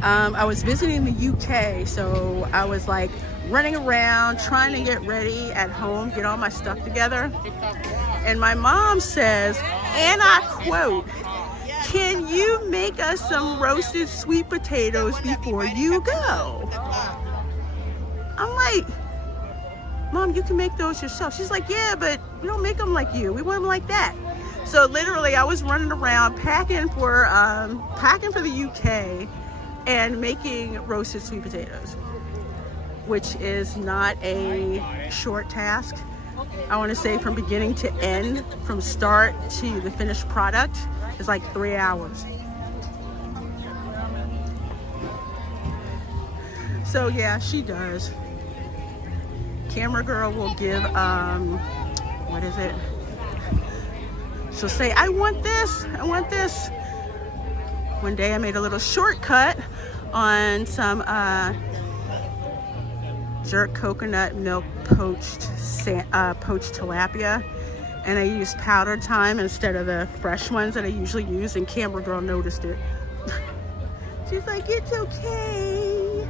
I was visiting the UK, so I was like running around trying to get ready at home, get all my stuff together. And my mom says, and I quote, "Can you make us some roasted sweet potatoes before you go?" I'm like, "Mom, you can make those yourself." She's like, "Yeah, but we don't make them like you. We want them like that." So literally I was running around packing for the UK and making roasted sweet potatoes, which is not a short task. I want to say from beginning to end, from start to the finished product, is like 3 hours. So yeah, she does. Camera girl will give, what is it? She'll say, I want this. One day I made a little shortcut on some jerk coconut milk poached tilapia, and I used powdered thyme instead of the fresh ones that I usually use, and camera girl noticed it. She's like, "It's okay."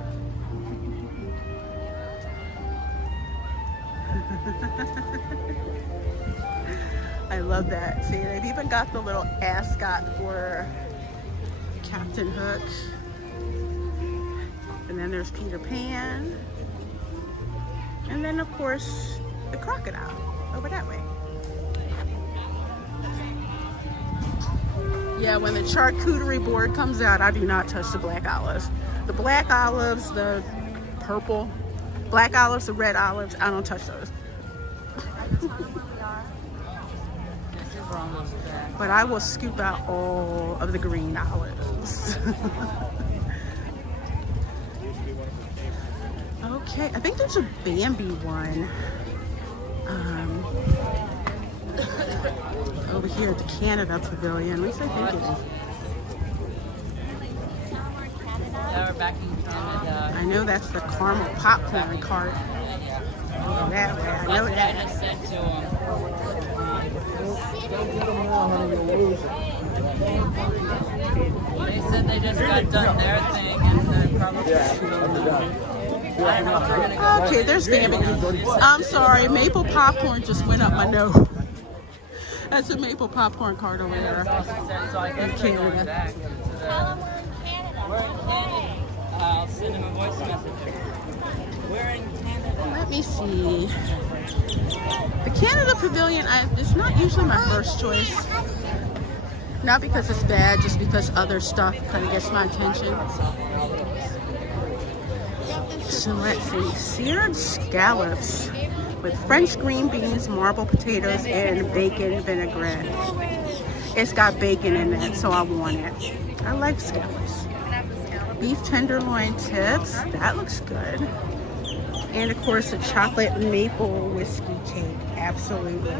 I love that. See, they've even got the little ascot for Captain Hook. And then there's Peter Pan. And then, of course, the crocodile over that way. Yeah, when the charcuterie board comes out, I do not touch the black olives. The black olives, the purple, black olives, the red olives, I don't touch those. But I will scoop out all of the green olives. Okay, I think there's a Bambi one over here at the Canada Pavilion. At least I think it is. Yeah, we're back in Canada. I know that's the caramel popcorn cart. Over that way, I know That's what I that. just said to him. Don't get them now, honey, you'll lose it. They said they just got done their thing and they're probably. I don't know if they're gonna go. Okay, there's Bambi. I'm sorry, maple popcorn just went up my nose. That's a maple popcorn cart over there. So I guess they're going back. We're in Canada. I'll send him a voice message. We're in Canada. Let me see. The Canada Pavilion is not usually my first choice. Not because it's bad, just because other stuff kind of gets my attention. So let's see. Seared scallops with French green beans, marble potatoes, and bacon vinaigrette. It's got bacon in it, so I want it. I like scallops. Beef tenderloin tips. That looks good. And of course, a chocolate maple whiskey cake. Absolutely.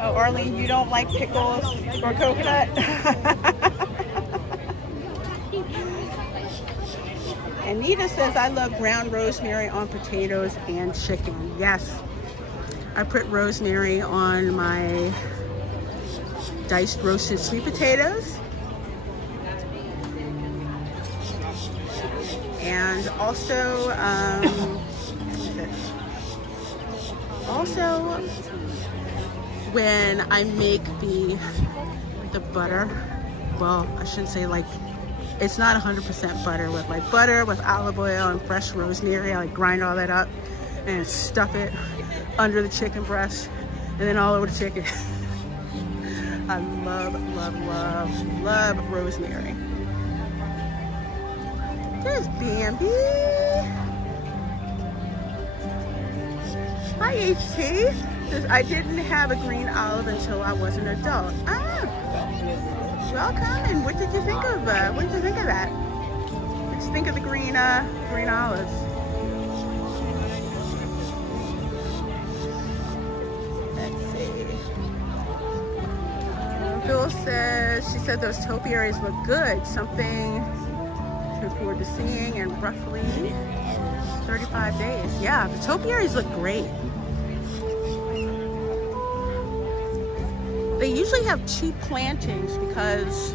Oh, Arlene, you don't like pickles or coconut? Anita says, I love ground rosemary on potatoes and chicken. Yes, I put rosemary on my diced roasted sweet potatoes. And also, when I make the butter, well, I shouldn't say like, it's not 100% butter, with like butter with olive oil and fresh rosemary. I like grind all that up and stuff it under the chicken breast and then all over the chicken. I love, love, love, love rosemary. There's Bambi. Hi, HT. Says, I didn't have a green olive until I was an adult. Welcome. And what did you think of? What did you think of that? What did you think of the green olives? Let's see. Phil says, she said those topiaries look good. Something to look forward to seeing in roughly 35 days. Yeah, the topiaries look great. They usually have 2 plantings because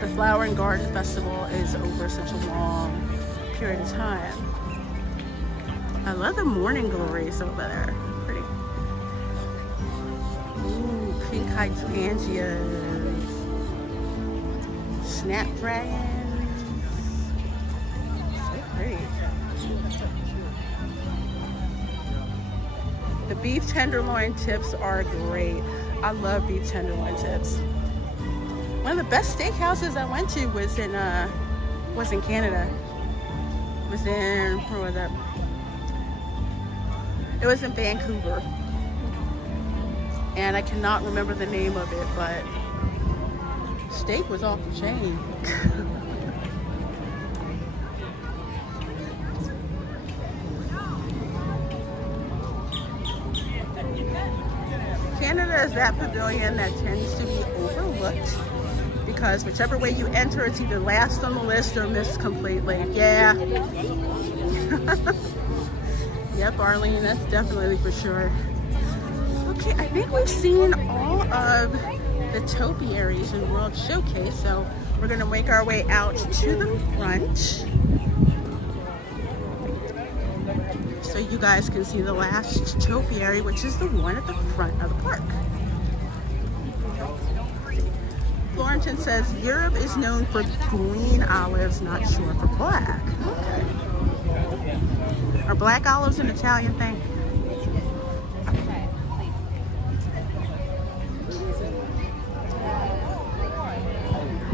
the Flower and Garden Festival is over such a long period of time. I love the morning glories over there. Pretty. Ooh, pink hydrangeas. Snapdragons. So pretty. The beef tenderloin tips are great. I love beef tenderloin tips. One of the best steakhouses I went to was in Canada. It was in, where was it? It was in Vancouver. And I cannot remember the name of it, but steak was off the chain. Canada is that pavilion that tends to be overlooked because whichever way you enter, it's either last on the list or missed completely. Yeah. Yep, Arlene, that's definitely for sure. Okay, I think we've seen all of the topiaries in World Showcase, so we're gonna make our way out to the front so you guys can see the last topiary, which is the one at the front of the park. Florentin says Europe is known for green olives, not sure for black. Okay. Are black olives an Italian thing?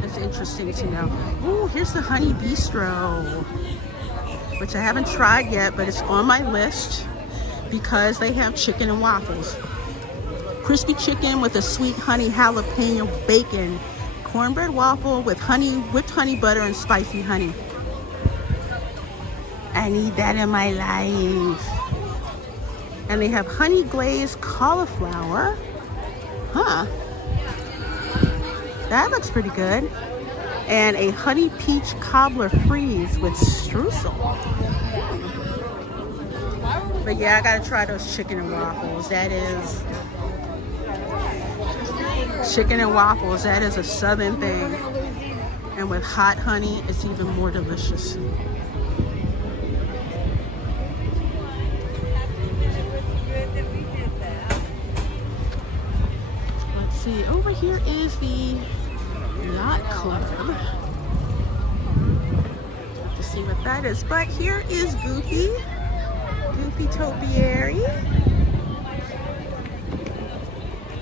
That's interesting to know. Ooh, here's the Honey Bistro, which I haven't tried yet, but it's on my list because they have chicken and waffles. Crispy chicken with a sweet honey jalapeno bacon. Cornbread waffle with honey, whipped honey butter and spicy honey. I need that in my life. And they have honey glazed cauliflower. Huh. That looks pretty good. And a honey peach cobbler freeze with streusel. But yeah, I gotta try those chicken and waffles. That is chicken and waffles. That is a southern thing. And with hot honey, it's even more delicious. Let's see, over here is the yacht club. To see what that is. But here is Goofy Topiary.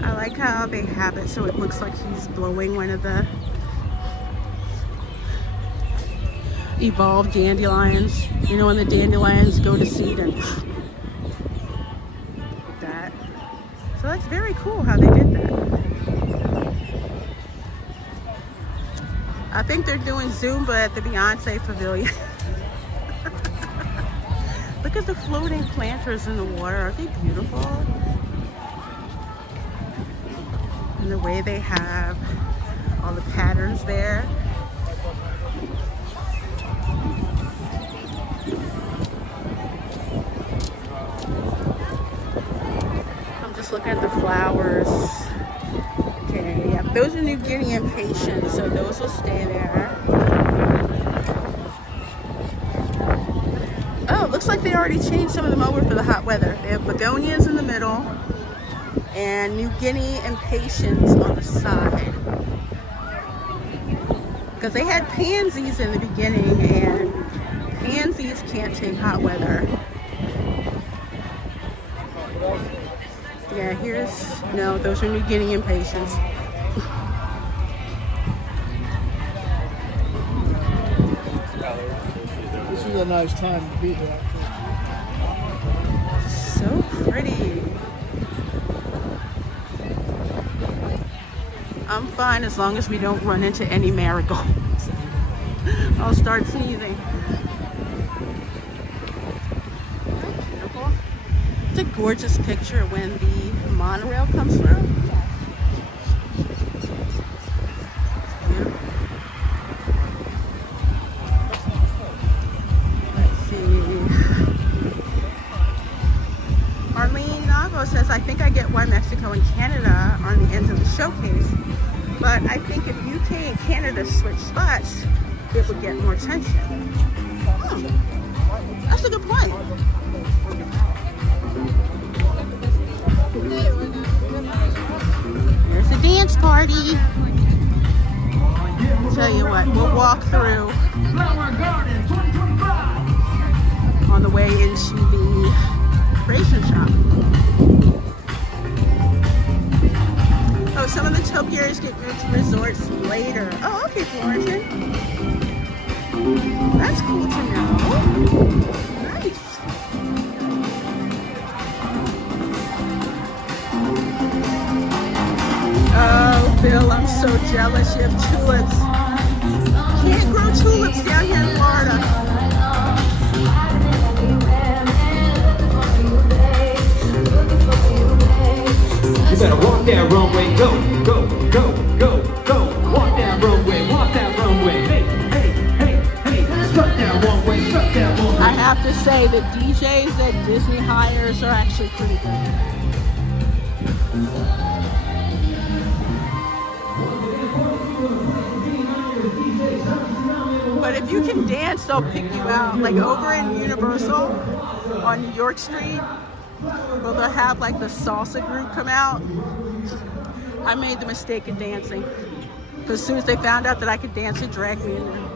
I like how they have it so it looks like he's blowing one of the evolved dandelions. You know when the dandelions go to seed and that. So that's very cool how they did that. I think they're doing Zumba at the Beyonce Pavilion. Look at the floating planters in the water. Aren't they beautiful? And the way they have all the patterns there. I'm just looking at the flowers. Okay, yeah, those are New Guinea impatiens, so those will stay there. Oh, looks like they already changed some of them over for the hot weather. They have begonias in the middle and New Guinea impatiens on the side. Because they had pansies in the beginning, and pansies can't take hot weather. Yeah, no, those are New Guinea impatiens. This is a nice time to be there. So pretty. I'm fine as long as we don't run into any marigolds. I'll start sneezing. Beautiful. It's a gorgeous picture when the monorail comes through. Says, I think I get why Mexico and Canada are on the ends of the showcase, but I think if UK and Canada switch spots, it would get more attention. That's a good point. There's the dance party. I'll tell you what, we'll walk through on the way into the creation shop. Oh, some of the topiaries get moved to resorts later. Oh, okay, Florentine. That's cool to know. Nice. Oh, Bill, I'm so jealous. You have tulips. Can't grow tulips down here in Florida. You better walk that runway, go, go, go, go, go. Walk that runway, hey, hey, hey, hey. Strut that runway, strut that runway. I have to say, the DJs that Disney hires are actually pretty good. But if you can dance, they'll pick you out. Like over in Universal on New York Street, well, they'll have like the salsa group come out. I made the mistake of dancing. Because as soon as they found out that I could dance, it dragged me in there.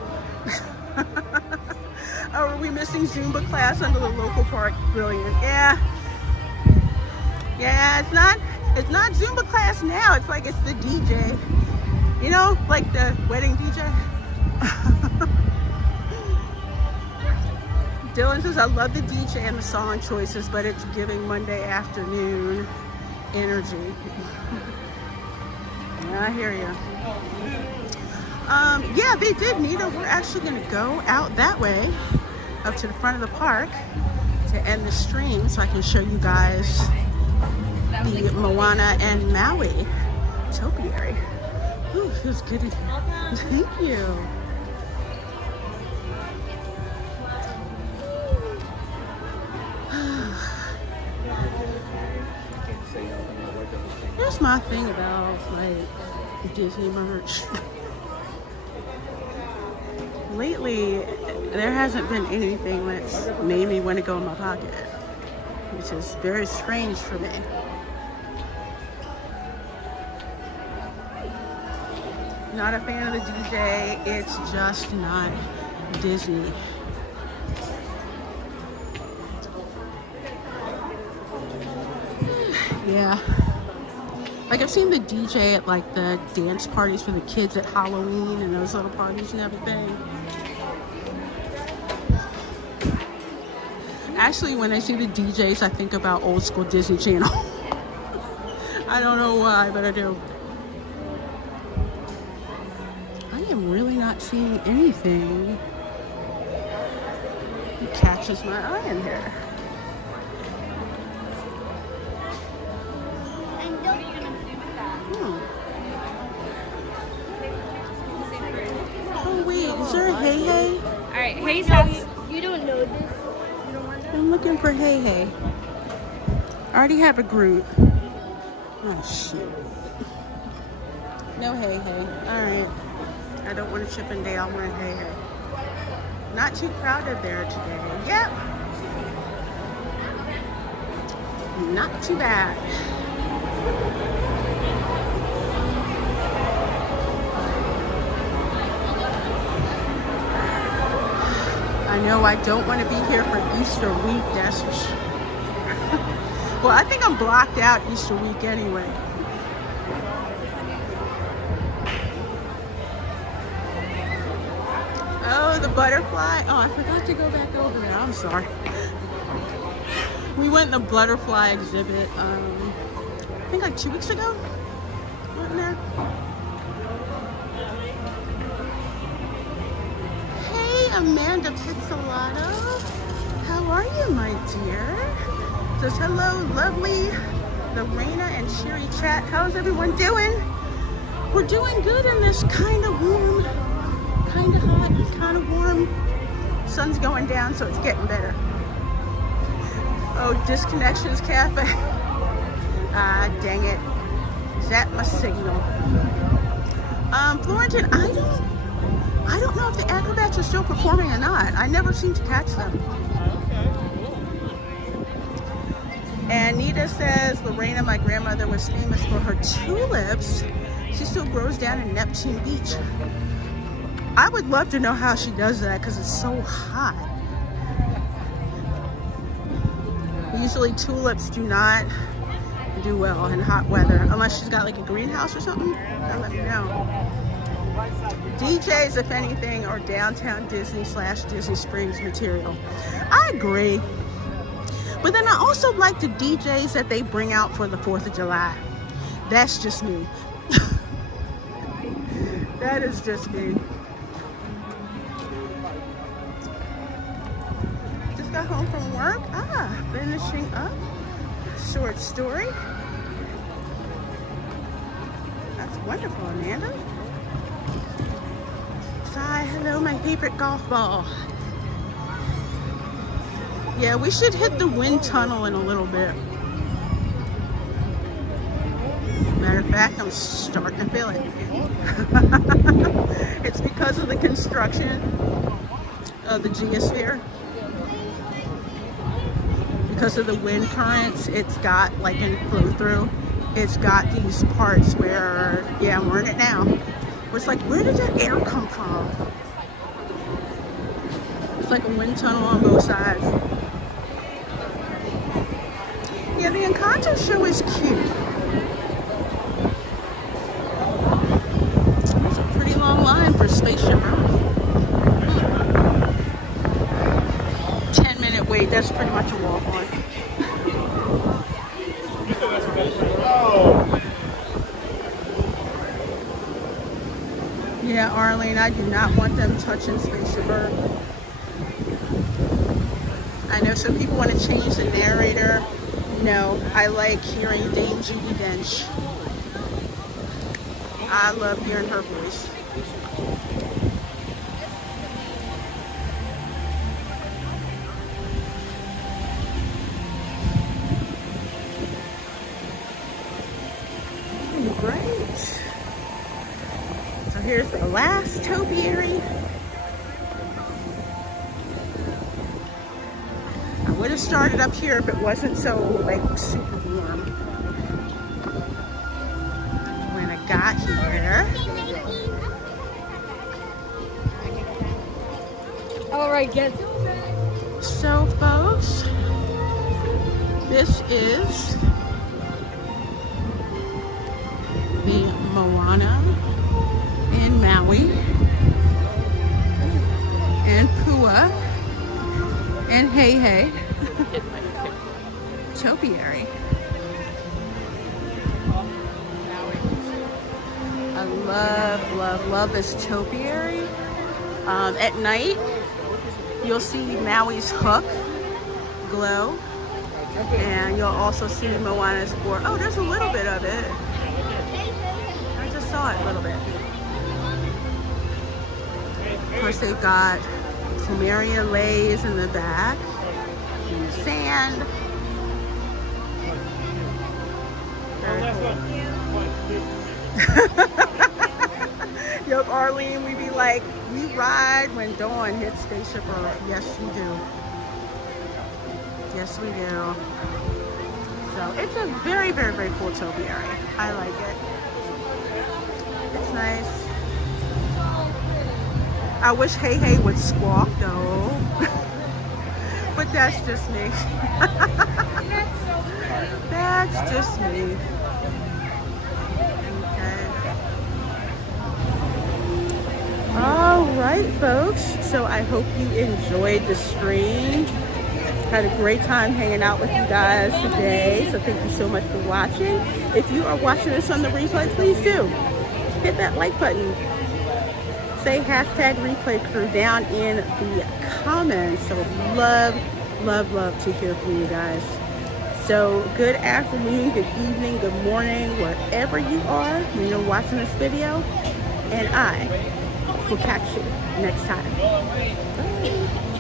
Oh, are we missing Zumba class under the local park? Brilliant. Yeah. Yeah, it's not Zumba class now. It's like it's the DJ. You know, like the wedding DJ. Dylan says, I love the DJ and the song choices, but it's giving Monday afternoon energy. Yeah, I hear you. Yeah, they did, Nita. We're actually going to go out that way, up to the front of the park, to end the stream so I can show you guys the Moana and Maui topiary. Ooh, feels good in here. Thank you. That's my thing about like Disney merch. Lately, there hasn't been anything that's made me want to go in my pocket, which is very strange for me. Not a fan of the DJ. It's just not Disney. Yeah. Like I've seen the DJ at like the dance parties for the kids at Halloween and those little parties and everything. Actually, when I see the DJs, I think about old school Disney Channel. I don't know why, but I do. I am really not seeing anything that catches my eye in here. Oh wait, is there a Hey Hey? Alright, Hayes has. You don't know this. I'm looking for Hey Hey. I already have a Groot. Oh shoot. No Hey Hey. Alright. I don't want a Chip and Dale, I want a Hey Hey. Not too crowded there today. Yep. Not too bad. I know I don't want to be here for Easter week, that's for sure. Well, I think I'm blocked out Easter week anyway. Oh, the butterfly. Oh, I forgot to go back over it. I'm sorry. We went in the butterfly exhibit, I think like 2 weeks ago. Wasn't there? Amanda Pizzolato. How are you, my dear? Says hello, lovely. The Reina and Sherry chat. How's everyone doing? We're doing good in this kind of warm, kind of hot, kind of warm. Sun's going down, so it's getting better. Oh, Disconnections Cafe. Ah, dang it. Is that my signal? Florentine, I don't know if the acrobats are still performing or not. I never seem to catch them. And Nita says, Lorena, my grandmother, was famous for her tulips. She still grows down in Neptune Beach. I would love to know how she does that because it's so hot. Usually tulips do not do well in hot weather unless she's got like a greenhouse or something. Let me know. DJs, if anything, are downtown Disney/Disney Springs material. I agree. But then I also like the DJs that they bring out for the 4th of July. That's just me. That is just me. Just got home from work. Finishing up. Short story. That's wonderful, Amanda. Hi, hello, my favorite golf ball. Yeah, we should hit the wind tunnel in a little bit. Matter of fact, I'm starting to feel it. It's because of the construction of the geosphere. Because of the wind currents, it's got, like in flow through, it's got these parts where, yeah, I'm wearing it now. It's like, where did that air come from? It's like a wind tunnel on both sides. Yeah, the Encanto show is cute. It's a pretty long line for Spaceship Earth. 10-minute wait, that's pretty much a walk on. Yeah, Arlene, I do not want them touching Spaceship Earth. I know some people want to change the narrator. No, I like hearing Dame Judi Dench. I love hearing her voice. last topiary. I would have started up here if it wasn't so like super warm. When I got here. All right, get. So folks, this is the Moana in Maui and Pua and Hey Hey topiary. I love this topiary. At night, you'll see Maui's hook glow, and you'll also see Moana's board. Oh, there's a little bit of it. I just saw it a little bit. Of course, they've got plumeria lays in the back, and sand. Yo, Arlene, we be like, we ride when dawn hits Spaceship Earth. Yes, we do. Yes, we do. So it's a very, very, very cool topiary. I like it. It's nice. I wish Hey Hey would squawk though. But that's just me. That's just me. All right, folks. So I hope you enjoyed the stream. Had a great time hanging out with you guys today. So thank you so much for watching. If you are watching this on the replay, please do hit that like button. Say hashtag replay crew down in the comments. So love to hear from you guys. So good afternoon, good evening, good morning, wherever you are when you're watching this video. And I will catch you next time. Bye.